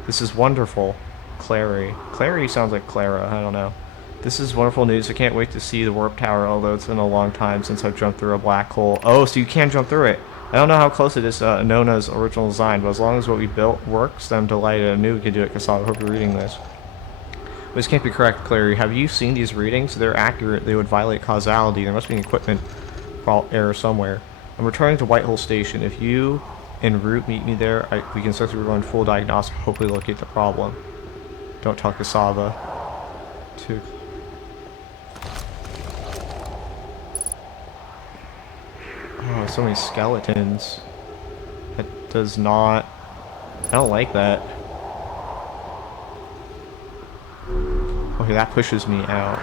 This is wonderful. Clary. Clary sounds like Clara. I don't know. This is wonderful news. I can't wait to see the warp tower, although it's been a long time since I've jumped through a black hole. Oh, so you can jump through it. I don't know how close it is to Nona's original design, but as long as what we built works, then I'm delighted. I knew we could do it, Kasava. I hope you're reading this. This can't be correct, Clary. Have you seen these readings? They're accurate. They would violate causality. There must be an equipment error somewhere. I'm returning to Whitehole Station. If you en route meet me there, we can start to run full diagnostic, hopefully locate the problem. Don't talk to Sava. Oh, so many skeletons. That does not... I don't like that. Okay, that pushes me out.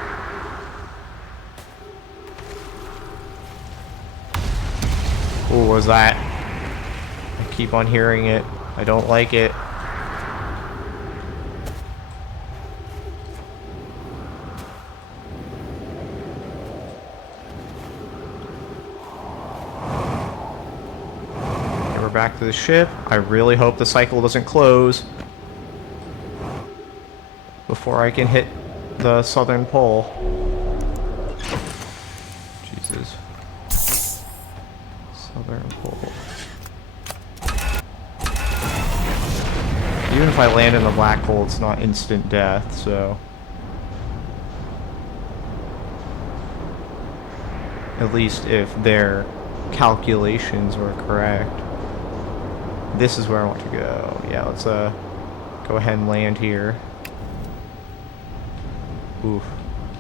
Oh, what was that? I keep on hearing it. I don't like it. Back to the ship. I really hope the cycle doesn't close before I can hit the southern pole. Jesus. Southern pole. Even if I land in the black hole, it's not instant death, so... At least if their calculations were correct. This is where I want to go. Yeah, let's go ahead and land here. Oof.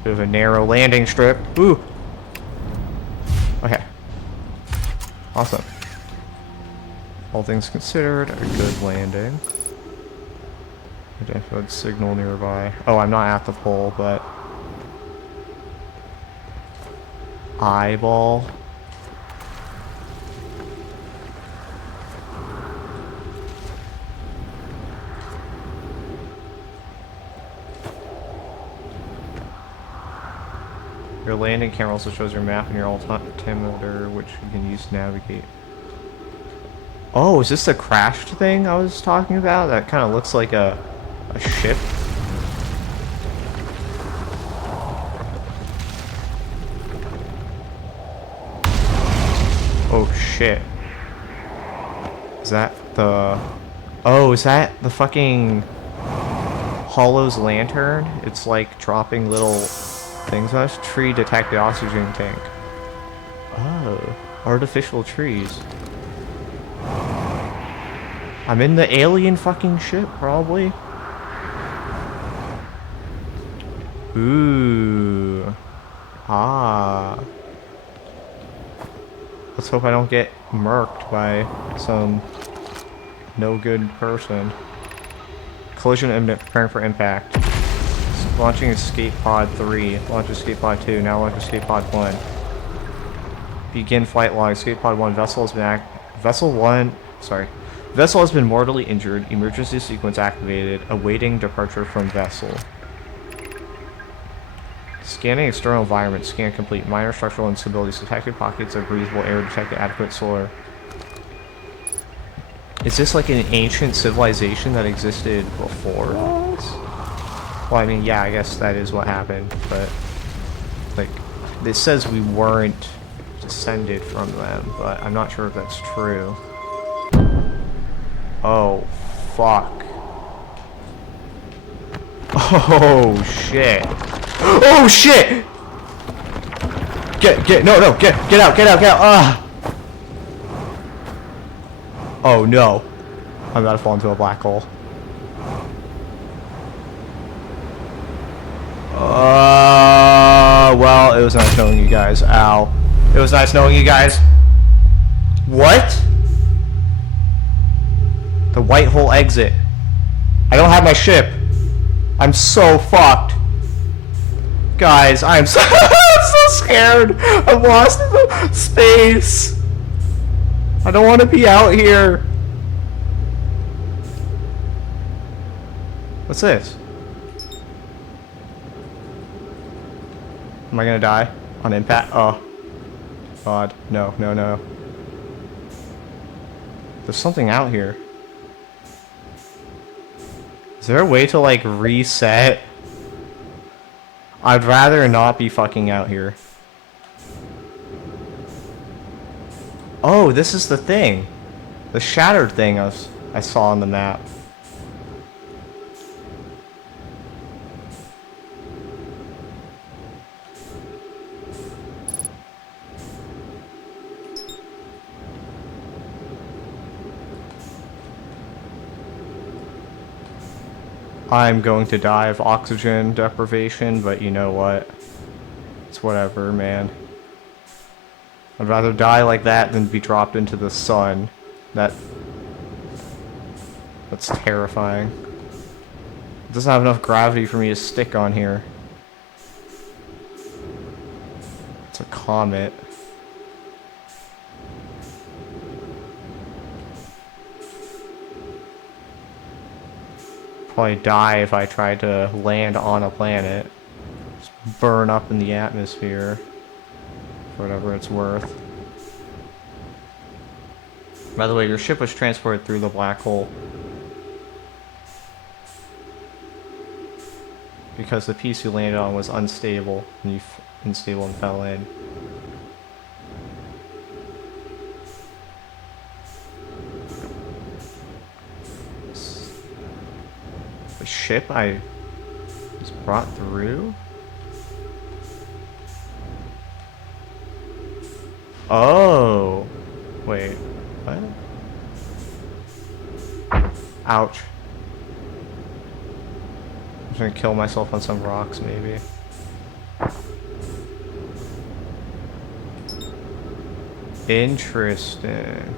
Bit of a narrow landing strip. Ooh. Okay. Awesome. All things considered, a good landing. Identified signal nearby. Oh, I'm not at the pole, but... Eyeball. Your landing camera also shows your map and your altimeter, which you can use to navigate. Oh, is this the crashed thing I was talking about? That kind of looks like a ship. Oh shit. Is that the... Oh, is that the fucking... Hollow's lantern? It's like dropping little... things on us. Tree detected oxygen tank. Oh, artificial trees. I'm in the alien fucking ship, probably. Ooh. Ah. Let's hope I don't get murked by some no good person. Collision imminent, preparing for impact. Launching Escape Pod 3. Launch Escape Pod 2. Now launch Escape Pod 1. Begin flight log. Escape Pod 1. Vessel has been Vessel 1. Sorry. Vessel has been mortally injured. Emergency sequence activated. Awaiting departure from vessel. Scanning external environment. Scan complete. Minor structural instabilities detected. Pockets of breathable air detected. Adequate solar. Is this like an ancient civilization that existed before us? Well, I mean, yeah, I guess that is what happened, but like, this says we weren't descended from them, but I'm not sure if that's true. Oh, fuck. Oh, shit. Oh, shit! No, get out, ah! Oh, no. I'm about to fall into a black hole. Well, it was nice knowing you guys. Ow. It was nice knowing you guys. What? The white hole exit. I don't have my ship. I'm so fucked. Guys, I'm so, I'm so scared. I'm lost in the space. I don't want to be out here. What's this? Am I gonna die on impact? Oh. God. No. There's something out here. Is there a way to, like, reset? I'd rather not be fucking out here. Oh, this is the thing. The shattered thing I saw on the map. I'm going to die of oxygen deprivation, but you know what? It's whatever, man. I'd rather die like that than be dropped into the sun. That's terrifying. It doesn't have enough gravity for me to stick on here. It's a comet. Probably die if I tried to land on a planet. Just burn up in the atmosphere. For whatever it's worth. By the way, your ship was transported through the black hole. Because the piece you landed on was unstable, and you unstable and fell in. The ship I was brought through? Oh! Wait, what? Ouch. I'm just gonna kill myself on some rocks, maybe. Interesting.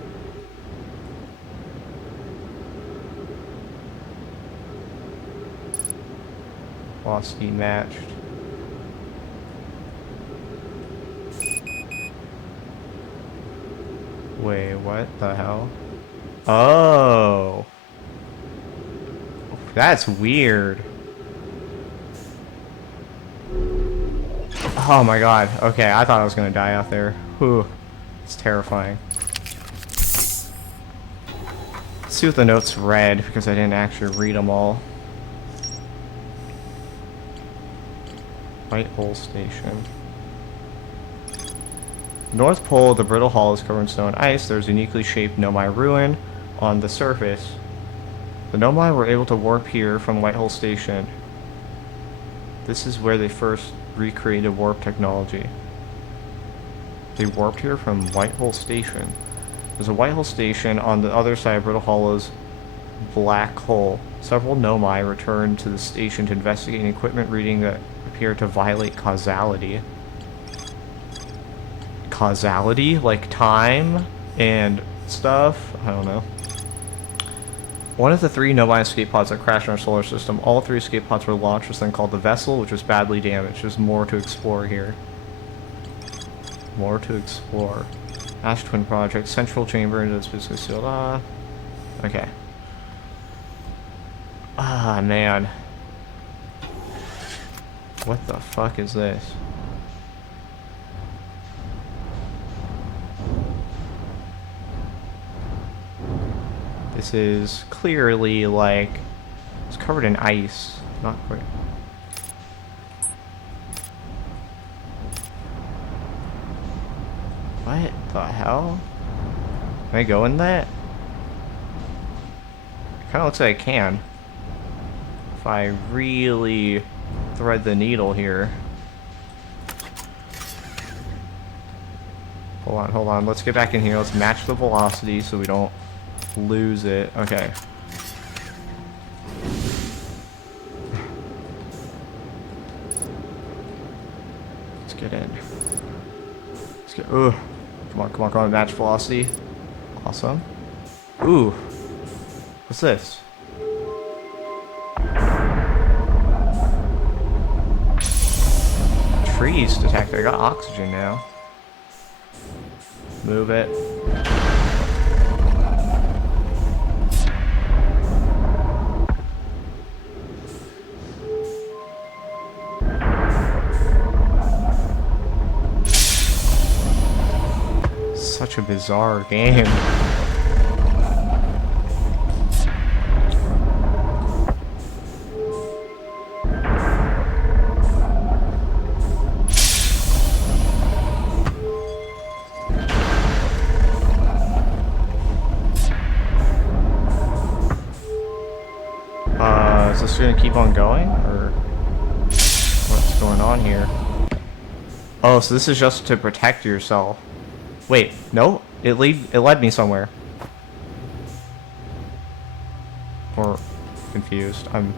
Velocity matched. Wait, what the hell? Oh! That's weird. Oh my god. Okay, I thought I was gonna die out there. Whew. It's terrifying. Let's see what the notes read, because I didn't actually read them all. White Hole Station. North pole of the brittle hull is covered in snow and ice. There's a uniquely shaped Nomai ruin on the surface. The Nomai were able to warp here from White Hole Station. This is where they first recreated warp technology. They warped here from White Hole Station. There's a White Hole Station on the other side of Brittle Hollow's black hole. Several Nomai returned to the station to investigate an equipment reading that appeared to violate causality. Causality? Like time and stuff? I don't know. One of the 3 Nomai escape pods that crashed in our solar system. All 3 escape pods were launched with something called the Vessel, which was badly damaged. There's more to explore here. More to explore. Ash Twin Project. Central chamber into this basically sealed. Okay. Ah, man. What the fuck is this? This is clearly like it's covered in ice. Not quite. What the hell? Can I go in that? It kind of looks like I can. If I really thread the needle here. Hold on. Let's get back in here. Let's match the velocity so we don't lose it. Okay. Let's get in. Let's get. Ooh. Come on. Match velocity. Awesome. Ooh. What's this? Trees detected. I got oxygen now. Move it. Such a bizarre game. Is this gonna keep on going, or what's going on here? Oh, so this is just to protect yourself. Wait, no? It led me somewhere. Or confused. I'm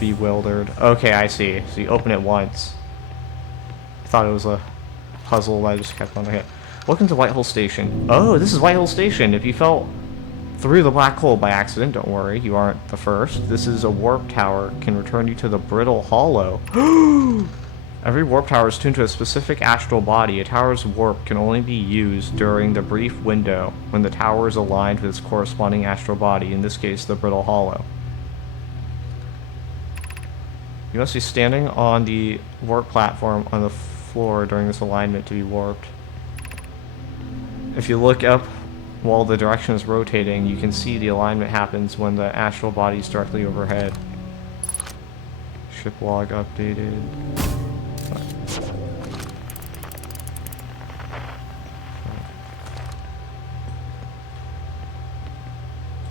bewildered. Okay, I see. So you open it once. I thought it was a puzzle. I just kept on. Okay. Welcome to Whitehole Station. Oh, this is Whitehole Station. If you fell through the black hole by accident, don't worry, you aren't the first. This is a warp tower. Can return you to the Brittle Hollow. Every warp tower is tuned to a specific astral body. A tower's warp can only be used during the brief window when the tower is aligned with its corresponding astral body, in this case, the Brittle Hollow. You must be standing on the warp platform on the floor during this alignment to be warped. If you look up while the direction is rotating, you can see the alignment happens when the astral body is directly overhead. Ship log updated.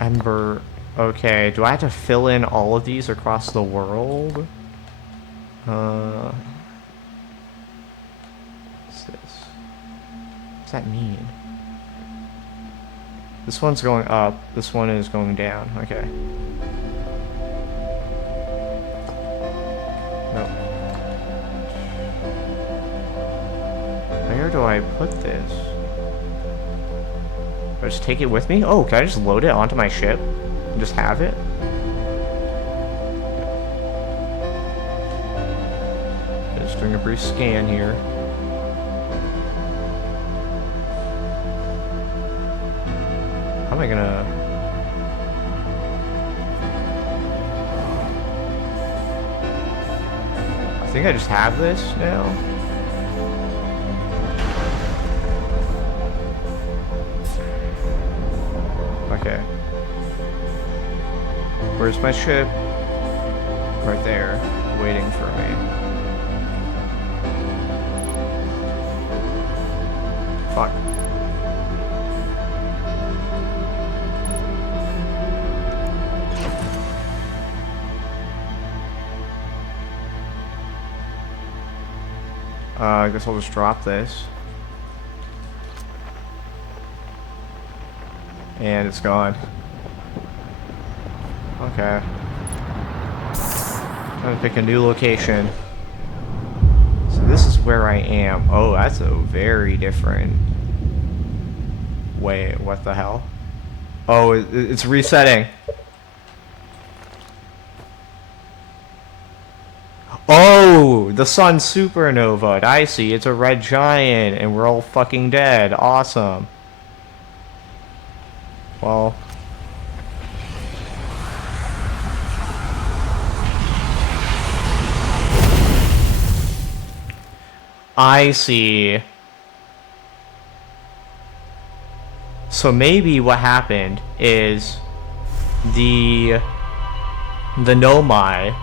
Ember. Okay, do I have to fill in all of these across the world? What's this? What's that mean? This one's going up, this one is going down. Okay. Nope. Where do I put this? Do I just take it with me? Oh, can I just load it onto my ship and just have it? Just doing a brief scan here. How am I gonna... I think I just have this now. Okay. Where's my ship? Right there, waiting for me. Fuck. I guess I'll just drop this. And it's gone. Okay. I'm gonna pick a new location. So this is where I am. Oh, that's a very different way. What the hell? Oh, it's resetting. Oh, the sun supernova. I see. It's a red giant, and we're all fucking dead. Awesome. Well, I see. So maybe what happened is the Nomai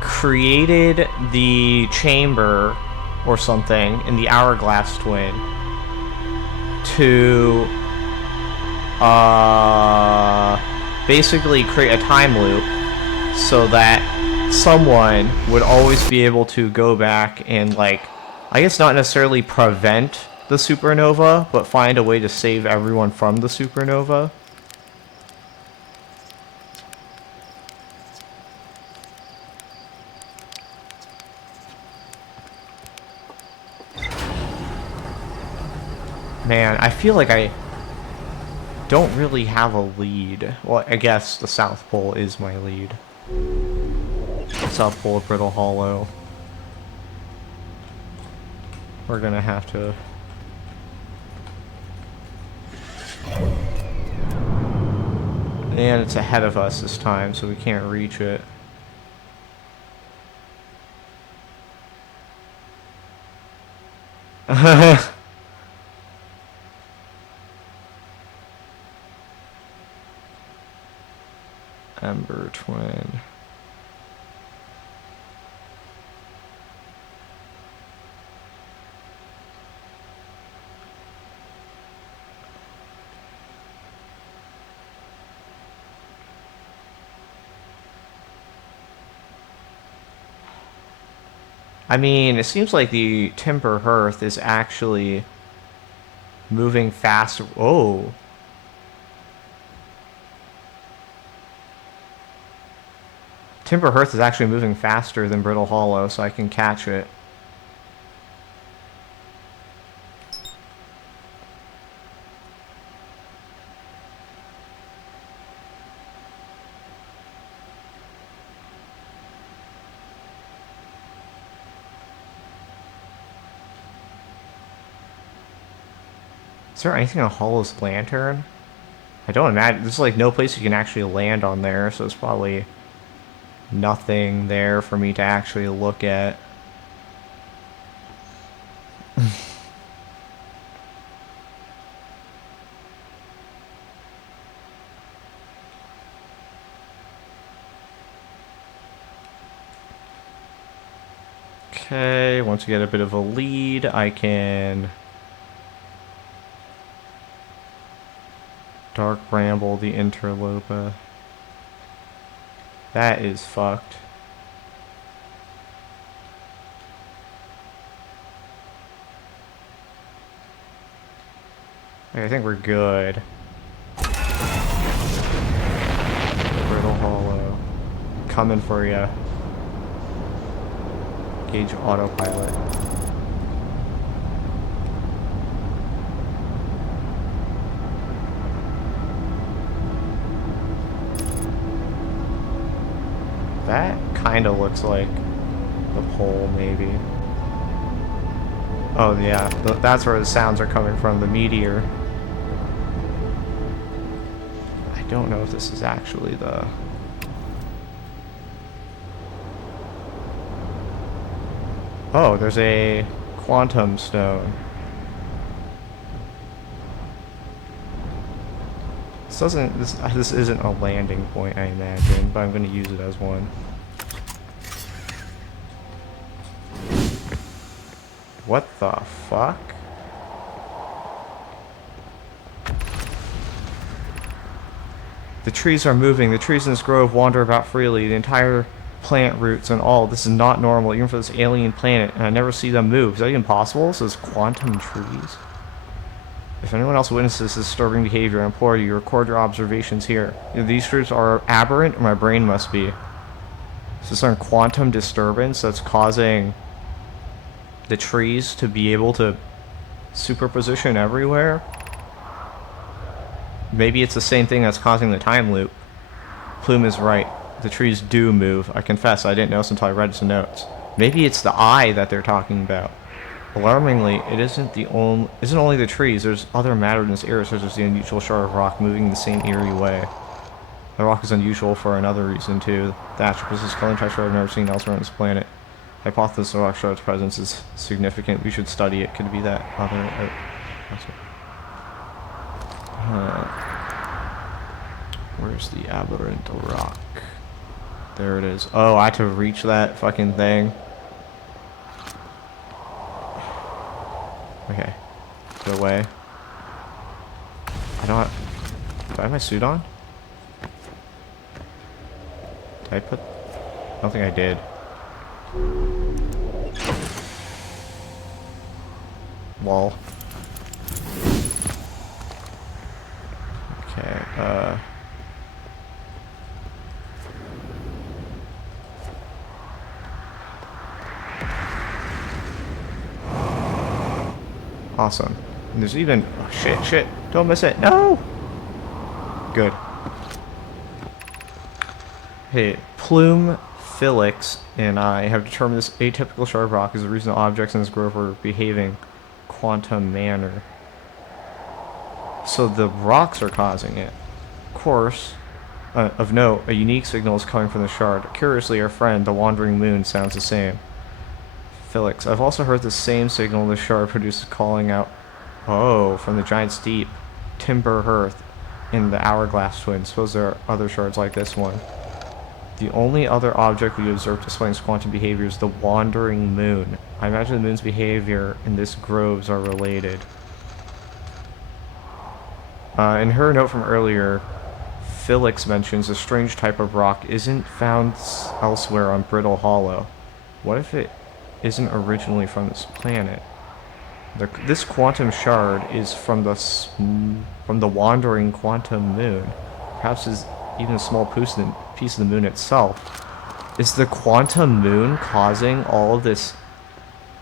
created the chamber or something in the Hourglass Twin to basically create a time loop so that someone would always be able to go back and, like, I guess not necessarily prevent the supernova, but find a way to save everyone from the supernova. Man, I feel like I don't really have a lead. Well, I guess the South Pole is my lead. South Pole of Brittle Hollow. We're gonna have to... And it's ahead of us this time, so we can't reach it. Ember Twin. I mean, it seems like the Timber Hearth is actually moving faster. Oh. Timber Hearth is actually moving faster than Brittle Hollow, so I can catch it. Is there anything on Hollow's Lantern? I don't imagine. There's like no place you can actually land on there, so it's probably nothing there for me to actually look at. Okay, once we get a bit of a lead, I can... Dark Bramble, the Interlopa. That is fucked. Okay, I think we're good. Brittle Hollow. Coming for ya. Gauge autopilot. That kind of looks like the pole, maybe. Oh, yeah. That's where the sounds are coming from, the meteor. I don't know if this is actually the... Oh, there's a quantum stone. This isn't a landing point, I imagine, but I'm going to use it as one. What the fuck? The trees are moving. The trees in this grove wander about freely. The entire plant roots and all. This is not normal, even for this alien planet, and I never see them move. Is that even possible? This is quantum trees. If anyone else witnesses this disturbing behavior, I implore you, record your observations here. Either these fruits are aberrant, or my brain must be. Is this some quantum disturbance that's causing the trees to be able to superposition everywhere? Maybe it's the same thing that's causing the time loop. Plume is right. The trees do move. I confess, I didn't know this until I read some notes. Maybe it's the eye that they're talking about. Alarmingly, it isn't only the trees. There's other matter in this area, such as the unusual shard of rock moving in the same eerie way. The rock is unusual for another reason, too. The Atropos is color texture I've never seen elsewhere on this planet. Hypothesis of rock shard's presence is significant. We should study it. Could it be that other... where's the aberrant rock? There it is. Oh, I had to reach that fucking thing. Okay. Get away. I don't... Do I have my suit on? Did I put... I don't think I did. Wall. Okay, awesome. And there's even... Oh, shit. Don't miss it. No! Good. Hey, Plume, Felix, and I have determined this atypical shard rock is the reason objects in this grove are behaving quantum manner. So the rocks are causing it. Of course, of note, a unique signal is coming from the shard. Curiously, our friend, the Wandering Moon, sounds the same. Felix, I've also heard the same signal the shard produces calling out, oh, from the Giant's Deep, Timber Hearth, and the Hourglass Twin. Suppose there are other shards like this one. The only other object we observed displaying quantum behavior is the Wandering Moon. I imagine the moon's behavior and this groves are related. In her note from earlier, Felix mentions a strange type of rock isn't found elsewhere on Brittle Hollow. What if it isn't originally from this planet? This quantum shard is from the wandering quantum moon. Perhaps is even a small piece of the moon itself. Is the quantum moon causing all of this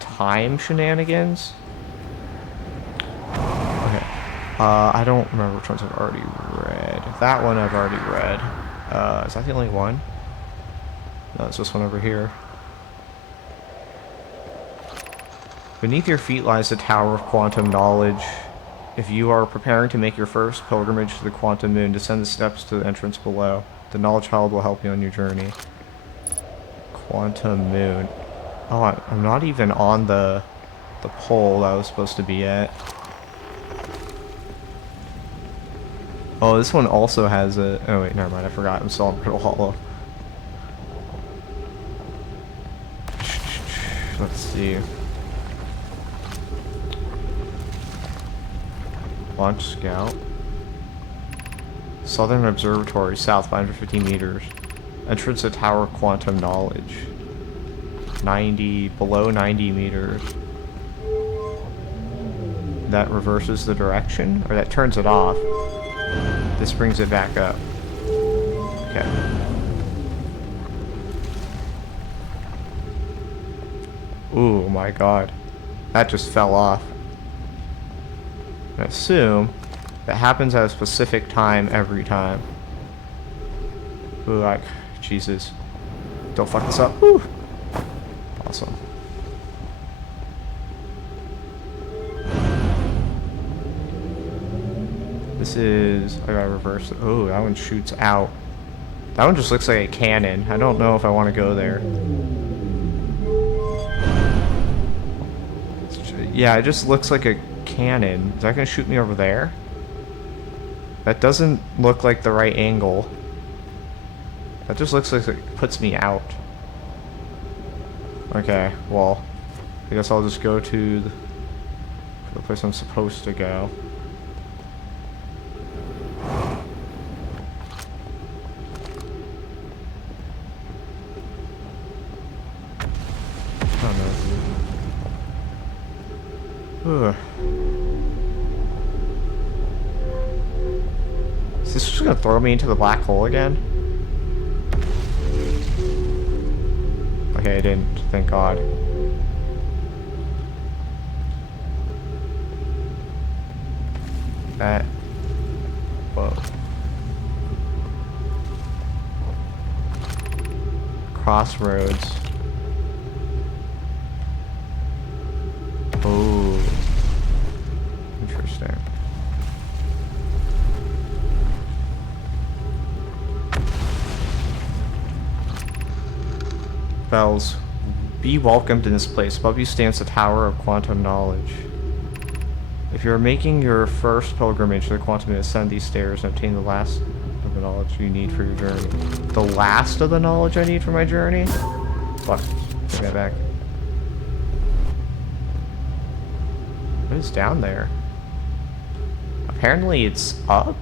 time shenanigans? Okay. I don't remember which ones I've already read. That one I've already read. Is that the only one? No, it's this one over here. Beneath your feet lies the Tower of Quantum Knowledge. If you are preparing to make your first pilgrimage to the Quantum Moon, descend the steps to the entrance below. The Knowledge Child will help you on your journey. Quantum Moon. Oh, I'm not even on the pole that I was supposed to be at. Oh, this one also has a... Oh wait, never mind, I forgot. I'm still on Brittle Hollow. Let's see. Launch Scout. Southern Observatory, south 550 meters. Entrance to Tower of Quantum Knowledge. Below 90 meters. That reverses the direction? Or that turns it off. This brings it back up. Okay. Ooh, my god. That just fell off. I assume that happens at a specific time every time. Ooh, like, Jesus. Don't fuck this up. Woo! Awesome. This is... I gotta reverse it. Oh, that one shoots out. That one just looks like a cannon. I don't know if I want to go there. Yeah, it just looks like a cannon. Is that gonna shoot me over there? That doesn't look like the right angle. That just looks like it puts me out. Okay, well, I guess I'll just go to the place I'm supposed to go. Ugh. Is this just gonna throw me into the black hole again? Okay, I didn't. Thank God. That... Whoa. Crossroads. Oh. Interesting. Bells. Be welcomed in this place. Above you stands the Tower of Quantum Knowledge. If you're making your first pilgrimage to the quantum, ascend these stairs and obtain the last of the knowledge you need for your journey. The last of the knowledge I need for my journey? Fuck. Take that back. What is down there? Apparently it's up,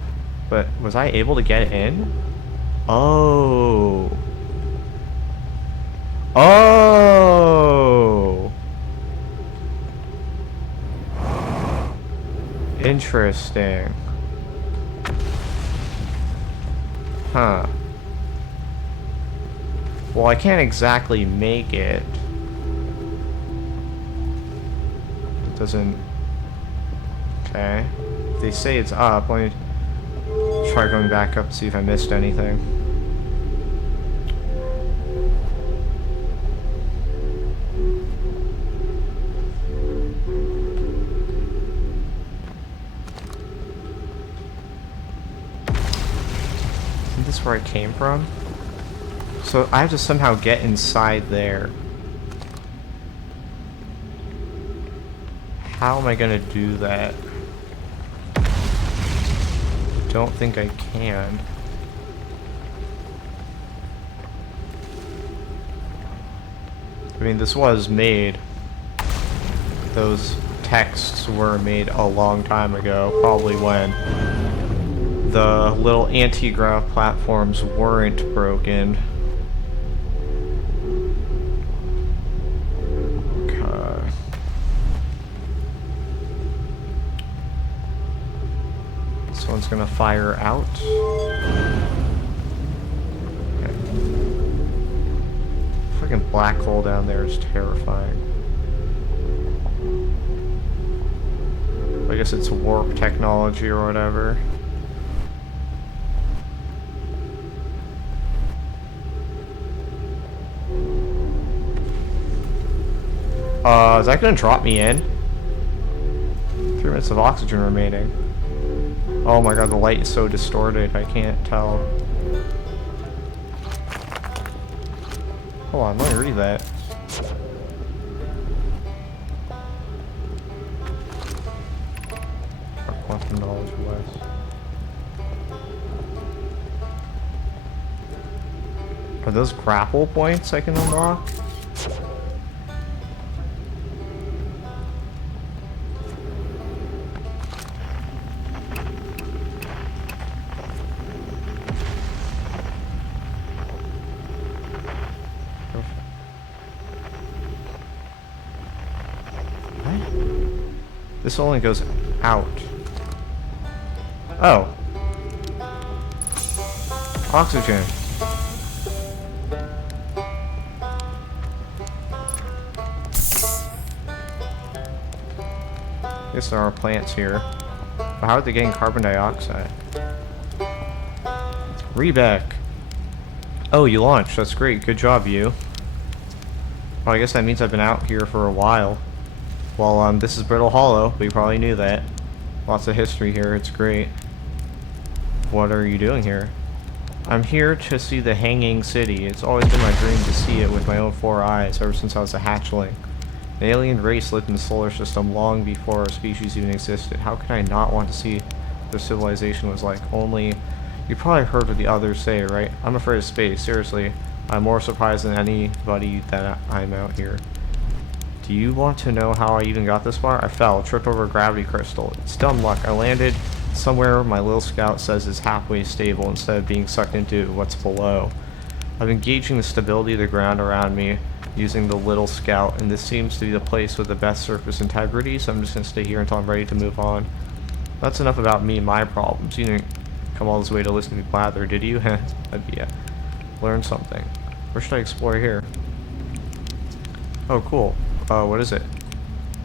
but was I able to get in? Oh. Oh. Interesting. Huh. Well, I can't exactly make it. It doesn't... Okay. If they say it's up, let me try going back up, see if I missed anything. Isn't this where I came from? So I have to somehow get inside there. How am I gonna do that? I don't think I can. I mean, this was made. Those texts were made a long time ago, probably when the little anti-grav platforms weren't broken. Okay. This one's gonna fire out. Okay. Freaking black hole down there is terrifying. I guess it's warp technology or whatever. Is that gonna drop me in? 3 minutes of oxygen remaining. Oh my god, the light is so distorted, I can't tell. Hold on, let me read that. Quantum knowledge west. Are those grapple points I can unlock? What? This only goes out. Oh. Oxygen. Guess there are plants here. But how are they getting carbon dioxide? Rebeck. Oh, you launched. That's great. Good job, you. Well, I guess that means I've been out here for a while. Well, this is Brittle Hollow. We probably knew that. Lots of history here. It's great. What are you doing here? I'm here to see the Hanging City. It's always been my dream to see it with my own 4 eyes ever since I was a hatchling. An alien race lived in the solar system long before our species even existed. How could I not want to see what their civilization was like? Only, you probably heard what the others say, right? I'm afraid of space. Seriously, I'm more surprised than anybody that I'm out here. Do you want to know how I even got this far? I fell, tripped over a gravity crystal. It's dumb luck. I landed somewhere my little scout says is halfway stable instead of being sucked into what's below. I've been gauging the stability of the ground around me using the little scout, and this seems to be the place with the best surface integrity, so I'm just going to stay here until I'm ready to move on. That's enough about me and my problems. You didn't come all this way to listen to me blather, did you? Yeah. Learn something. Where should I explore here? Oh, cool. What is it?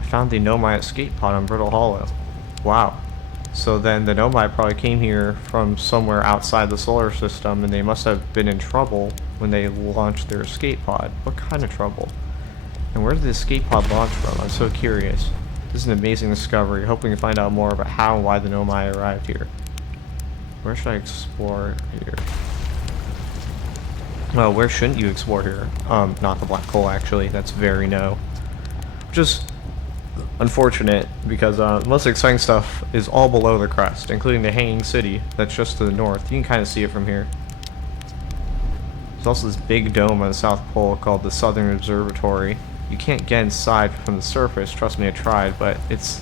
I found the Nomai escape pod on Brittle Hollow. Wow. So then the Nomai probably came here from somewhere outside the solar system, and they must have been in trouble when they launched their escape pod. What kind of trouble? And where did the escape pod launch from? I'm so curious. This is an amazing discovery. Hoping to find out more about how and why the Nomai arrived here. Where should I explore here? Oh, where shouldn't you explore here? Not the black hole, actually. That's very no. Just unfortunate, because most exciting stuff is all below the crest, including the Hanging City that's just to the north. You can kind of see it from here. There's also this big dome on the South Pole called the Southern Observatory. You can't get inside from the surface, trust me, I tried, but if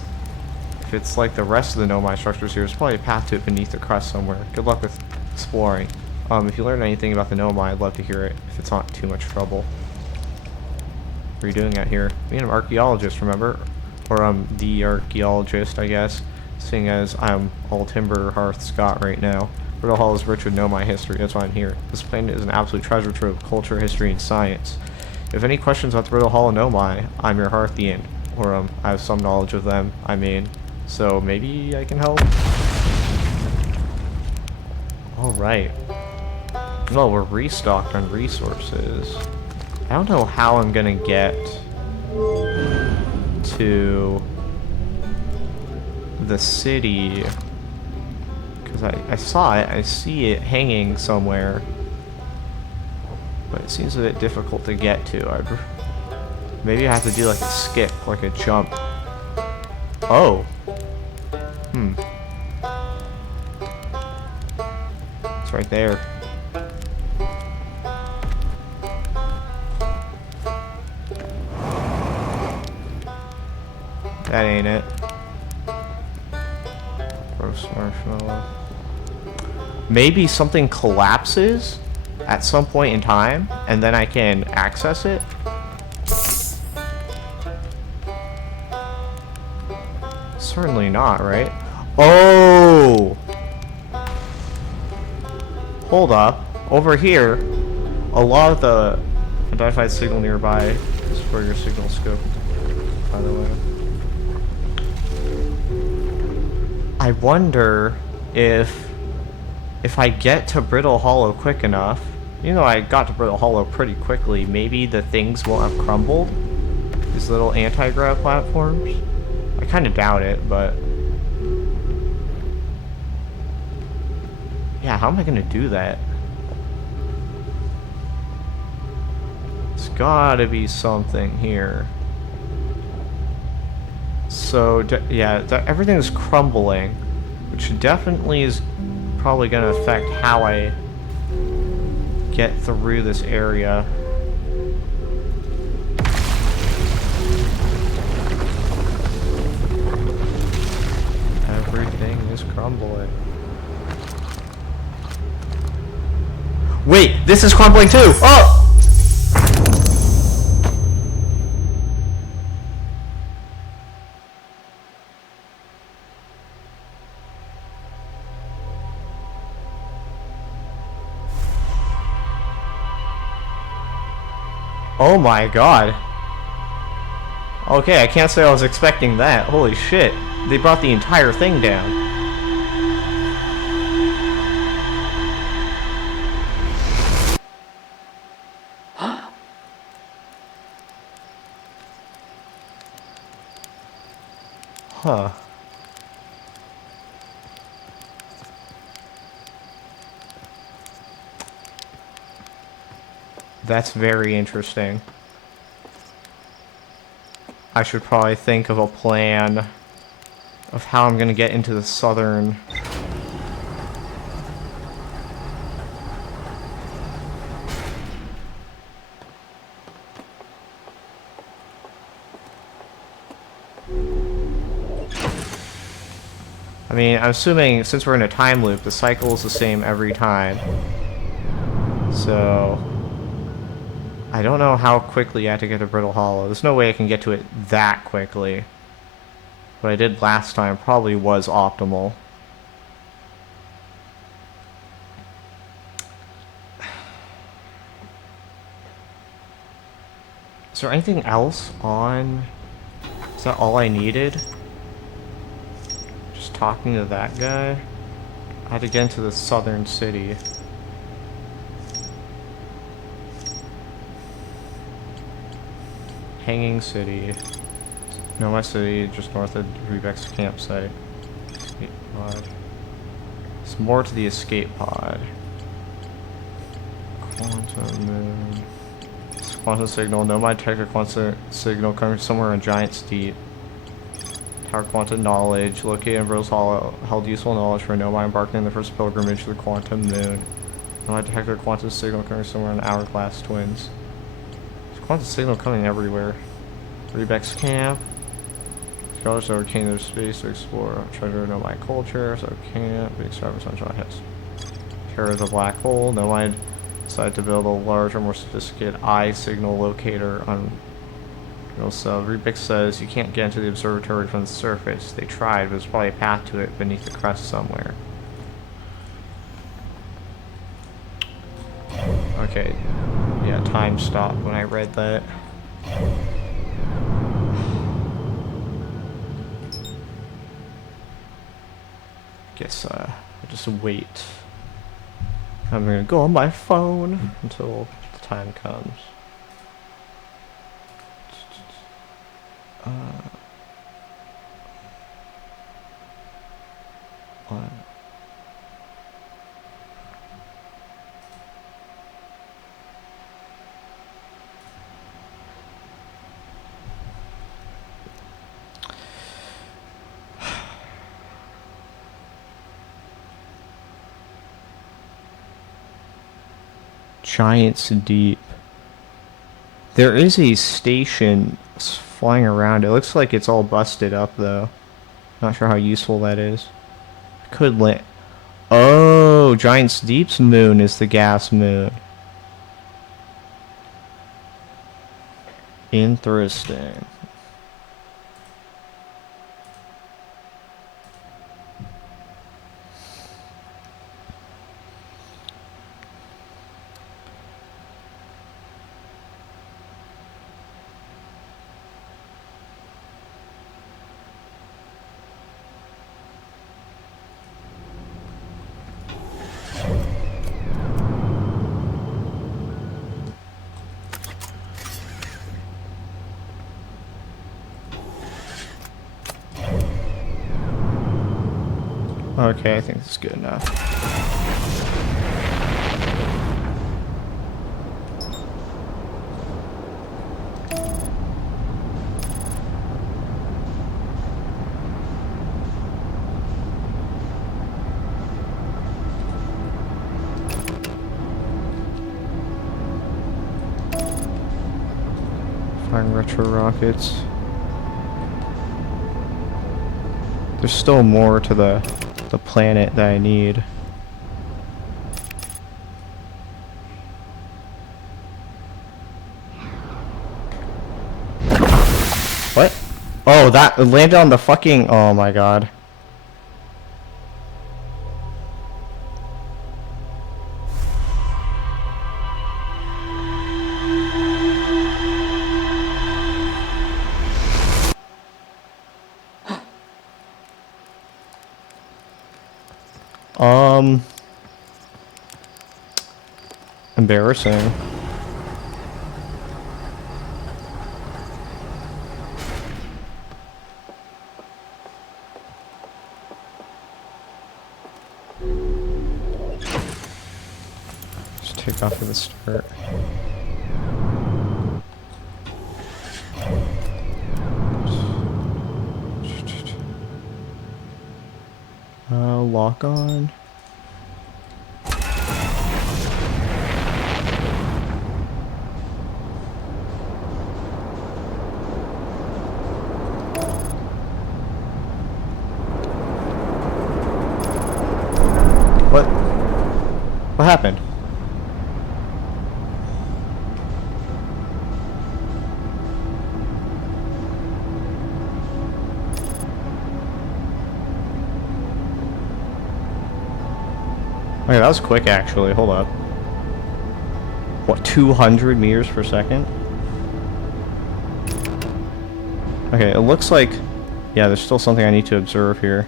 it's like the rest of the Nomai structures here, there's probably a path to it beneath the crust somewhere. Good luck with exploring. If you learn anything about the Nomai, I'd love to hear it, if it's not too much trouble. What are you doing out here? Being an archaeologist, remember? Or the archaeologist, I guess, seeing as I'm all Timber Hearth Scott right now. Brittle Hollow is rich with Nomai history, that's why I'm here. This planet is an absolute treasure trove of culture, history, and science. If you have any questions about the Brittle Hollow Nomai, I'm your Hearthian. Or, I have some knowledge of them, I mean. So, maybe I can help? Alright. Well, we're restocked on resources. I don't know how I'm gonna get to the city, because I saw it, I see it hanging somewhere, but it seems a bit difficult to get to. Maybe I have to do like a skip, like a jump. Oh. It's right there. That ain't it. Roast marshmallow. Maybe something collapses at some point in time, and then I can access it? Certainly not, right? Oh! Hold up. Over here, a lot of the identified signal nearby is for your signal scope, by the way. I wonder if I get to Brittle Hollow quick enough, you know, I got to Brittle Hollow pretty quickly, maybe the things won't have crumbled? These little anti-grav platforms? I kind of doubt it, but... yeah, how am I gonna do that? There's gotta be something here. So, yeah, everything is crumbling, which definitely is probably going to affect how I get through this area. Everything is crumbling. Wait, this is crumbling too! Oh! Oh my god. Okay, I can't say I was expecting that. Holy shit. They brought the entire thing down. Huh. That's very interesting. I should probably think of a plan of how I'm gonna get into the southern... I mean, I'm assuming since we're in a time loop, the cycle is the same every time. So... I don't know how quickly I have to get to Brittle Hollow. There's no way I can get to it that quickly. What I did last time probably was optimal. Is there anything else on... Is that all I needed? Just talking to that guy? I had to get into the southern city. Hanging City. Nomai City, just north of Rebec's campsite. Escape pod. There's more to the escape pod. Quantum moon. Quantum signal. Nomad detector quantum signal coming somewhere in Giant's Deep. Tower quantum knowledge. Located in Rose Hollow. Held useful knowledge for Nomad embarking on the first pilgrimage to the quantum moon. Nomad detector quantum signal coming somewhere in Hourglass Twins. There's quantum signal coming everywhere. Rebeck's camp. Scholars are king of space to explore treasure Nomad culture. So camp. Big service on John Hess. Terror of the black hole. Nomad decided to build a larger, more sophisticated eye signal locator on. So Rubik says you can't get into the observatory from the surface. They tried, but there's probably a path to it beneath the crust somewhere. Okay, yeah, time stopped when I read that. Guess I'll just wait. I'm gonna go on my phone until the time comes. What? Giant's Deep. There is a station flying around. It looks like it's all busted up though. Not sure how useful that is. Could land. Oh, Giant's Deep's moon is the gas moon. Interesting. Okay, I think this is good enough. Firing retro rockets. There's still more to the planet that I need. What? Oh, that landed on the fucking... Oh my god. Embarrassing. Just take off at the start. Lock on. What happened? Okay, that was quick actually. Hold up. What, 200 meters per second? Okay, it looks like... Yeah, there's still something I need to observe here.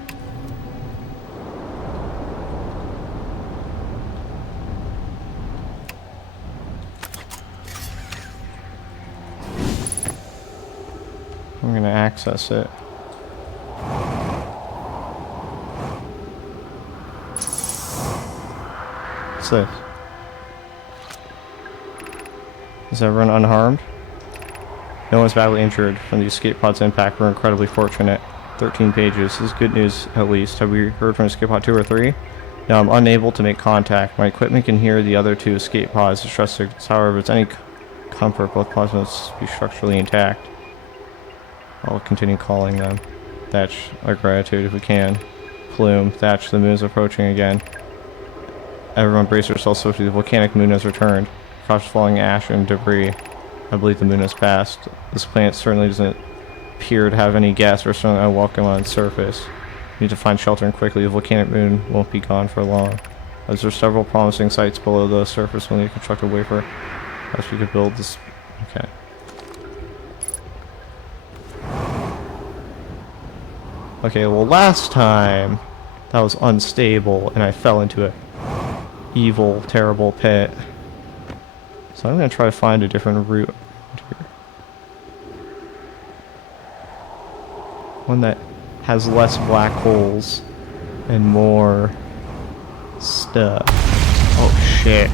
I'm gonna access it. What's this? Is everyone unharmed? No one's badly injured from the escape pod's impact. We're incredibly fortunate. 13 pages. This is good news, at least. Have we heard from escape pod 2 or 3? No, I'm unable to make contact. My equipment can hear the other 2 escape pods' distress signals. However, if it's any comfort, both pods must be structurally intact. I'll continue calling them. Thatch, our gratitude if we can. Plume, Thatch, the moon's approaching again. Everyone brace yourselves swiftly. The volcanic moon has returned. Cautious falling ash and debris. I believe the moon has passed. This planet certainly doesn't appear to have any gas or something unwelcome on its surface. We need to find shelter and quickly. The volcanic moon won't be gone for long. As there are several promising sites below the surface, we'll need to construct a way for us we could build this. Okay. Okay, well last time that was unstable and I fell into a evil, terrible pit. So I'm gonna try to find a different route here. One that has less black holes and more stuff. Oh shit.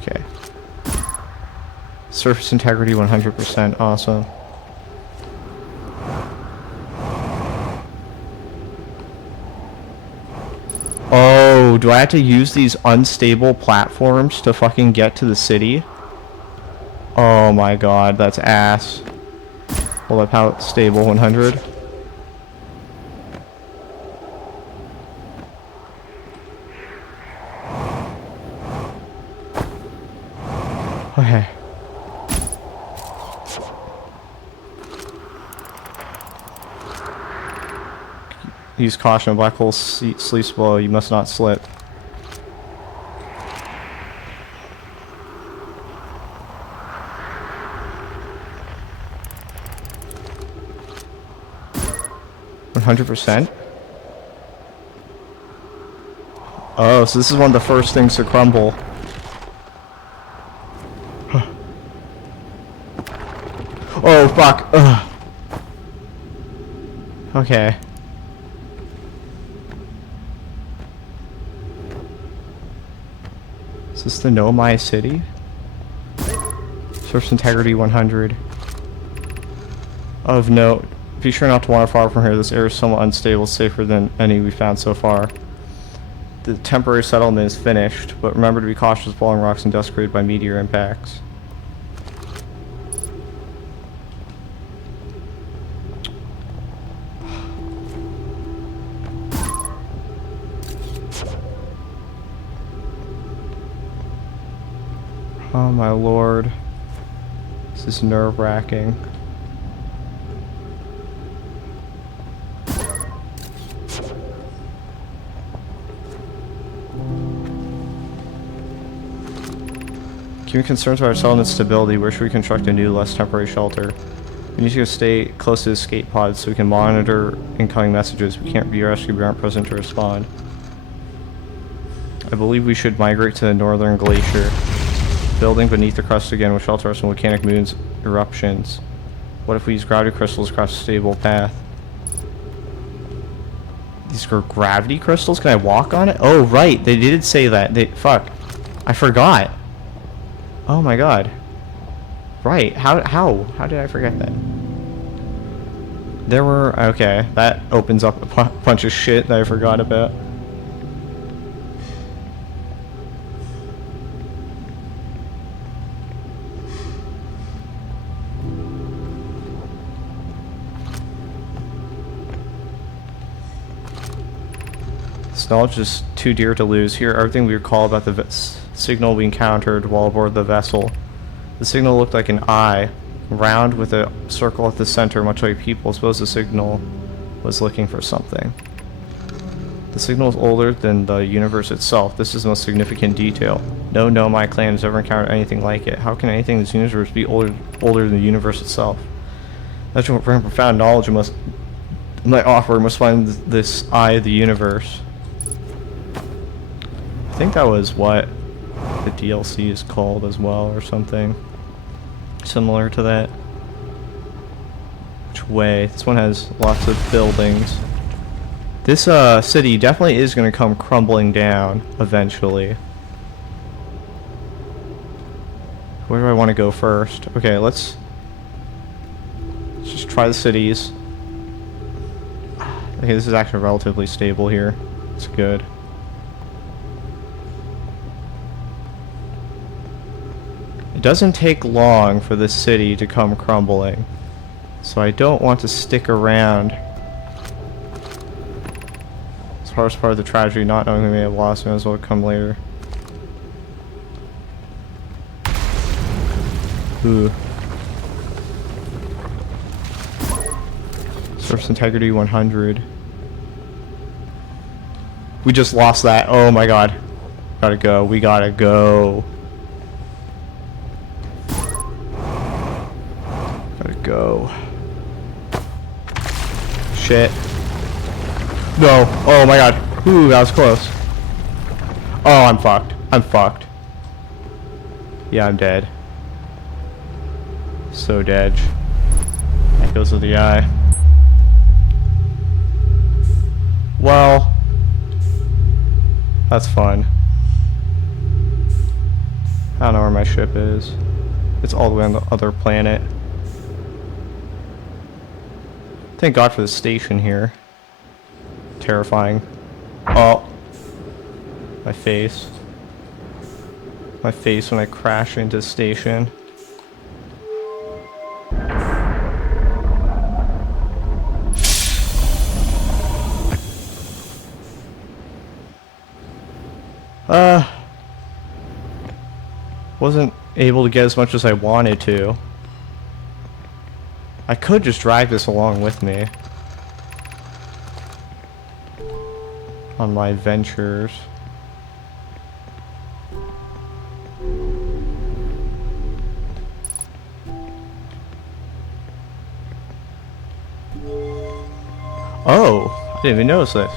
Okay. Surface integrity 100%, awesome. Oh, do I have to use these unstable platforms to fucking get to the city? Oh my god, that's ass. Hold up, how stable 100? Okay. Use caution. A black hole sleeps below. You must not slip. %? Oh, so this is one of the first things to crumble. Oh, fuck. Ugh. Okay. Is this the Nomai city? Surface integrity 100. Of note, be sure not to wander far from here. This area is somewhat unstable, safer than any we found so far. The temporary settlement is finished, but remember to be cautious of falling rocks and dust created by meteor impacts. Oh my lord. This is nerve-wracking. Given concerns about our settlement's stability, where should we construct a new, less temporary shelter? We need to stay close to the escape pods so we can monitor incoming messages. We can't be rescued if we aren't present to respond. I believe we should migrate to the northern glacier. Building beneath the crust again will shelter us from volcanic moon's eruptions. What if we use gravity crystals across a stable path? These are gravity crystals? Can I walk on it? Oh, right. They did say that. Fuck. I forgot. Oh my god. Right. How did I forget that? There were... Okay. That opens up a bunch of shit that I forgot about. This knowledge is too dear to lose. Here, everything we recall about the signal we encountered while aboard the vessel. The signal looked like an eye, round with a circle at the center, much like people. Suppose the signal was looking for something. The signal is older than the universe itself. This is the most significant detail. No Nomai clan has ever encountered anything like it. How can anything in this universe be older than the universe itself? That's what profound knowledge must find this eye of the universe. I think that was what the DLC is called as well, or something similar to that. Which way? This one has lots of buildings. This city definitely is going to come crumbling down eventually. Where do I want to go first? Okay, let's just try the cities. Okay, this is actually relatively stable here. It's good. It doesn't take long for this city to come crumbling, so I don't want to stick around. As far as part of the tragedy, not knowing we may have lost, may as well come later. Ooh. Source integrity 100. We just lost that. Oh my god. Gotta go. We gotta go. Gotta go. Shit. No. Oh my god. Ooh, that was close. Oh, I'm fucked. I'm fucked. Yeah, I'm dead. So dead. Echoes of the eye. Well, that's fun. I don't know where my ship is. It's all the way on the other planet. Thank God for the station here. Terrifying. Oh. My face. My face when I crash into the station. Wasn't able to get as much as I wanted to. I could just drag this along with me on my ventures. Oh, I didn't even notice this.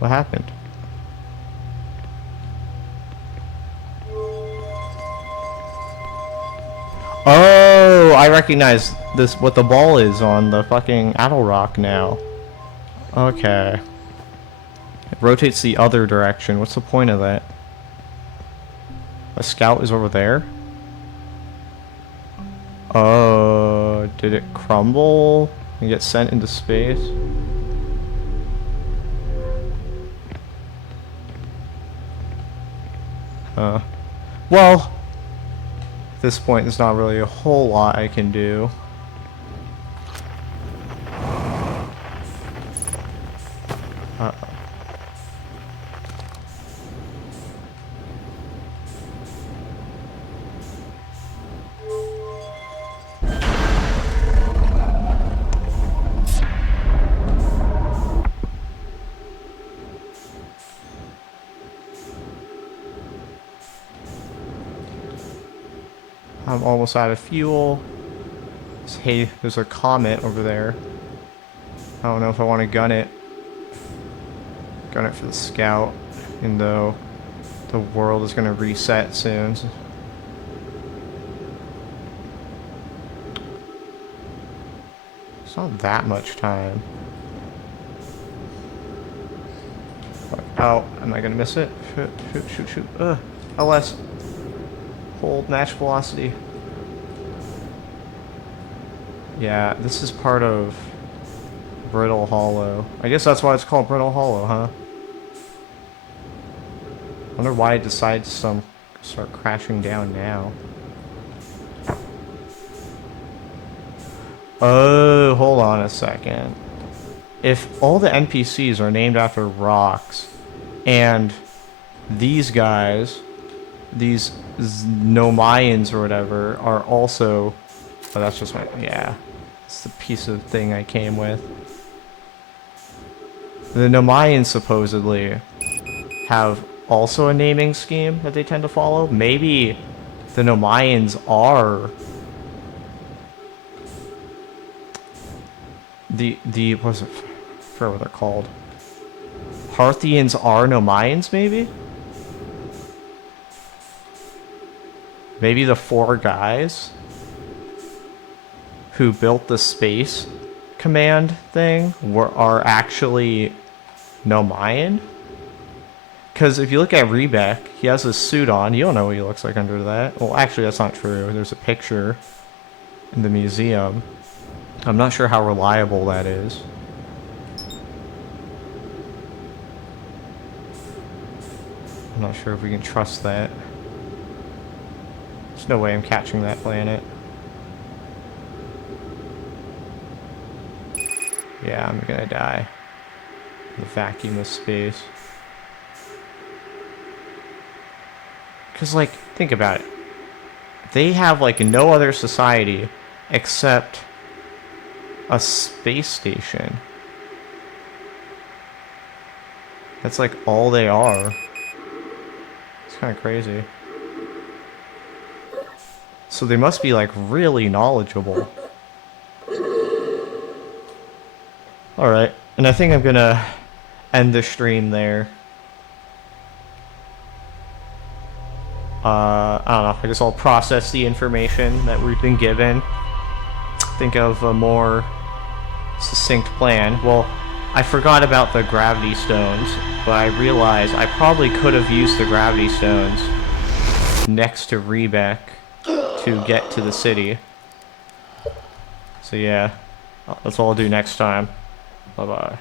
What happened? Oh, I recognize this, what the ball is on the fucking Adel Rock now. Okay. It rotates the other direction. What's the point of that? A scout is over there? Oh, did it crumble and get sent into space? Well, at this point, there's not really a whole lot I can do. I'm almost out of fuel. Hey, there's a comet over there. I don't know if I want to gun it. Gun it for the scout, even though the world is going to reset soon. It's not that much time. Oh, am I going to miss it? Shoot, shoot, shoot, shoot. LS. Hold match velocity. Yeah, this is part of Brittle Hollow. I guess that's why it's called Brittle Hollow, huh? I wonder why it decides to start crashing down now. Oh, hold on a second. If all the NPCs are named after rocks, and these guys, these Nomians or whatever, are also... Oh, that's just my... Yeah. It's the piece of thing I came with. The Nomians supposedly have also a naming scheme that they tend to follow. Maybe the Nomians are... The... What's it? I forget what they're called. Parthians are Nomians, maybe? Maybe the four guys who built the space command thing are actually Nomayan. Because if you look at Rebek, he has a suit on. You don't know what he looks like under that. Well, actually, that's not true. There's a picture in the museum. I'm not sure how reliable that is. I'm not sure if we can trust that. There's no way I'm catching that planet. Yeah, I'm gonna die in the vacuum of space. Because, like, think about it. They have, like, no other society except a space station. That's, like, all they are. It's kind of crazy. So they must be, like, really knowledgeable. Alright, and I think I'm gonna end the stream there. I don't know, I guess I'll process the information that we've been given. Think of a more succinct plan. Well, I forgot about the gravity stones, but I realized I probably could have used the gravity stones next to Rebek to get to the city. So yeah, that's all I'll do next time. Bye-bye.